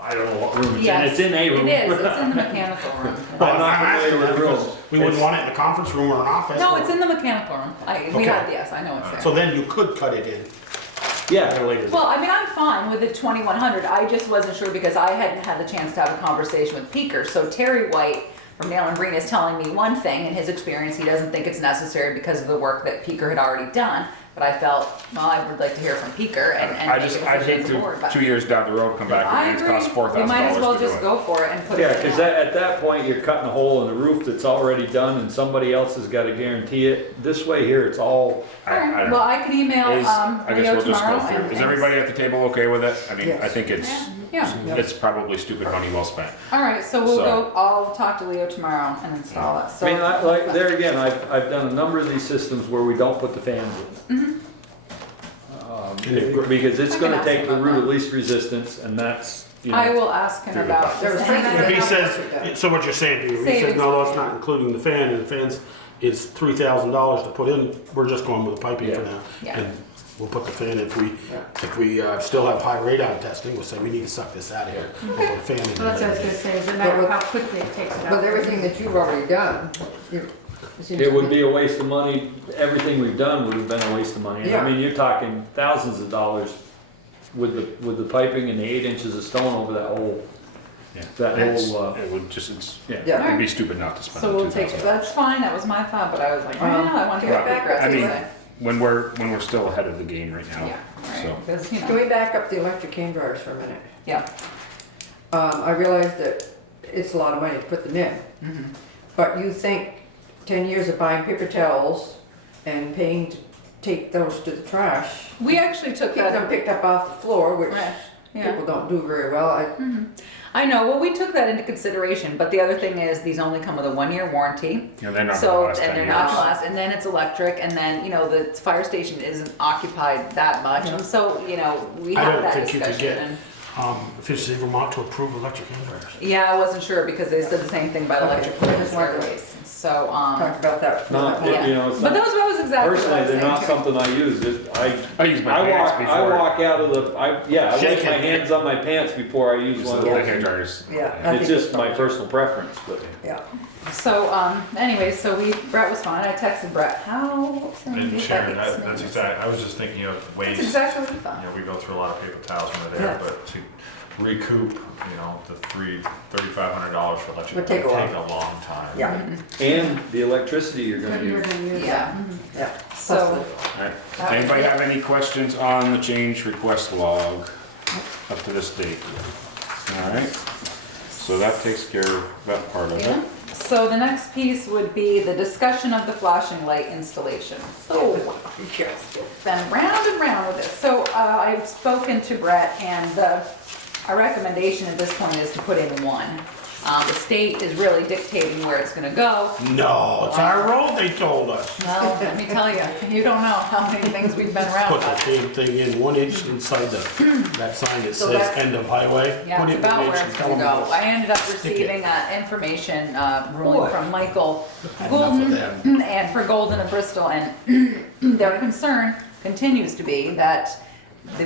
I don't know what room it's in, Yes, it's in a room. It is, it's in the mechanical room. I'm not I'm asking familiar with that rooms. because we wouldn't want it in the conference room or an office. No, it's in the mechanical room. We Okay. had, yes, I know it's there. So then you could cut it in Yeah, at a later date. Well, I mean, I'm fine with the 2100. I just wasn't sure because I hadn't had the chance to have a conversation with Peaker. So Terry White from Nail and Green is telling me one thing. In his experience, he doesn't think it's necessary because of the work that Peaker had already done. But I felt, well, I would like to hear from Peaker and I make a just, I decision hate as a board. to, But 2 years down the road, come back I and it's agree. cost $4,000 You might as well to do just it. go for it and put yeah, it in because now. at that point, you're cutting a hole in the roof that's already done and somebody else has got to guarantee it. This way here, it's all, I don't Well, know. I can email I guess Leo we'll just tomorrow. go through. and- Is everybody at the table okay with it? I mean, I Yes. think it's, Yeah. it's probably stupid money well spent. All right, so we'll So- go, I'll talk to Leo tomorrow and install it. I So mean, like, there again, I've done a number of these systems where we don't put the fans in. Because it's I can gonna ask take him the about route that. of least resistance, and that's, you I know. will ask him Through the about. pipe. There was this. something If he Yeah. says, so what you're saying, Peter, he says, no, that's not including the fan, and the fans is $3,000 to put in, we're just going with the piping for now. Yeah. And we'll put the fan, if we still have high radon testing, we'll say, we need to suck this out of here. We'll put a fan in Well, that's what I was there. gonna say, is no matter how quickly it takes it out. With everything that you've already done, It would be a waste of money, everything we've done would have been a waste of money. And Yeah. I mean, you're talking thousands of dollars with the piping and the 8 inches of stone over that whole, Yeah. that whole, It would just, it's, yeah. Yeah. it'd be stupid not to spend So the we'll take, $2,000. that's fine, that was my thought, but I was like, well, I want to Well, get back I mean, anyway. when we're still ahead of the game right now, Yeah, so. right, because, you Can know, we back up the electric cane dryers for a minute? yeah. I realize that it's a lot of money to put them in, Mhm. but you think 10 years of buying paper towels and paying to take those to the trash, We actually took keep them that, picked up off the floor, which right, yeah. people don't do very well. I know, well, we took that into consideration, but the other thing is, these only come with a 1-year warranty. And they're not gonna So, last and 10 they're years. not gonna last, and then it's electric, and then, you know, the fire station isn't occupied that much, and so, you know, we I had don't that think you could discussion. get- and- Efficiency Vermont to approve electric hand dryers. Yeah, I wasn't sure, because they said the same thing about electric Okay, I just wanted to stairways, so, talk about that. Not, Yeah. you know, it's but not, those was exactly what I personally, was they're saying not too. something I use. I use my pants I before. walk out of the, I wipe Shake my it. hands on my pants before I use Just one of the those. hair dryers. Yeah. I It's think just my personal preference, but. Yeah. So, anyway, so Brett was fine, I texted Brett, how? And Sharon, that's exact, I was just thinking of That's waste. exactly what he thought. You know, we go through a lot of paper towels when they're there, Yeah. but to recoup, you know, the $3,500 for electric. Would take a It'd while. a long time. Yeah, And the electricity you're gonna What you're use. gonna use. Yeah, yeah. so, Alright, That was anybody it. have any questions on the change request log up to this date? Alright, so that takes care of that part of yeah. it. So the next piece would be the discussion of the flashing light installation. Oh, yes. Been round and round with this. So I've spoken to Brett, and our recommendation at this point is to put in one. The state is really dictating where it's gonna go. No, it's our road, they told us. Well, let me tell you, you don't know how many things we've been around Put the about. damn thing in 1 inch inside that sign that So says that's- end of highway. Yeah, Put it's it in 1 about inch where and it's tell gonna them go. to I ended up stick it. receiving information ruling Boy. from Michael Had enough of Golden them. and for Golden and Bristol, and their concern continues to be that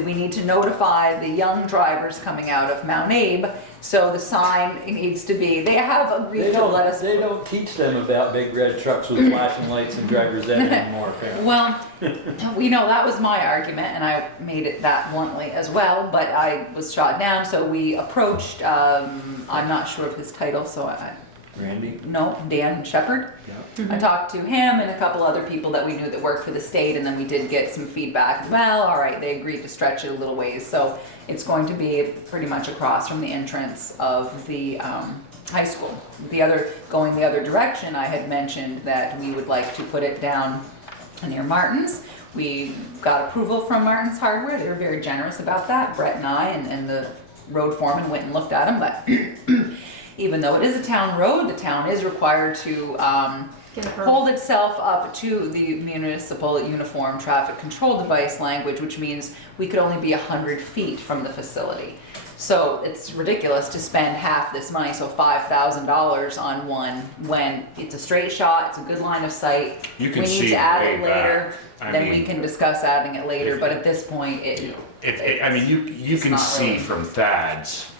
we need to notify the young drivers coming out of Mount Abe, so the sign needs to be, they have agreed to let us. They don't teach them about big red trucks with flashing lights and drivers ed anymore, apparently. Well, we know that was my argument, and I made it that bluntly as well, but I was shot down, so we approached, I'm not sure of his title, so Randy? no, Dan Shepherd. I talked to him and a couple other people that we knew that worked for the state, and then we did get some feedback. Well, all right, they agreed to stretch it a little ways, so it's going to be pretty much across from the entrance of the high school. Going the other direction, I had mentioned that we would like to put it down near Martin's. We got approval from Martin's Hardware. They were very generous about that. Brett and I and the road foreman went and looked at them, but even though it is a town road, the town is required to Get a permit. hold itself up to the municipal uniform traffic control device language, which means we could only be 100 feet from the facility. So it's ridiculous to spend half this money, so $5,000 on one, when it's a straight shot, it's a good line of sight. You can We see need to add way it later, back. I then we mean, can discuss adding it later, but at this point, I mean, you It's can not see really- from Thad's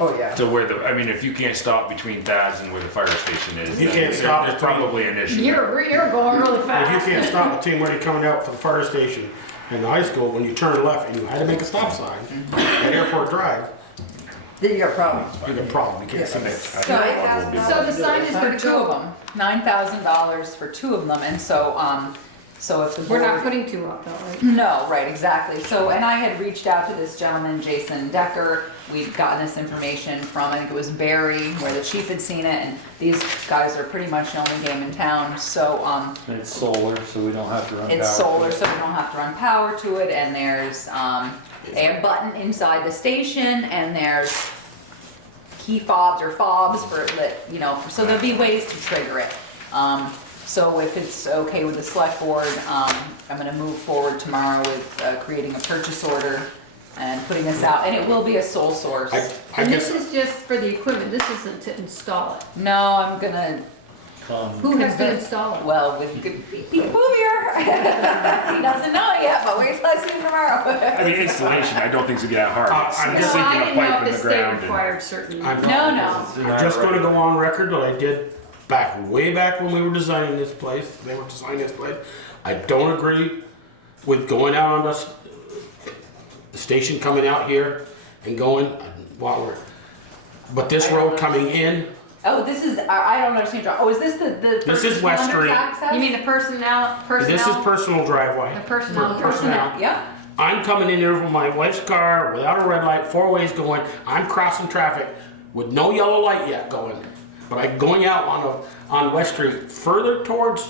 Oh, yeah. to where I mean, if you can't stop between Thad's and where the fire station is, You then can't stop there's between- probably an issue. You're going really If fast. you can't stop the team when you're coming out from the fire station in the high school, when you turn left and you had to make a stop sign at Airport Drive, Then you got problems. you got a problem, you can't see it. So the sign is for two of them, $9,000 for two of them, and so if the We're not board- putting two up though, right? No, right, exactly. So, and I had reached out to this gentleman, Jason Decker. We'd gotten this information from, I think it was Barry, where the chief had seen it, and these guys are pretty much the only game in town, so, And it's solar, so we don't have to run power. it's to solar, it. so we don't have to run power to it, and there's, a button inside the station, and there's key fobs or fobs for that, so there'll be ways to trigger it. So if it's okay with the select board, I'm gonna move forward tomorrow with creating a purchase order and putting this out, and it will be a sole source. I And guess, this is just for the equipment, this isn't to install it. No, I'm gonna, Who has to install it? well, with good people here. He doesn't know it yet, but wait till I see him tomorrow. I mean, installation, I don't think it's gonna get hard. It's I'm just just- So I sinking a didn't know pipe if in the the state ground. and- required certain. I'm No, I'm just gonna go on record that I did way back when we were designing this place, they were designing this place. I don't agree with going out on the station coming out here and going while we're, but this road coming in, Oh, this is, I don't understand, John. Oh, is this the? This is West Wonders Street. access? You mean the personnel, this is personal driveway. the personnel. Personnel, yeah. I'm coming in here from my wife's car without a red light, 4 ways going. I'm crossing traffic with no yellow light yet going. But I'm going out on West Street further towards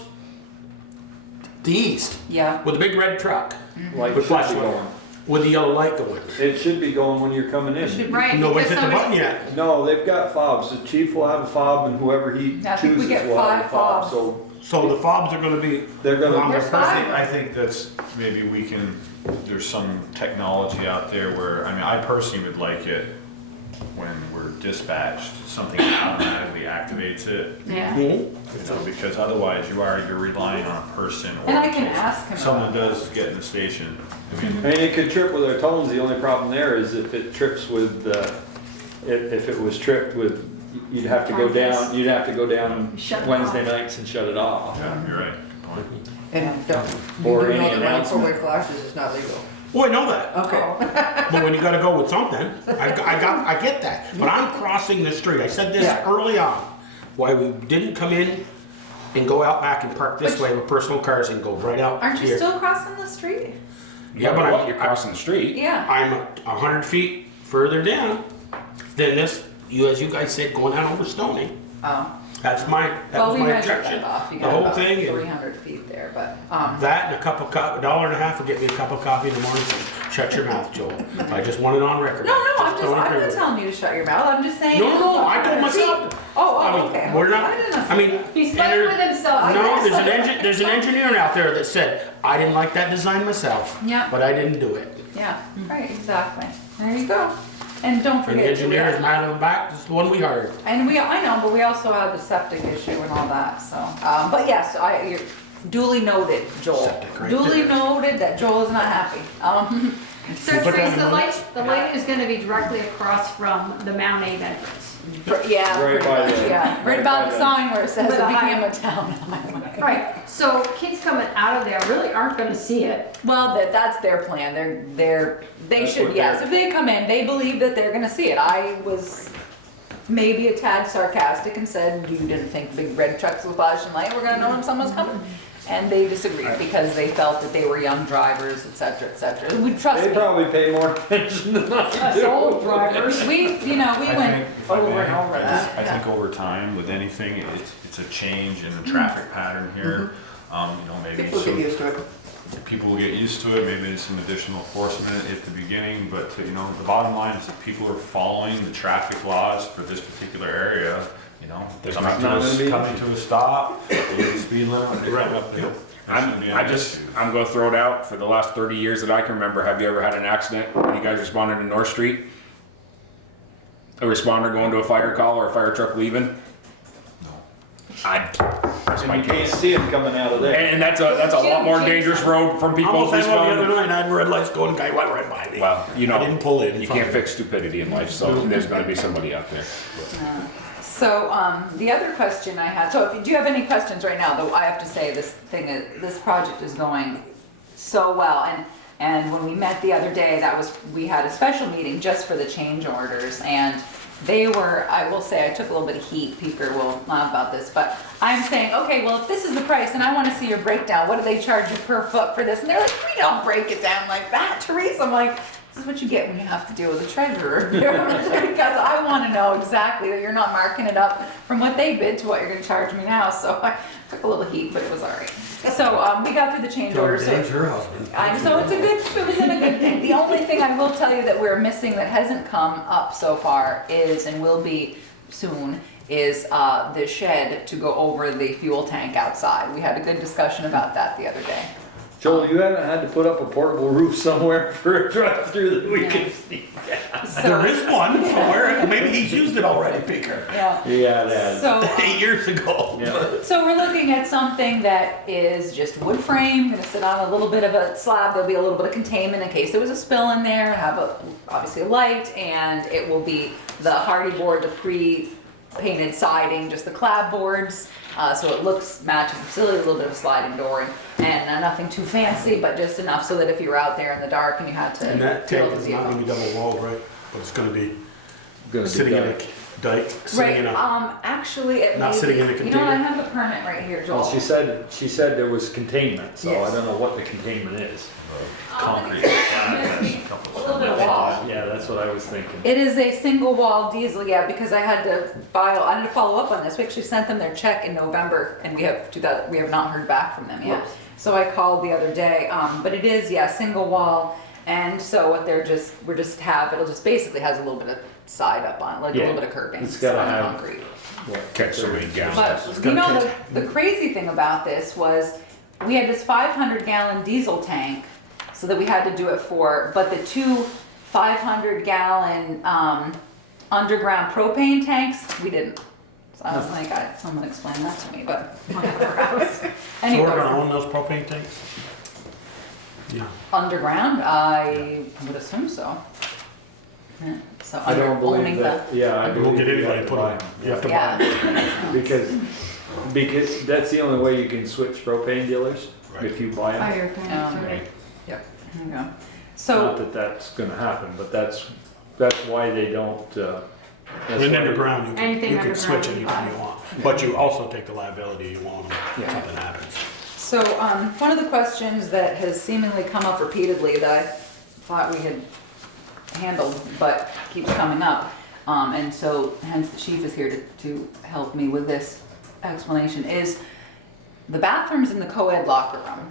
the east Yeah. with a big red truck Light with should be flashing going. with the yellow light going. It should be going when you're coming in. Right. Nobody's because hit the button somebody- yet. No, they've got fobs. The chief will have a fob and whoever he I think we chooses get will have a 5 fob. fobs. So So the fobs are gonna be. they're gonna, There's 5. I think that's, maybe we can, there's some technology out there where, I mean, I personally would like it when we're dispatched, something automatically activates it, Yeah. you know, because otherwise you're relying on a person or. And I can ask him Someone about does get in the station. I mean, I mean, it could trip with our tones. The only problem there is if it trips with, if it was tripped with, you'd have to go down, Shut it Wednesday off. nights and shut it off. yeah, you're right. Point. And don't, Or you do any know that running announcement. four-way flashes is not legal. Oh, I know that. Okay. But when you gotta go with something, I get that. But I'm crossing the street. I said this Yeah. early on. Why we didn't come in and go out back and park this way with personal cars and go right out Aren't you here. still crossing the street? Yeah, but You're crossing the street. Yeah. I'm 100 feet further down than this, as you guys said, going out over Stony. Oh. That Well, was we my measured objection. that off. You The got whole about thing, and 300 feet there, but, that and a cup of $1.50 will get me a cup of coffee in the morning. Shut your mouth, Joel. I just want it on record. no, I'm don't agree not with it. telling you to shut your mouth, I'm just saying. No, I told myself. Oh, I mean, okay. we're not, I mean. He's and fighting there- with himself. No, there's an engineer out there that said, I didn't like that design myself. Yeah. But I didn't do it. Yeah, right, exactly. There you go. And don't And the forget. engineer is mad on the back, this is the one we hired. And I know, but we also had the septic issue and all that, so, but yes, you're duly noted, Joel. Septic right Duly there. noted that Joel is not happy. So We'll put Trace, that in the light is gonna be directly across from the Mount A entrance. Yeah, Right pretty by much, the- yeah. Right right about by the the- sign where it says With it a became high- a town highway. Right, so kids coming out of there really aren't gonna see it. Well, that's their plan, they That's should, what yes, they're- if they come in, they believe that they're gonna see it. I was maybe a tad sarcastic and said, you didn't think big red trucks with flashing light were gonna know when someone's coming? And they disagreed because they felt that they were young drivers, et cetera, et cetera. We, trust They me, probably pay more attention than I Us do. old drivers. we I went think, if I over may, and over that. I yeah. think over time with anything, it's a change in the traffic pattern here. Maybe People get used to it. people will get used to it, maybe it's some additional enforcement at the beginning, but the bottom line is that people are following the traffic laws for this particular area, There's coming not to gonna be- coming to a stop, the speed limit, right up there. I'm gonna throw it out, for the last 30 years that I can remember, have you ever had an accident when you guys responded to North Street? A responder going to a fire call or a fire truck leaving? That's And my you can't case. see it coming out of there. And that's a lot more dangerous road from people Almost the other responding. night, I had red lights going, guy went right by me. Well, I didn't pull in. you can't fix stupidity in life, so there's gonna be somebody out there. So, the other question I had, so do you have any questions right now, though I have to say this project is going so well, and when we met the other day, we had a special meeting just for the change orders, and they were, I will say, I took a little bit of heat, Peter will laugh about this, but I'm saying, okay, well, if this is the price, and I wanna see your breakdown, what do they charge you per foot for this? And they're like, we don't break it down like that, Teresa. I'm like, this is what you get when you have to deal with a treasurer. Because I wanna know exactly that you're not marking it up from what they bid to what you're gonna charge me now, so I took a little heat, but it was all right. So, we got through the change order, so. Dave's her husband. So it was in a good thing. The only thing I will tell you that we're missing that hasn't come up so far is, and will be soon, is the shed to go over the fuel tank outside. We had a good discussion about that the other day. Joel, you haven't had to put up a portable roof somewhere for a drive-through that we can see. There is one somewhere, maybe he's used it already, Baker. Yeah. Yeah, it has. So, 8 years ago. Yeah. so we're looking at something that is just wood frame, gonna sit on a little bit of a slab, there'll be a little bit of containment in case there was a spill in there, have obviously a light, and it will be the hardy board, the pre-painted siding, just the clap boards, so it matches the facility, a little bit of a sliding door, and nothing too fancy, but just enough so that if you were out there in the dark and you had to. And that be able tank to is see not it. gonna be double walled, right? But it's gonna be Gonna be sitting in a done. dike, sitting Right, in a, actually, it Not may sitting be- in a You know what, I container? have the permit right here, Joel. Well, she said there was containment, so I Yes. don't know what the containment is. Concrete. A little bit of wall. Yeah, that's what I was thinking. It is a single wall diesel, yeah, because I had to follow up on this. We actually sent them their check in November and we have not heard back from them yet. Whoops. So I called the other day, but it is, yeah, single wall. And so what it'll just basically has a little bit of side up on, like a Yeah, little bit of curbing. it's gotta on the have- concrete. Catch so many gallons. But you know, the crazy thing about this was we had this 500-gallon diesel tank, so that we had to do it for, but the two 500-gallon underground propane tanks, we didn't. So I was like, someone explain that to me, but whatever. so we're Anyway, gonna own those propane tanks? Yeah. underground, I would assume so. Yeah, so I don't owning believe that, yeah, I We'll believe get you anybody have to to put buy them, them. you have to buy them. Yeah, Because that's the only way you can switch propane dealers. if you buy them. Fire thing, Right. There you go. Not So, that that's gonna happen, but that's why they don't, that's And why- underground, Anything you can switch underground, anytime you want, but you also take the liability you want if Yeah. something happens. so, one of the questions that has seemingly come up repeatedly that I thought we had handled, but keeps coming up, and so hence the chief is here to help me with this explanation, is the bathrooms in the co-ed locker room.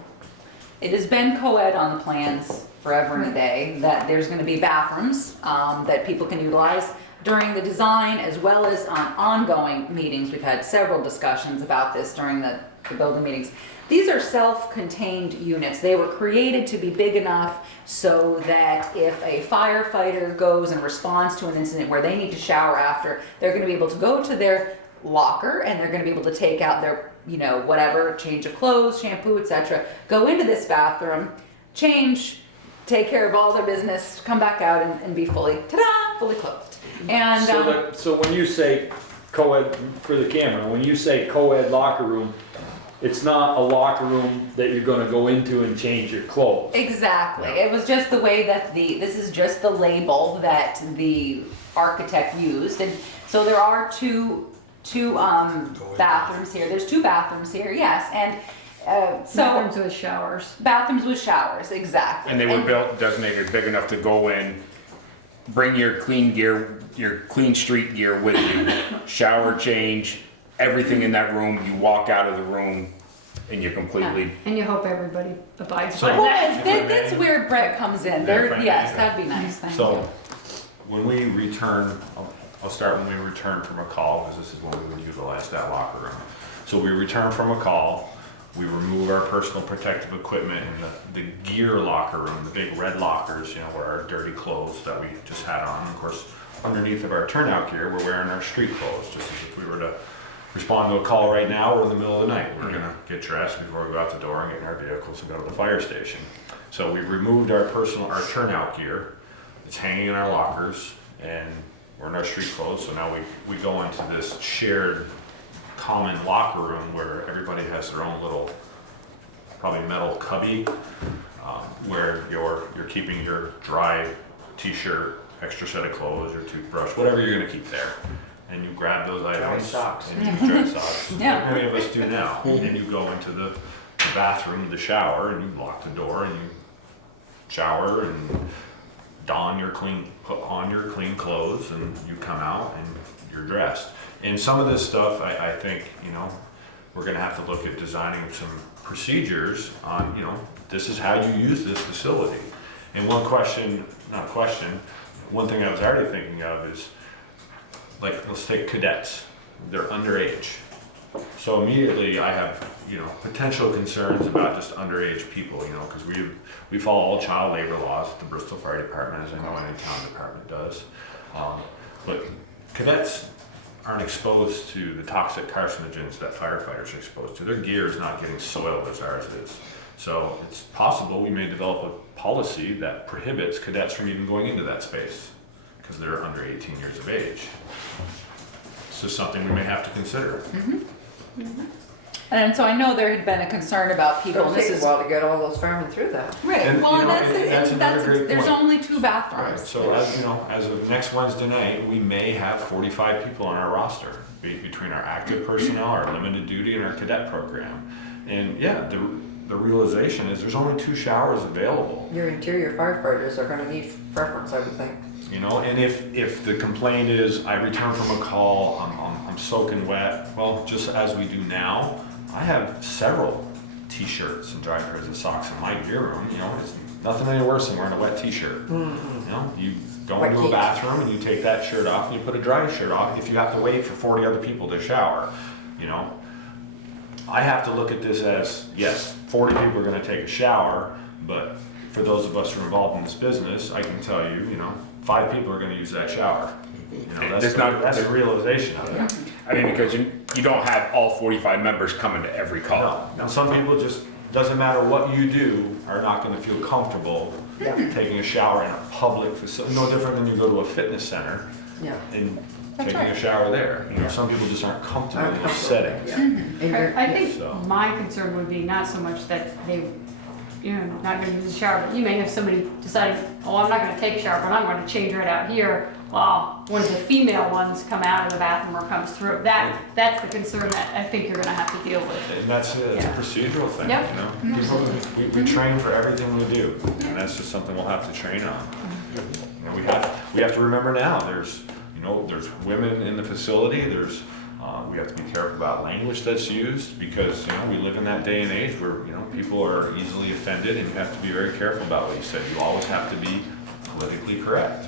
It has been co-ed on the plans forever and a day, that there's gonna be bathrooms, that people can utilize during the design as well as on ongoing meetings. We've had several discussions about this during the building meetings. These are self-contained units. They were created to be big enough so that if a firefighter goes and responds to an incident where they need to shower after, they're gonna be able to go to their locker and they're gonna be able to take out their, you know, whatever, change of clothes, shampoo, etc., go into this bathroom, change, take care of all their business, come back out and be fully, ta-da, fully clothed. And, So when you say co-ed, for the camera, when you say co-ed locker room, it's not a locker room that you're gonna go into and change your clothes. exactly. It was just the way that this is just the label that the architect used. And so there are two bathrooms here. There's two bathrooms here, yes. And so bathrooms with showers. bathrooms with showers, exactly. And they were built, designated big enough to go in, bring your clean gear, your clean street gear with you, shower change, everything in that room, you walk out of the room and you're completely, And you hope everybody abides So- by Well, that. that's where Brett comes in. There, Yeah, yes, right. that'd be nice, thank you. So, when we return, I'll start when we return from a call, because this is when we would utilize that locker room. So we return from a call, we remove our personal protective equipment in the gear locker room, the big red lockers, you know, where our dirty clothes that we just had on. Of course, underneath of our turnout gear, we're wearing our street clothes, just as if we were to respond to a call right now or in the middle of the night. We're gonna get dressed before we go out the door and get in our vehicles and go to the fire station. So we removed our turnout gear. It's hanging in our lockers and we're in our street clothes. So now we go into this shared common locker room where everybody has their own little, probably metal cubby, where you're keeping your dry t-shirt, extra set of clothes, your toothbrush, whatever you're gonna keep there. And you grab those items. socks. And you dry socks, Yeah. like many of us do now. And you go into the bathroom, the shower, and you lock the door and you shower and put on your clean clothes, and you come out and you're dressed. And some of this stuff, I think, you know, we're gonna have to look at designing some procedures on, you know, this is how you use this facility. And one thing I was already thinking of is, like, let's take cadets, they're underage. So immediately I have, you know, potential concerns about just underage people, you know, because we follow all child labor laws at the Bristol Fire Department, as I know any town department does. But cadets aren't exposed to the toxic carcinogens that firefighters are exposed to. Their gear is not getting soiled as ours is. So it's possible we may develop a policy that prohibits cadets from even going into that space because they're under 18 years of age. It's just something we may have to consider. And so I know there had been a concern about people, It'll this take a is, while to get all those firemen through that. right, And, well, you know, that's and it, that's another great there's point. only two bathrooms. So as you know, as of next Wednesday night, we may have 45 people on our roster between our active personnel, our limited duty, and our cadet program. And yeah, the realization is there's only 2 showers available. Your interior firefighters are gonna need preference, I would think. You know, and if the complaint is I return from a call, I'm soaking wet, well, just as we do now, I have several t-shirts and dry pairs of socks in my gear room. You know, it's nothing any worse than wearing a wet t-shirt. You know, you go Wet into a heat. bathroom and you take that shirt off and you put a dry shirt on if you have to wait for 40 other people to shower. You know, I have to look at this as, yes, 40 people are gonna take a shower, but for those of us who are involved in this business, I can tell you, you know, 5 people are gonna use that shower. You know, that's the realization of it. I mean, because you don't have all 45 members coming to every call. Now, some people just, doesn't matter what you do, are not gonna feel comfortable taking a shower in a public facility, no different than you go to a fitness center Yeah. and That's taking right. a shower there. You know, some people just aren't comfortable in those settings. Yeah. And you're- I think So- my concern would be not so much that they, not gonna use the shower, but you may have somebody deciding, oh, I'm not gonna take a shower, but I'm gonna change right out here. Well, one of the female ones come out of the bathroom or comes through. That's the concern that I think you're gonna have to deal with. And that's a Yeah. procedural thing, Yep. you know? People, we train for everything we do, and that's just something we'll have to train on. You know, we have to remember now, there's women in the facility, we have to be careful about language that's used, because, we live in that day and age where, people are easily offended, and you have to be very careful about what you say. You always have to be politically correct.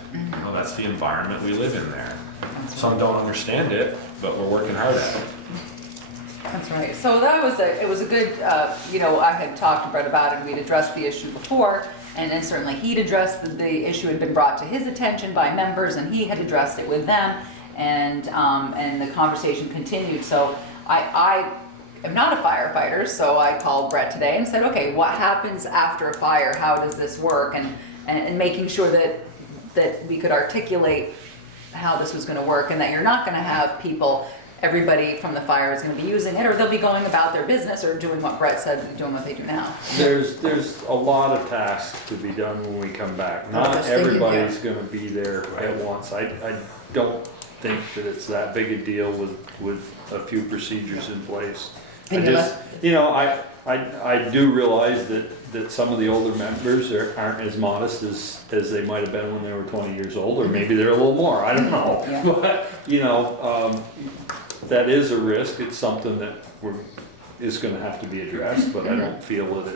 That's the environment we live in there. Some don't understand it, but we're working hard at it. That's right. So that was it was a good, I had talked to Brett about it, and we'd addressed the issue before, and then certainly he'd addressed the issue had been brought to his attention by members, and he had addressed it with them, and the conversation continued. So I am not a firefighter, so I called Brett today and said, okay, what happens after a fire? How does this work? And making sure that we could articulate how this was going to work, and that you're not going to have everybody from the fire is going to be using it, or they'll be going about their business or doing what Brett said, doing what they do now. There's a lot of tasks to be done when we come back. I Not was thinking, everybody's gonna be there at once. I don't think that it's that big a deal with a few procedures in place. I And you just, I do realize that some of the older members aren't as modest as they might have been when they were 20 years old, or maybe they're a little more, I don't know. Yeah. But, that is a risk. It's something that is gonna have to be addressed, but I don't feel that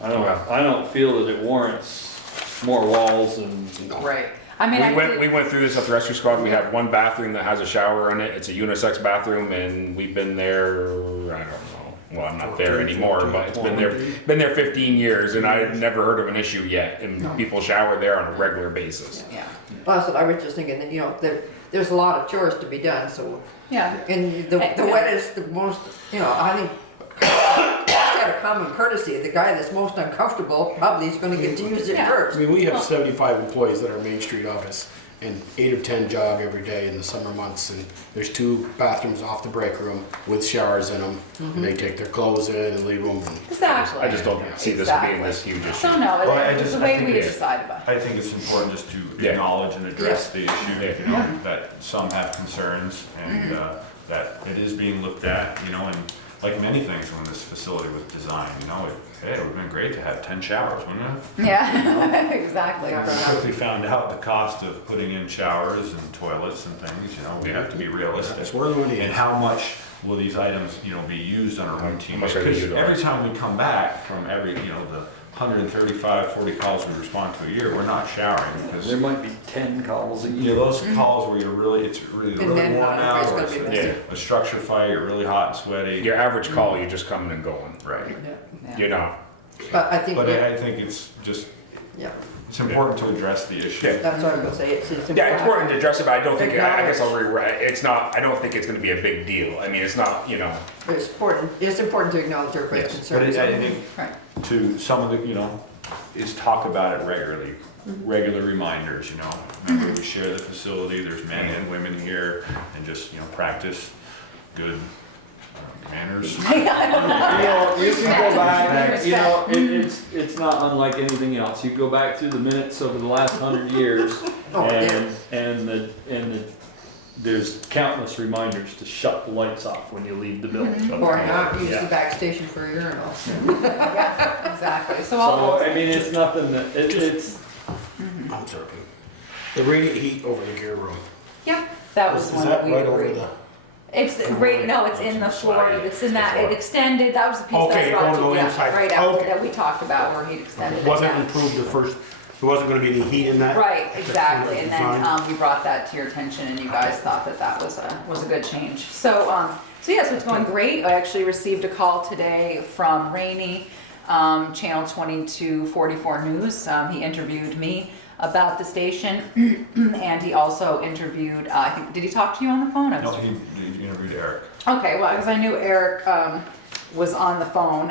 I don't feel that it warrants more walls and. Right. I mean, We went through this at the rescue squad. We have one bathroom that has a shower in it. It's a unisex bathroom, and we've been there, I don't know. Well, I'm not there anymore, but it's been there 15 years, and I've never heard of an issue yet. And people shower there on a regular basis. yeah. Well, that's what I was just thinking, that, there's a lot of chores to be done, so, Yeah. and the wet is the most, I think, out of common courtesy, the guy that's most uncomfortable probably is gonna get to use it Yeah. first. I mean, we have 75 employees at our Main Street office, and 8 or 10 jog every day in the summer months, and there's 2 bathrooms off the break room with showers in them, and they take their clothes in and leave them. Exactly. I just don't see this being this huge issue. So no, Well, it's the way we yeah. decided about. I think it's important just to Yeah. acknowledge and address the issue, that some have concerns, and that it is being looked at, and like many things when this facility was designed, it would've been great to have 10 showers, wouldn't it? Yeah, exactly. We quickly found out the cost of putting in showers and toilets and things, we have to be realistic. That's where the money And is. how much will these items, be used on a routine? How much are they Because utilized? every time we come back from the 135, 40 calls we respond to a year, we're not showering, because There might be 10 calls a year. those calls where it's really And then warm out, it's or gonna be it's messy. a structure fight, you're really hot and sweaty. Your average call, you're just coming and going. Right. You're not. But I think, But I think it's just, yeah, it's important to address the issue. Yeah. that's what I'm gonna say, it's important. Yeah, it's important to address it, but I don't think, I guess I'll rewrite, it's not, I don't think it's gonna be a big deal. I mean, it's not, But it's important to acknowledge everybody's Yes. But concerns. I think Right. to some of the, is talk about it regularly, regular reminders, Remember, we share the facility, there's men and women here, and just, practice good manners. You can go back, it's not unlike anything else. You go back through the minutes over the last 100 years, Oh, yeah. and there's countless reminders to shut the lights off when you leave the building. Or not use Yeah. the back station for a urinal. Yeah, exactly. So all So, those. I mean, it's nothing that, it's, I'm sorry. The radiant heat over the gear room. Yep, that was Is one that that we right over agreed. the? It's right, no, it's in the floor, it's in that, it extended, that was the piece Okay, that brought going you, on inside. right after, Okay. that we talked about where he extended It it wasn't down. improved the first, there wasn't gonna be any heat in that? Right, exactly, and then, Design? we brought that to your attention and you guys thought that was a good change. So, yeah, so it's going great. I actually received a call today from Rainey, Channel 2244 News. He interviewed me about the station, and he also interviewed, I think, did he talk to you on the phone? I was- No, he interviewed Eric. Okay, well, because I knew Eric was on the phone,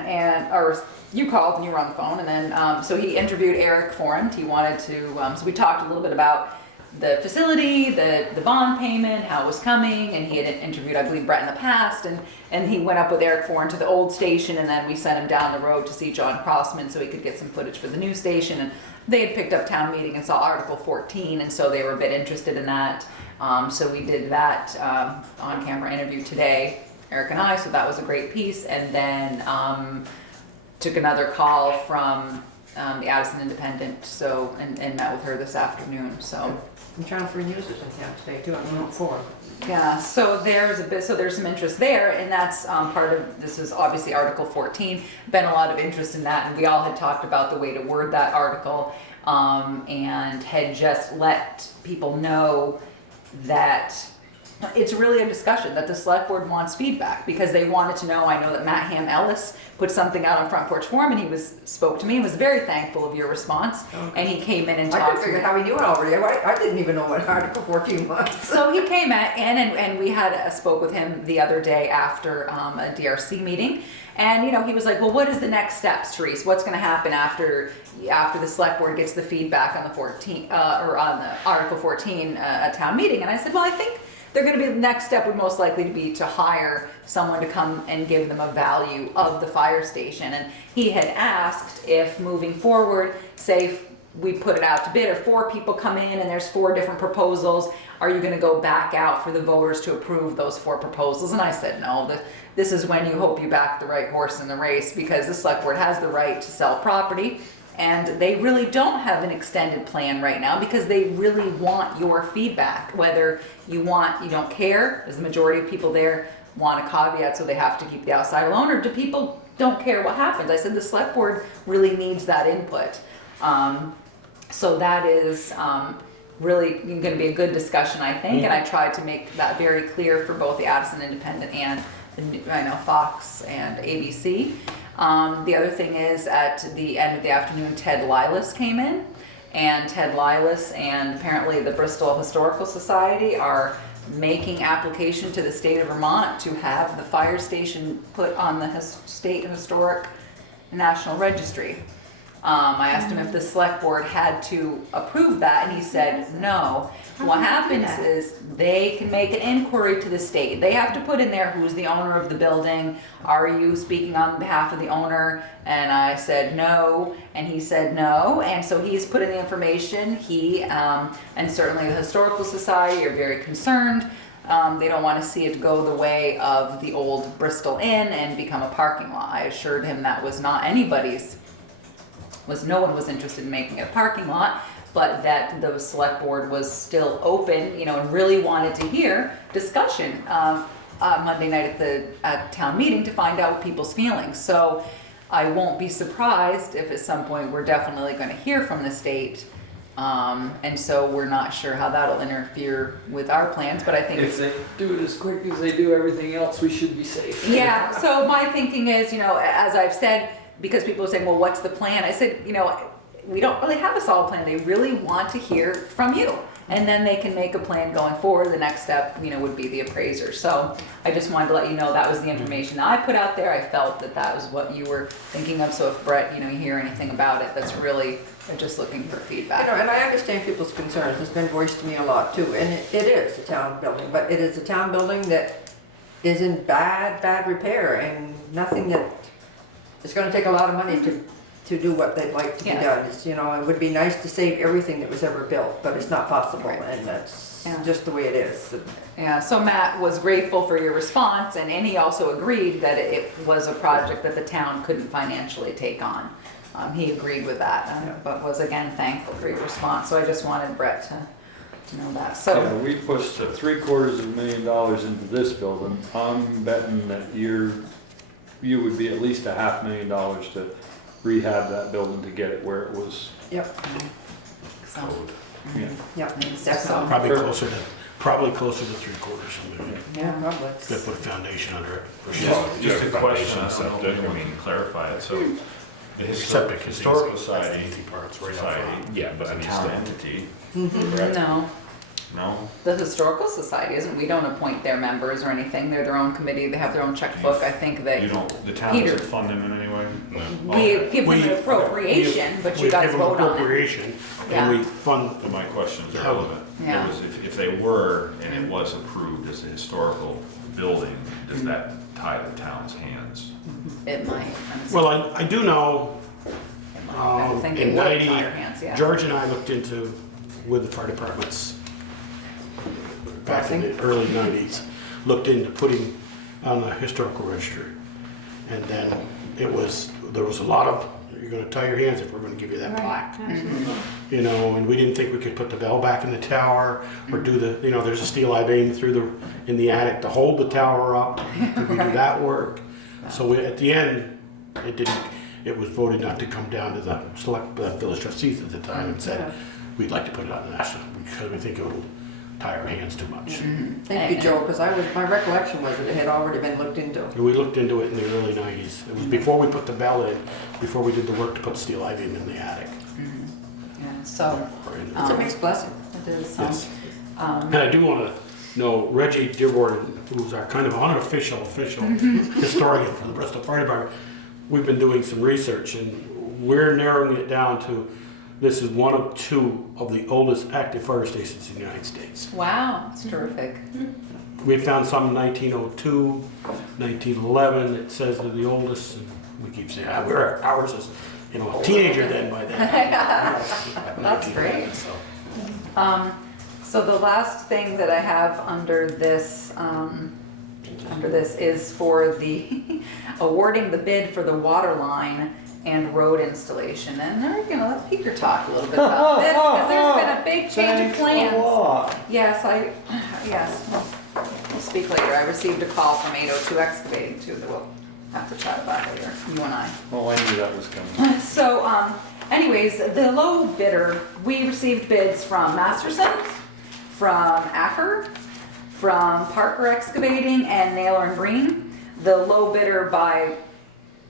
or you called and you were on the phone, and then, so he interviewed Eric for him. He wanted to, so we talked a little bit about the facility, the bond payment, how it was coming, and he had interviewed, I believe, Brett in the past, and he went up with Eric Foran to the old station, and then we sent him down the road to see John Crossman so he could get some footage for the new station, and they had picked up town meeting and saw Article 14, and so they were a bit interested in that. So we did that on-camera interview today, Eric and I, so that was a great piece, and then took another call from the Addison Independent, so, and met with her this afternoon, so. And Channel 3 News is in town today too, on Route 4. Yeah, so there's some interest there, and that's part of, this is obviously Article 14, been a lot of interest in that, and we all had talked about the way to word that article, and had just let people know that it's really a discussion, that the select board wants feedback, because they wanted to know, I know that Matt Ham Ellis put something out on Front Porch Forum, and he spoke to me and was very thankful of your response, and he came in and I talked couldn't to figure me. out how he knew it already. I didn't even know what Article 14 was. So he came in and we had spoke with him the other day after a DRC meeting, and he was like, well, what is the next steps, Therese? What's going to happen after the select board gets the feedback on the 14 or on the Article 14 at town meeting? And I said, well, I think they're going to be, the next step would most likely be to hire someone to come and give them a value of the fire station. And he had asked if moving forward, say we put it out to bid, or 4 people come in and there's 4 different proposals, are you going to go back out for the voters to approve those 4 proposals? And I said, no, this is when you hope you back the right horse in the race, because the select board has the right to sell property. And they really don't have an extended plan right now, because they really want your feedback. Whether you don't care, as the majority of people there want a caveat, so they have to keep the outside alone, or do people don't care what happens? I said the select board really needs that input. So that is really going to be a good discussion, I think, and I tried to make that very clear for both the Addison Independent and Fox and ABC. The other thing is, at the end of the afternoon, Ted Lilas came in, and Ted Lilas and apparently the Bristol Historical Society are making application to the state of Vermont to have the fire station put on the State Historic National Registry. I asked him if the select board had to approve that, and he said no. What happens is they can make an inquiry to the state. They have to put in there who's the owner of the building. Are you speaking on behalf of the owner? And I said no, and he said no, and so he's put in the information. He and certainly the Historical Society are very concerned. They don't want to see it go the way of the old Bristol Inn and become a parking lot. I assured him that was not anybody's. No one was interested in making it a parking lot, but that the select board was still open, and really wanted to hear discussion Monday night at town meeting to find out people's feelings. So I won't be surprised if at some point we're definitely going to hear from the state. And so we're not sure how that'll interfere with our plans, but I think If they do it as quick as they do everything else, we should be safe. yeah, so my thinking is, as I've said, because people are saying, well, what's the plan? I said, we don't really have a solid plan. They really want to hear from you. And then they can make a plan going forward. The next step, would be the appraiser. So I just wanted to let you know that was the information that I put out there. I felt that was what you were thinking of. So if Brett, you hear anything about it, that's really just looking for feedback. And I understand people's concerns. It's been voiced to me a lot too. And it is a town building, but it is a town building that is in bad repair, and nothing that, it's gonna take a lot of money to do what they'd like to be Yes. done. It's, it would be nice to save everything that was ever built, but it's not possible, Right. and that's Yeah. just the way it is. Yeah, so Matt was grateful for your response, and he also agreed that it was a project that the town couldn't financially take on. He agreed with that, but was again thankful for your response. So I just wanted Brett to know that. So Yeah, we pushed $750,000 into this building. I'm betting that you would be at least $500,000 to rehab that building to get it where it was. Yep, so, Yeah. yep, So- definitely. Probably closer to 3/4. Yeah, probably. Gotta put a foundation under it. for Just sure. just a question, I don't know septic, if anyone can clarify it, so the Septic is Historical easy. That's the Society, easy part, it's right up Society front. Yeah, but I is a mean, town still. entity. no, No? The Historical Society isn't, we don't appoint their members or anything, they're their own committee, they have their own checkbook, I think You that don't, the town Peter. doesn't fund them in any way? we give them an appropriation, but you guys vote on it. Appropriation, Yeah. and we fund, So my questions are Yeah. relevant. Yeah. It was, if they were, and it was approved as a historical building, does that tie the town's hands? It might. well, I do know, I think it in would tie 90, your hands, yeah. George and I looked into, with the fire departments, back in the early 90s, looked into putting on the historical register. And then there was a lot of, you're gonna tie your hands if we're gonna give you that plaque. You know, and we didn't think we could put the bell back in the tower, or do the, you know, there's a steel I-beam in the attic to hold the tower up. Could we do that work? So at the end, it was voted not to come down to the village trustees at the time and said, we'd like to put it on the national, because we think it will tie our hands too much. Thank you, Joe, because my recollection was that it had already been looked into. And we looked into it in the early 90s. It was before we put the bell in, before we did the work to put the steel I-beam in the attic. Yeah, so, It's a mixed blessing. it is, Yes. And I do want to know Reggie Dearborn, who's our kind of unofficial historian for the Bristol Fire Department. We've been doing some research, and we're narrowing it down to, this is one of two of the oldest active fire stations in the United States. wow, it's terrific. We found some in 1902, 1911. It says they're the oldest, and we keep saying, ours is, you know, a teenager then by then. That's great. So the last thing that I have under this is for the awarding the bid for the water line and road installation. And they're gonna let Peter talk a little bit about this, because there's been a big change of plans. Yes, we'll speak later. I received a call from 802 Excavating too, that we'll have to chat about later, you and I. Oh, I knew that was coming. So, anyways, the low bidder, we received bids from Masterson's, from Acker, from Parker Excavating, and Naylor and Breen. The low bidder by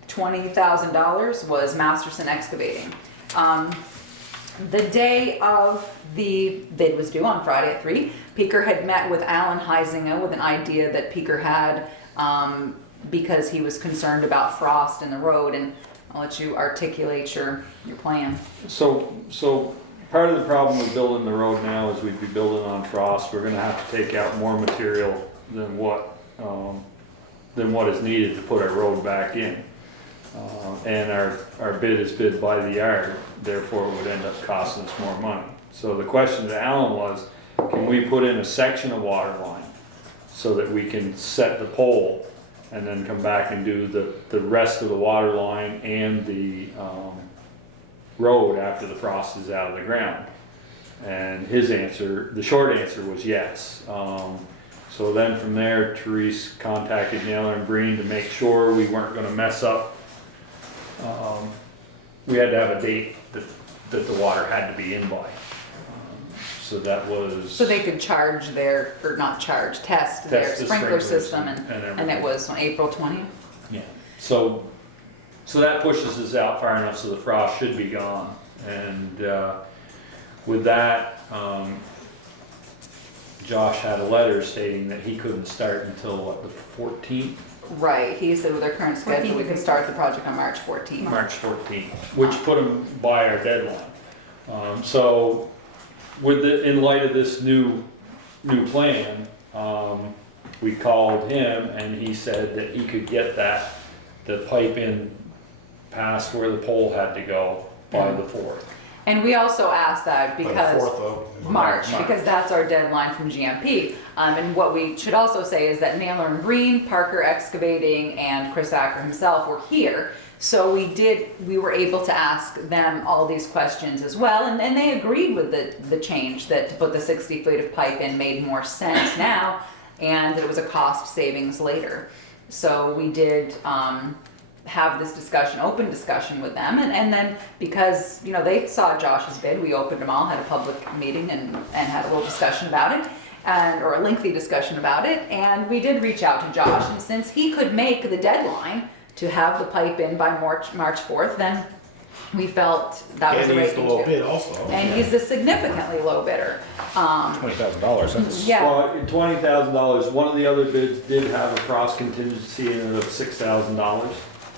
$20,000 was Masterson Excavating. The day of the bid was due on Friday at 3. Peaker had met with Alan Heisinger with an idea that Peaker had, because he was concerned about frost in the road, and I'll let you articulate your plan. So part of the problem with building the road now is we'd be building on frost. We're gonna have to take out more material than what is needed to put our road back in. And our bid is bid by the yard, therefore it would end up costing us more money. So the question to Alan was, can we put in a section of water line so that we can set the pole and then come back and do the rest of the water line and the road after the frost is out of the ground? And his answer, the short answer was yes. So then from there, Therese contacted Naylor and Breen to make sure we weren't gonna mess up. We had to have a date that the water had to be in by. So that was. So they could charge their, or not charge, test their Test the sprinkler sprinklers system, and and everything. it was on April 20th? Yeah. So that pushes us out far enough so the frost should be gone. And with that, Josh had a letter stating that he couldn't start until what, the 14th? Right, he said with our current schedule, we 14th. could start the project on March 14th. March 14th, which put him by our deadline. So in light of this new plan, we called him and he said that he could get the pipe in past where the pole had to go by the 4th. And we also asked that By the because 4th of March, March. because that's our deadline from GMP. And what we should also say is that Naylor and Breen, Parker Excavating, and Chris Acker himself were here. So we were able to ask them all these questions as well, and they agreed with the change, that to put the 60 feet of pipe in made more sense now, and it was a cost savings later. So we did have this discussion, open discussion with them, and then because, you know, they saw Josh's bid, we opened them all, had a public meeting and had a little discussion about it, or a lengthy discussion about it, and we did reach out to Josh, and since he could make the deadline to have the pipe in by March 4th, then we felt that was And the he's right the thing low to do. bid also. And he's a significantly low bidder. $20,000, that's. Yeah, Well, $20,000, one of the other bids did have a cross contingency in it of $6,000.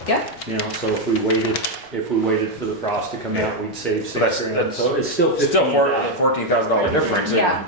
yeah, You know, so if we waited for the frost to come out, we'd save So that's- 6 grand, that's so it's still Still $15,000. $14,000 difference. yeah.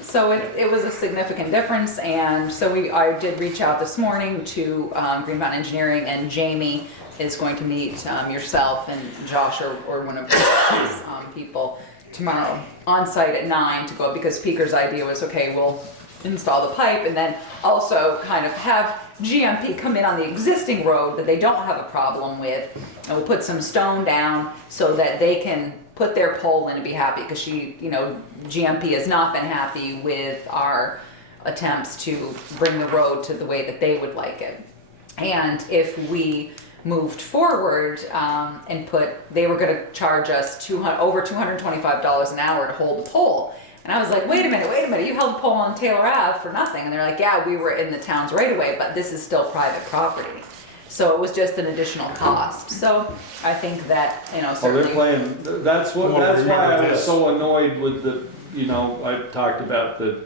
So it was a significant difference, and so I did reach out this morning to Green Mountain Engineering, and Jamie is going to meet yourself and Josh or one of those people tomorrow on site at 9 to go, because Peaker's idea was, okay, we'll install the pipe and then also kind of have GMP come in on the existing road that they don't have a problem with, and we'll put some stone down so that they can put their pole in and be happy, because GMP has not been happy with our attempts to bring the road to the way that they would like it. And if we moved forward and they were gonna charge us over $225 an hour to hold the pole. And I was like, wait a minute, you held the pole on Taylor Ave for nothing. And they're like, yeah, we were in the town's right of way, but this is still private property. So it was just an additional cost. So I think that, Oh, certainly. they're playing, that's Well, why remember I was this. so annoyed with I talked about the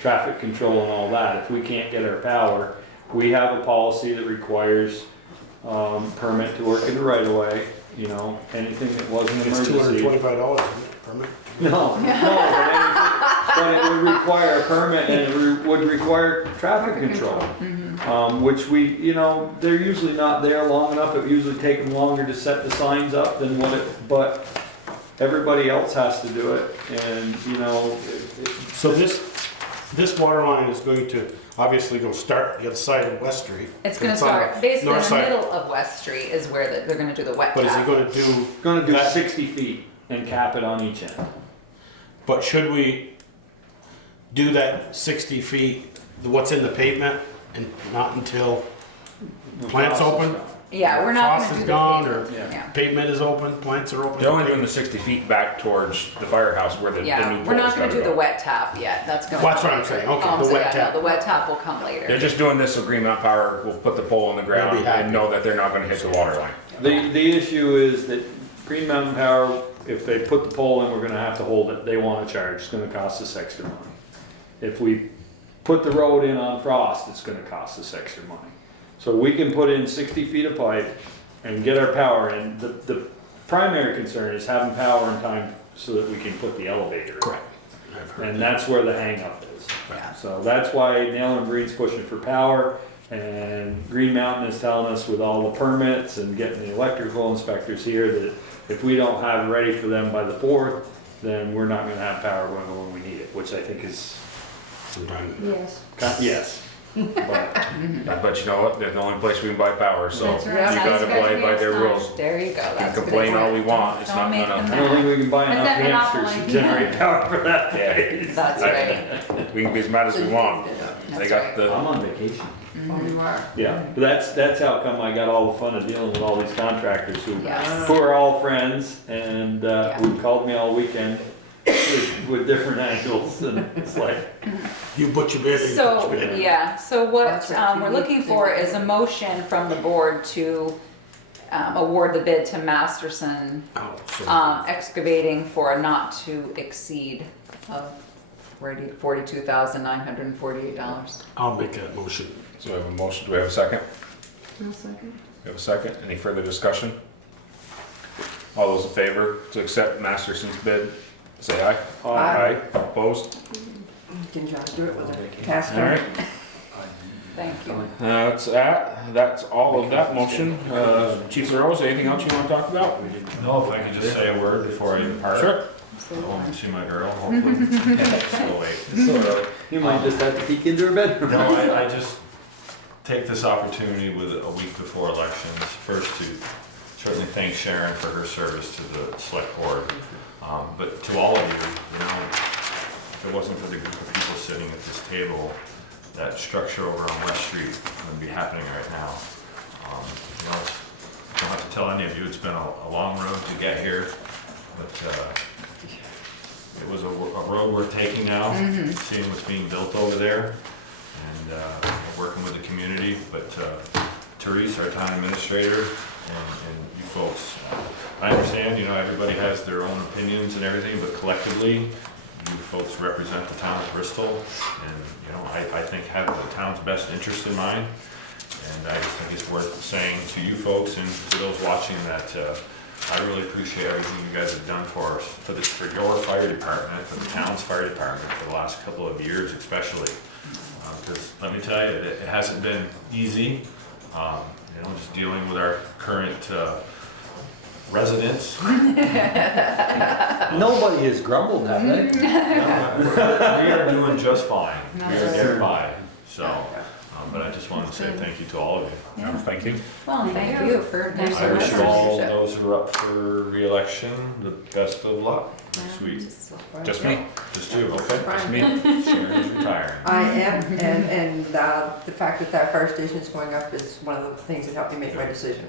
traffic control and all that. If we can't get our power, we have a policy that requires permit to work in the right of way, anything that wasn't an It's emergency. $225 permit. No, but it would require a permit and it would require traffic control. Which they're usually not there long enough. It would usually take them longer to set the signs up than but everybody else has to do it, and So this water line is going to obviously go start the other side of West Street. It's gonna on the start basically in north the side. middle of West Street is where they're gonna do the wet But is he tap. gonna do, gonna do That- 60 feet and cap it on each end. but should we do that 60 feet, what's in the pavement, and not until plants open? Yeah, we're not Frost gonna is do the gone, pavement. or Yeah. pavement is open, plants are open? They're only doing the 60 feet back towards the firehouse where the new Yeah, pole's we're not gonna gotta do the go. wet tap yet, that's gonna. Well, that's come what I'm later. saying. Okay, the So wet yeah, tap. no, the wet tap will come later. They're just doing this so Green Mountain Power will put the pole on the ground They'll be happy. and know that they're not gonna hit the water line. The issue is that Green Mountain Power, if they put the pole in, we're gonna have to hold it. They wanna charge. It's gonna cost us extra money. If we put the road in on Frost, it's gonna cost us extra money. So we can put in 60 feet of pipe and get our power in. The primary concern is having power in time so that we can put the elevator in. Correct. I've heard And that. that's where the hang up is. Yeah. So that's why Nail and Breed's pushing for power, and Green Mountain is telling us with all the permits and getting the electrical inspectors here that if we don't have it ready for them by the 4th, then we're not gonna have power when we need it, which I think is, Sometime. Yes. yes. But But you know what, they're the only place we can buy power, so That's we right. That's gotta good. play by their rules. There you go, We can that's good. complain all we want, it's Don't not make gonna. them I don't think we can buy What's enough that hamsters to monopoly? generate power for that. Yeah. That's right. We can be as mad as we want. They That's got right. the, I'm on vacation. Oh, you are. Yeah, but that's how come I got all the fun of dealing with all these contractors Yes. who are all friends and Yeah. who called me all weekend with different angles, and it's like, You butcher bid. So, yeah, so what That's what you we're need looking to for do. is a motion from the board to award the bid to Masterson Oh, so- excavating for a not to exceed of $42,948. I'll make that motion. so we have a motion, do we have a second? I'll second. We have a second, any further discussion? All those in favor to accept Masterson's bid, say aye. Aye. Opposed? Can Josh do it with a cast All right. iron? Thank you. That's all of that motion. Chief Rose, anything else you wanna talk about? No, if I could just say a word before I depart. Sure. I want to see my girl, hopefully. Still late. you might just have to peek into her bedroom. No, I just take this opportunity with a week before elections, first to certainly thank Sharon for her service to the select board. But to all of you, if it wasn't for the group of people sitting at this table, that structure over on West Street wouldn't be happening right now. I don't have to tell any of you, it's been a long road to get here, but it was a road worth taking now, seeing what's being built over there, and working with the community. But Therese, our town administrator, and you folks. I understand, you know, everybody has their own opinions and everything, but collectively, you folks represent the town of Bristol, and, you know, I think have the town's best interest in mind. And I just think it's worth saying to you folks and to those watching that I really appreciate everything you guys have done for us, for your fire department, for the town's fire department, for the last couple of years especially. Because let me tell you, it hasn't been easy, you know, just dealing with our current residents. Nobody has grumbled, have they? We are doing just fine. We are getting by, so. But I just wanted to say thank you to all of you. Yeah, thank you. Well, thank you for I wish you all those who are up for re-election the best of luck next week. Just me? Just you, okay? Just me. Sharon's retiring. I am, and the fact that that fire station is going up is one of the things that helped me make my decision.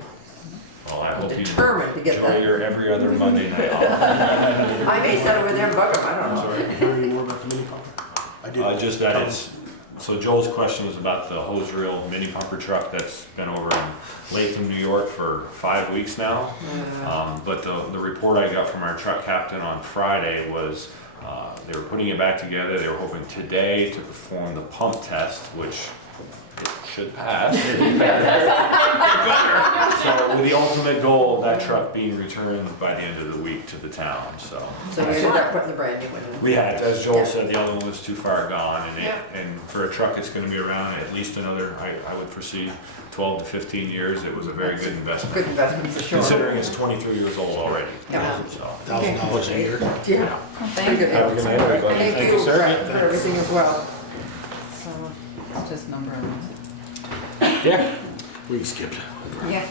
Well, I I'm hope you determined to get enjoy that. your every other Monday night off. I may sit over there and bug them, I don't know. Hear any more about the mini pumper? I did. Just that it's, so Joel's question was about the hose reel mini pumper truck that's been over in Latham, New York for 5 weeks now. But the report I got from our truck captain on Friday was they were putting it back together. They were hoping today to perform the pump test, which it should pass. So with the ultimate goal of that truck being returned by the end of the week to the town, so. So we ended up putting the brand new one in. We had, as Joel said, the other one was too far gone, and for a truck, it's gonna be around at least another, I would foresee 12 to 15 years. It was a very good investment, Good investment for sure. considering it's 23 years old already. Yeah. So, $1,000 a year. Yeah. Thank you. have a good night, everybody. Thank you for everything as well. So, it's just number one. Yeah. We skipped. Yeah.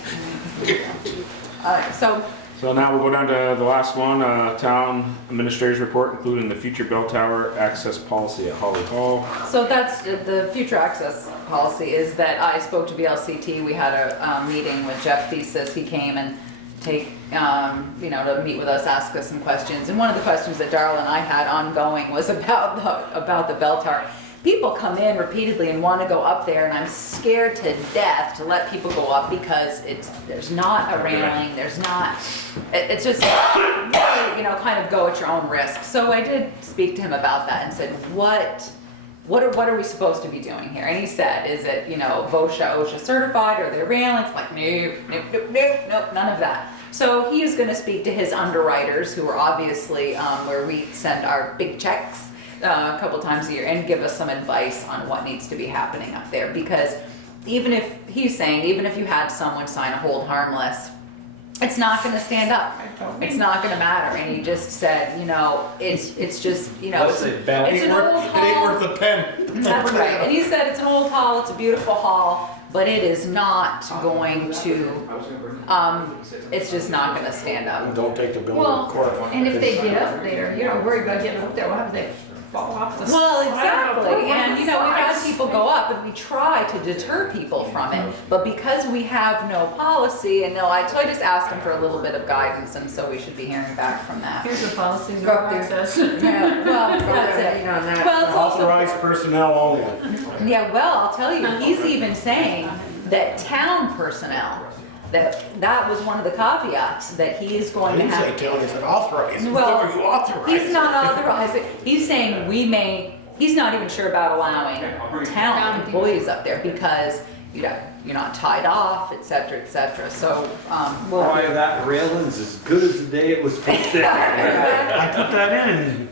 Alright, so, So now we'll go down to the last one, town administrator's report, including the future bell tower access policy at Holly Hall. so that's, the future access policy is that I spoke to VLCT, we had a meeting with Jeff Thesis, he came and you know, to meet with us, ask us some questions, and one of the questions that Darla and I had ongoing was about the bell tower. People come in repeatedly and want to go up there, and I'm scared to death to let people go up because there's not a railing, it's just, you know, kind of go at your own risk. So I did speak to him about that and said, what are we supposed to be doing here? And he said, is it, you know, OSHA certified, are there railings? Like, nope, none of that. So he is gonna speak to his underwriters, who are obviously, where we send our big checks a couple times a year, and give us some advice on what needs to be happening up there. Because even if you had someone sign a hold harmless, it's not gonna stand up. It's not gonna matter. And he just said, you know, it's just, you know, it's an old hall. It ain't worth a pen. That's right. And he said it's an old hall, it's a beautiful hall, but it is not going to, it's just not gonna stand up. Don't take the bill to Well, court. and if they get up there, you're not worried about getting up there, what happens if they fall off the Well, side of the exactly, and you know, we've had slides? people go up and we try to deter people from it, but because we have no policy and so I just asked him for a little bit of guidance, and so we should be hearing back from that. Here's the policy, Go up there. access. Yeah, well, that's it. On that. Well, it's also, Authorized personnel only. yeah, well, I'll tell you, he's even saying that town personnel, that was one of the caveats, that he is I going to didn't say have. tell, I said authorized. Well, Whatever you authorize. He's not authorizing, he's saying he's not even sure about allowing town employees up there because you're not tied off, et cetera, so, Why that railing's as good as the day it was put there. I put that in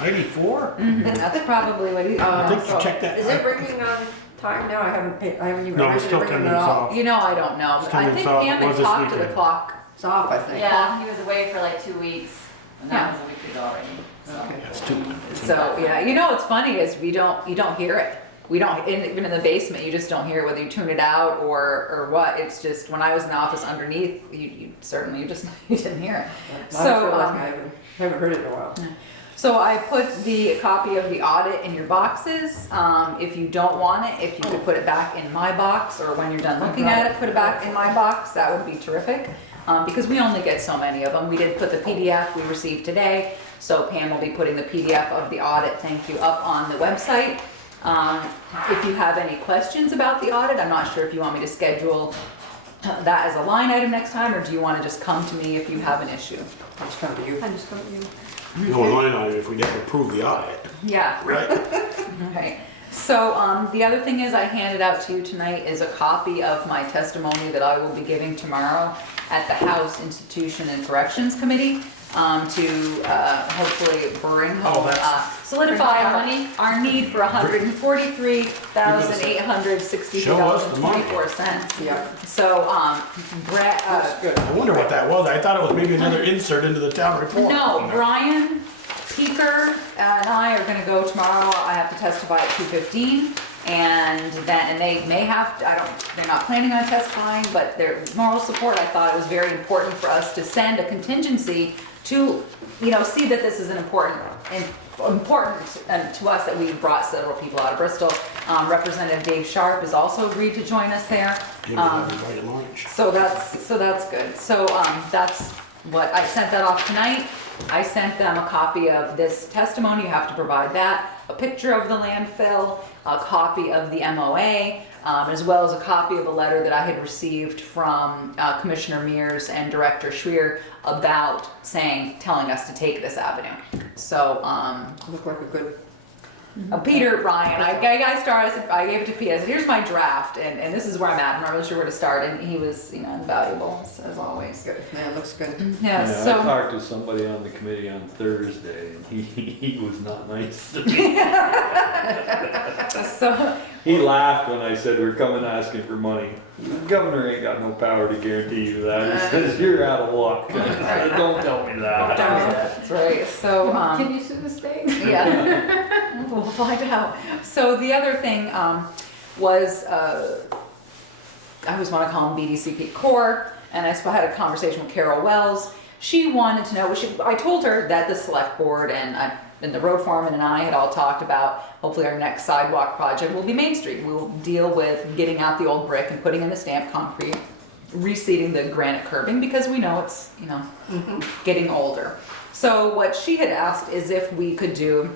94. that's probably what he, I think you checked that. Is it ringing on time now? I haven't even. No, it's is it still ringing 10 at minutes all? off. you know, I don't know. It's I coming think south. It Hammond was this talked to the weekend. clock. It's off, I think. Yeah, he was away for like 2 weeks, and that was a week ago already, so. Okay. That's too. So, yeah, you know what's funny is you don't hear it. We don't, even in the basement, you just don't hear it, whether you tune it out or what. It's just, when I was in the office underneath, you didn't hear it. So, I haven't heard it in a while. So I put the copy of the audit in your boxes. If you don't want it, if you could put it back in my box, or when you're done looking at it, put it back in my box, that would be terrific. Because we only get so many of them. We did put the PDF we received today, so Pam will be putting the PDF of the audit, thank you, up on the website. If you have any questions about the audit, I'm not sure if you want me to schedule that as a line item next time, or do you wanna just come to me if you have an issue? I'll just come to you. I just go with you. No line on it if we didn't approve the audit, Yeah. right? Okay, so, the other thing is I handed out to you tonight is a copy of my testimony that I will be giving tomorrow at the House Institution and Corrections Committee, to, hopefully bring home, solidify our need for $143,860.24. Yeah. So, Brett, Good. I wonder what that was. I thought it was maybe another insert into the town report. no, Brian, Peeker, and I are gonna go tomorrow. I have to testify at 2:15. And they may have, they're not planning on testifying, but their moral support, I thought it was very important for us to send a contingency to, see that this is an important to us that we brought several people out of Bristol. Representative Dave Sharp has also agreed to join us there. Maybe have invited lunch. So that's good. So, that's what, I sent that off tonight. I sent them a copy of this testimony, you have to provide that, a picture of the landfill, a copy of the MOA, as well as a copy of a letter that I had received from Commissioner Mears and Director Schwier about telling us to take this avenue. So, Look like a good, Peter, Ryan, I gave it to Pete, I said, here's my draft, and this is where I'm at, I'm not really sure where to start, and he was, invaluable, as always. good, man, looks good. Yeah, I so, talked to somebody on the committee on Thursday, and he was not nice to me. so, He laughed when I said we're coming asking for money. The governor ain't got no power to guarantee you that. He says you're out of luck. I said, don't tell me that. that's right, so, Can you sue the state? yeah, we'll find out. So the other thing, was, I always wanna call him BDCP Core, and I had a conversation with Carol Wells. She wanted to know, I told her that the select board and the road foreman and I had all talked about, hopefully our next sidewalk project will be Main Street. We will deal with getting out the old brick and putting in the stamped concrete, reseeding the granite curbing, because we know it's, getting older. So what she had asked is if we could do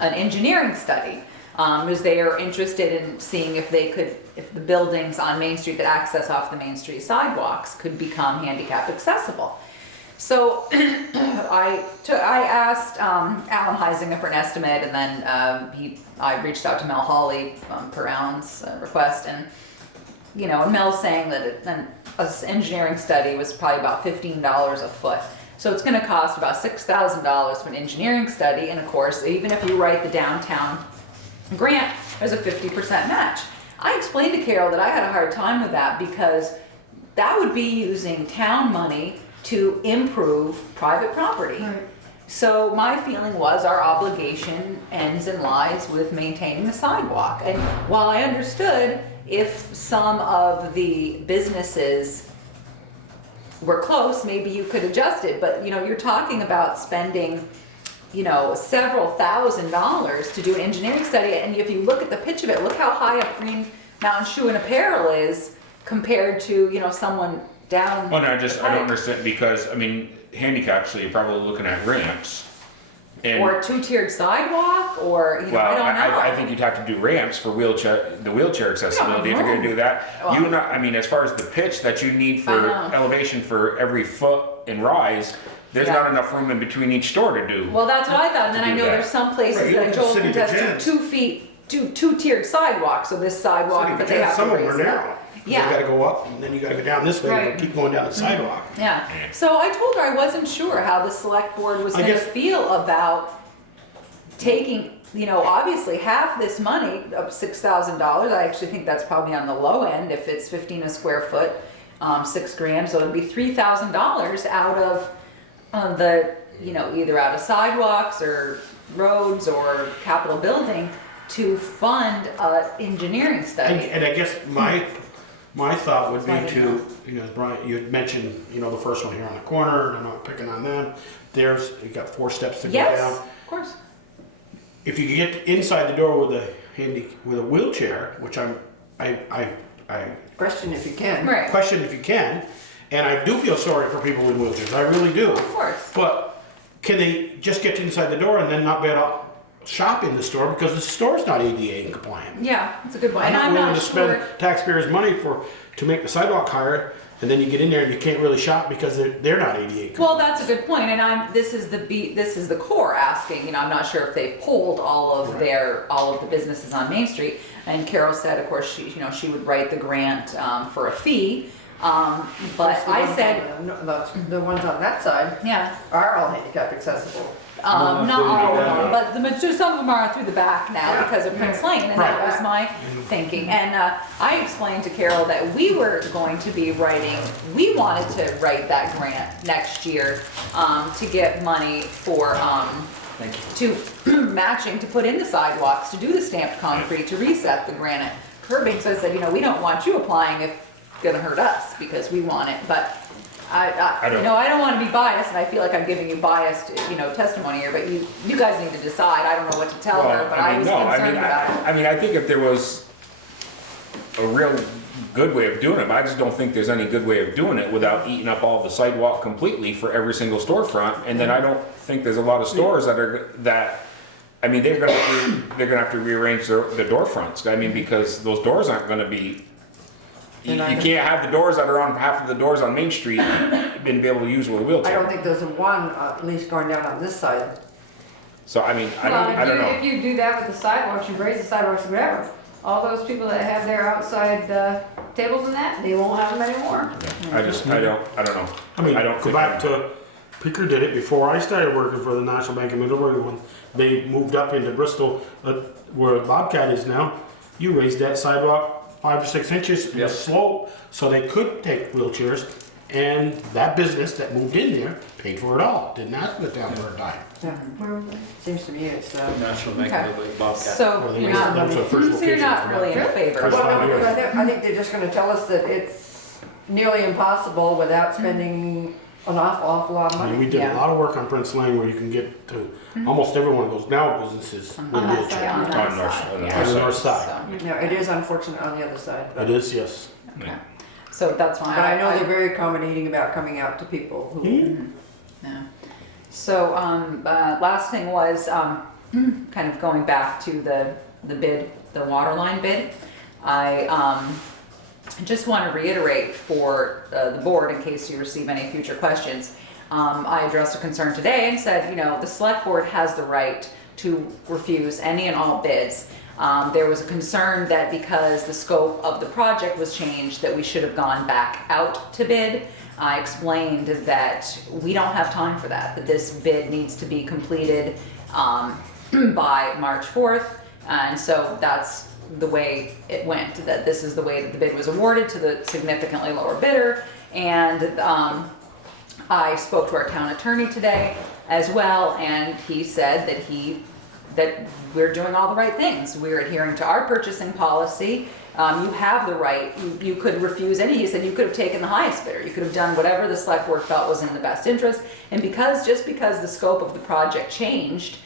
an engineering study, because they are interested in seeing if the buildings on Main Street that access off the Main Street sidewalks could become handicap accessible. So I asked Alan Heisinger for an estimate, and then I reached out to Mel Hawley per Alan's request, and and Mel's saying that an engineering study was probably about $15 a foot. So it's going to cost about $6,000 for an engineering study, and of course, even if you write the downtown grant, there's a 50% match. I explained to Carol that I had a hard time with that because that would be using town money to improve private property. Right. So my feeling was our obligation ends and lies with maintaining the sidewalk. And while I understood if some of the businesses were close, maybe you could adjust it, but you're talking about spending several $1,000s to do an engineering study, and if you look at the pitch of it, look how high up Green Mountain Shoe and Apparel is compared to, someone down. Well, no, I don't understand, because, handicapped, so you're probably looking at ramps. And, Or a two-tiered sidewalk, or, I well, don't know. I think you'd have to do ramps for the wheelchair accessibility if you're gonna do that. Well- As far as the pitch that you need I for know. elevation for every foot and rise, there's Yeah. not enough room in between each store to do. Well, that's what I thought, and then to I do know that. there's some places Right, you that look at Joel the can city just of do 2 feet, two-tiered sidewalk, so this sidewalk, but they have to Some of them raise are it up. narrow. You Yeah. gotta go up, and then you gotta go down this way, Right. and keep going down the sidewalk. Yeah, so I told her I wasn't sure how the select board was I gonna guess- feel about taking, obviously half this money of $6,000. I actually think that's probably on the low end if it's 15 a square foot, $6,000. So it'd be $3,000 out of the, either out of sidewalks or roads or capital building to fund an engineering study. And I guess my thought would be to, Brian, you had mentioned, the first one here on the corner, I'm not picking on them. You got 4 steps to go Yes, down. of course. If you could get inside the door with a wheelchair, which I Question if you can. Right, question if you can, and I do feel sorry for people with wheelchairs, I really do. of course. But can they just get inside the door and then not be able shop in the store because the store's not ADA compliant. Yeah, that's a good one. I'm And not I'm willing not to sure. spend taxpayers' money to make the sidewalk higher, and then you get in there and you can't really shop because they're not ADA compliant. Well, that's a good point, and this is the core asking, I'm not sure if they've polled all of the businesses on Main Street, and Carol said, of course, she would write the grant, for a fee, but I said, The ones on that side yeah, are all handicap accessible. not all of them, but some of them are through the back now because of Prince Lane, and that Right. was my thinking. And I explained to Carol that we were going to be we wanted to write that grant next year to get money for, to matching, to put in the sidewalks, to do the stamped concrete, to reset the granite curbing. So I said, we don't want you applying if it's gonna hurt us because we want it, but I don't want to be biased, and I feel like I'm giving you biased, testimony here, but you guys need to decide. I don't know what to tell her, but I was concerned about it. I mean, I think if there was a real good way of doing it, but I just don't think there's any good way of doing it without eating up all the sidewalk completely for every single storefront. And then I don't think there's a lot of stores I mean, they're gonna have to rearrange the door fronts. I mean, because those doors aren't gonna be. You can't have the doors that are on half of the doors on Main Street and be able to use with a I wheelchair. don't think there's a one, at least going down on this side. So I mean, I don't know. If you do that with the sidewalks, you raise the sidewalks, whatever, all those people that have their outside tables and that, they won't have them anymore. I don't know. I mean, I don't go think back to, Picker did it before I started working for the National Bank of Middlebury when they moved up into Bristol, where Bobcat is now. You raised that sidewalk 5 or 6 inches in the slope so they could take wheelchairs, and that business that moved in there paid for it all. Didn't ask the town for a dime. Yeah. Seems to me it's, National Bank Okay. of Bobcat. So Well, you're that was the first not, so you're location not for really in Bobcat. favor. First well, time no, I heard I think they're just gonna tell us that it's nearly impossible without spending an awful lot of I mean, money. we did Yeah. a lot of work on Prince Lane where you can get to almost every one of those now businesses with On that wheelchairs. side, on that On north- side, on the yeah. On the north side. So, Yeah, it is unfortunate on the other side, but It is, yes. okay. So that's why. I know they're very accommodating about coming out to people who, Yeah. So, last thing was, kind of going back to the bid, the water line bid. I, just want to reiterate for the board, in case you receive any future questions. I addressed a concern today and said, the select board has the right to refuse any and all bids. There was a concern that because the scope of the project was changed, that we should have gone back out to bid. I explained that we don't have time for that this bid needs to be completed by March 4th. And so that's the way it went, that this is the way that the bid was awarded to the significantly lower bidder. And I spoke to our town attorney today as well, and he said that we're doing all the right things. We're adhering to our purchasing policy. You have the right, you could refuse any, he said you could have taken the highest bidder. You could have done whatever the select board felt was in the best interest. And just because the scope of the project changed,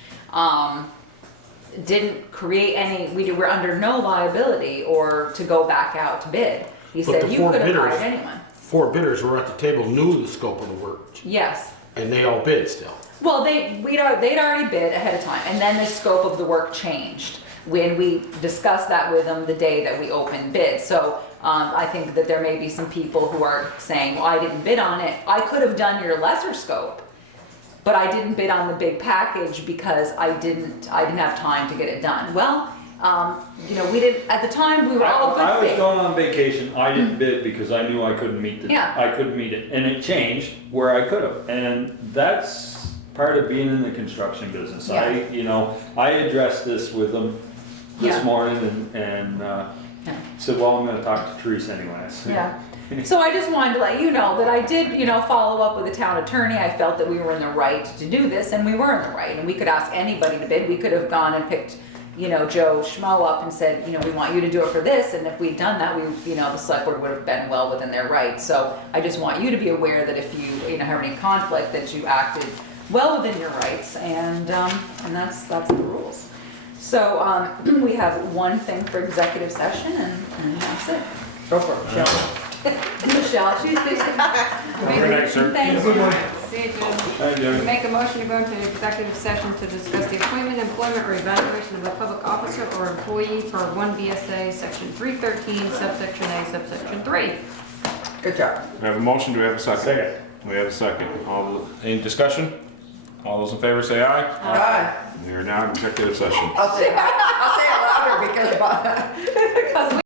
didn't create any, we were under no liability or to go back out to bid. He But said the you four could have bidders- hired anyone. 4 bidders were at the table, knew the scope of the work, Yes. and they all bid still. Well, they'd already bid ahead of time, and then the scope of the work changed when we discussed that with them the day that we opened bid. So I think that there may be some people who are saying, well, I didn't bid on it. I could have done your lesser scope, but I didn't bid on the big package because I didn't have time to get it done. Well, we didn't, at the time, we were all good I was faith. going on vacation, I didn't bid because I knew I couldn't meet Yeah. I couldn't meet it, and it changed where I could have, and that's part of being in the construction business. I addressed this with them this Yeah. morning and said, well, I'm gonna talk to Teresa anyways. Yeah. So I just wanted to let you know that I did, follow up with the town attorney. I felt that we were in the right to do this, and we were in the right. And we could ask anybody to bid. We could have gone and picked, Joe Schmo up and said, we want you to do it for this. And if we'd done that, the select board would have been well within their right. So I just want you to be aware that if you, have any conflict, that you acted well within your rights. And that's the rules. So we have one thing for executive session, and that's it. go for it, Michelle. Michelle, she's busy. Have a good night, sir. Thanks. Good night. See you, Jim. Hi, Jim. Make a motion to go into executive session to discuss the appointment, employment, or evaluation of a public officer or employee per 1 VSA, section 313, subsection A, subsection 3. Good job. We have a motion, do we have a second? Second. We have a second. Any discussion? All those in favor say aye. Aye. We are now in executive session. I'll say it louder because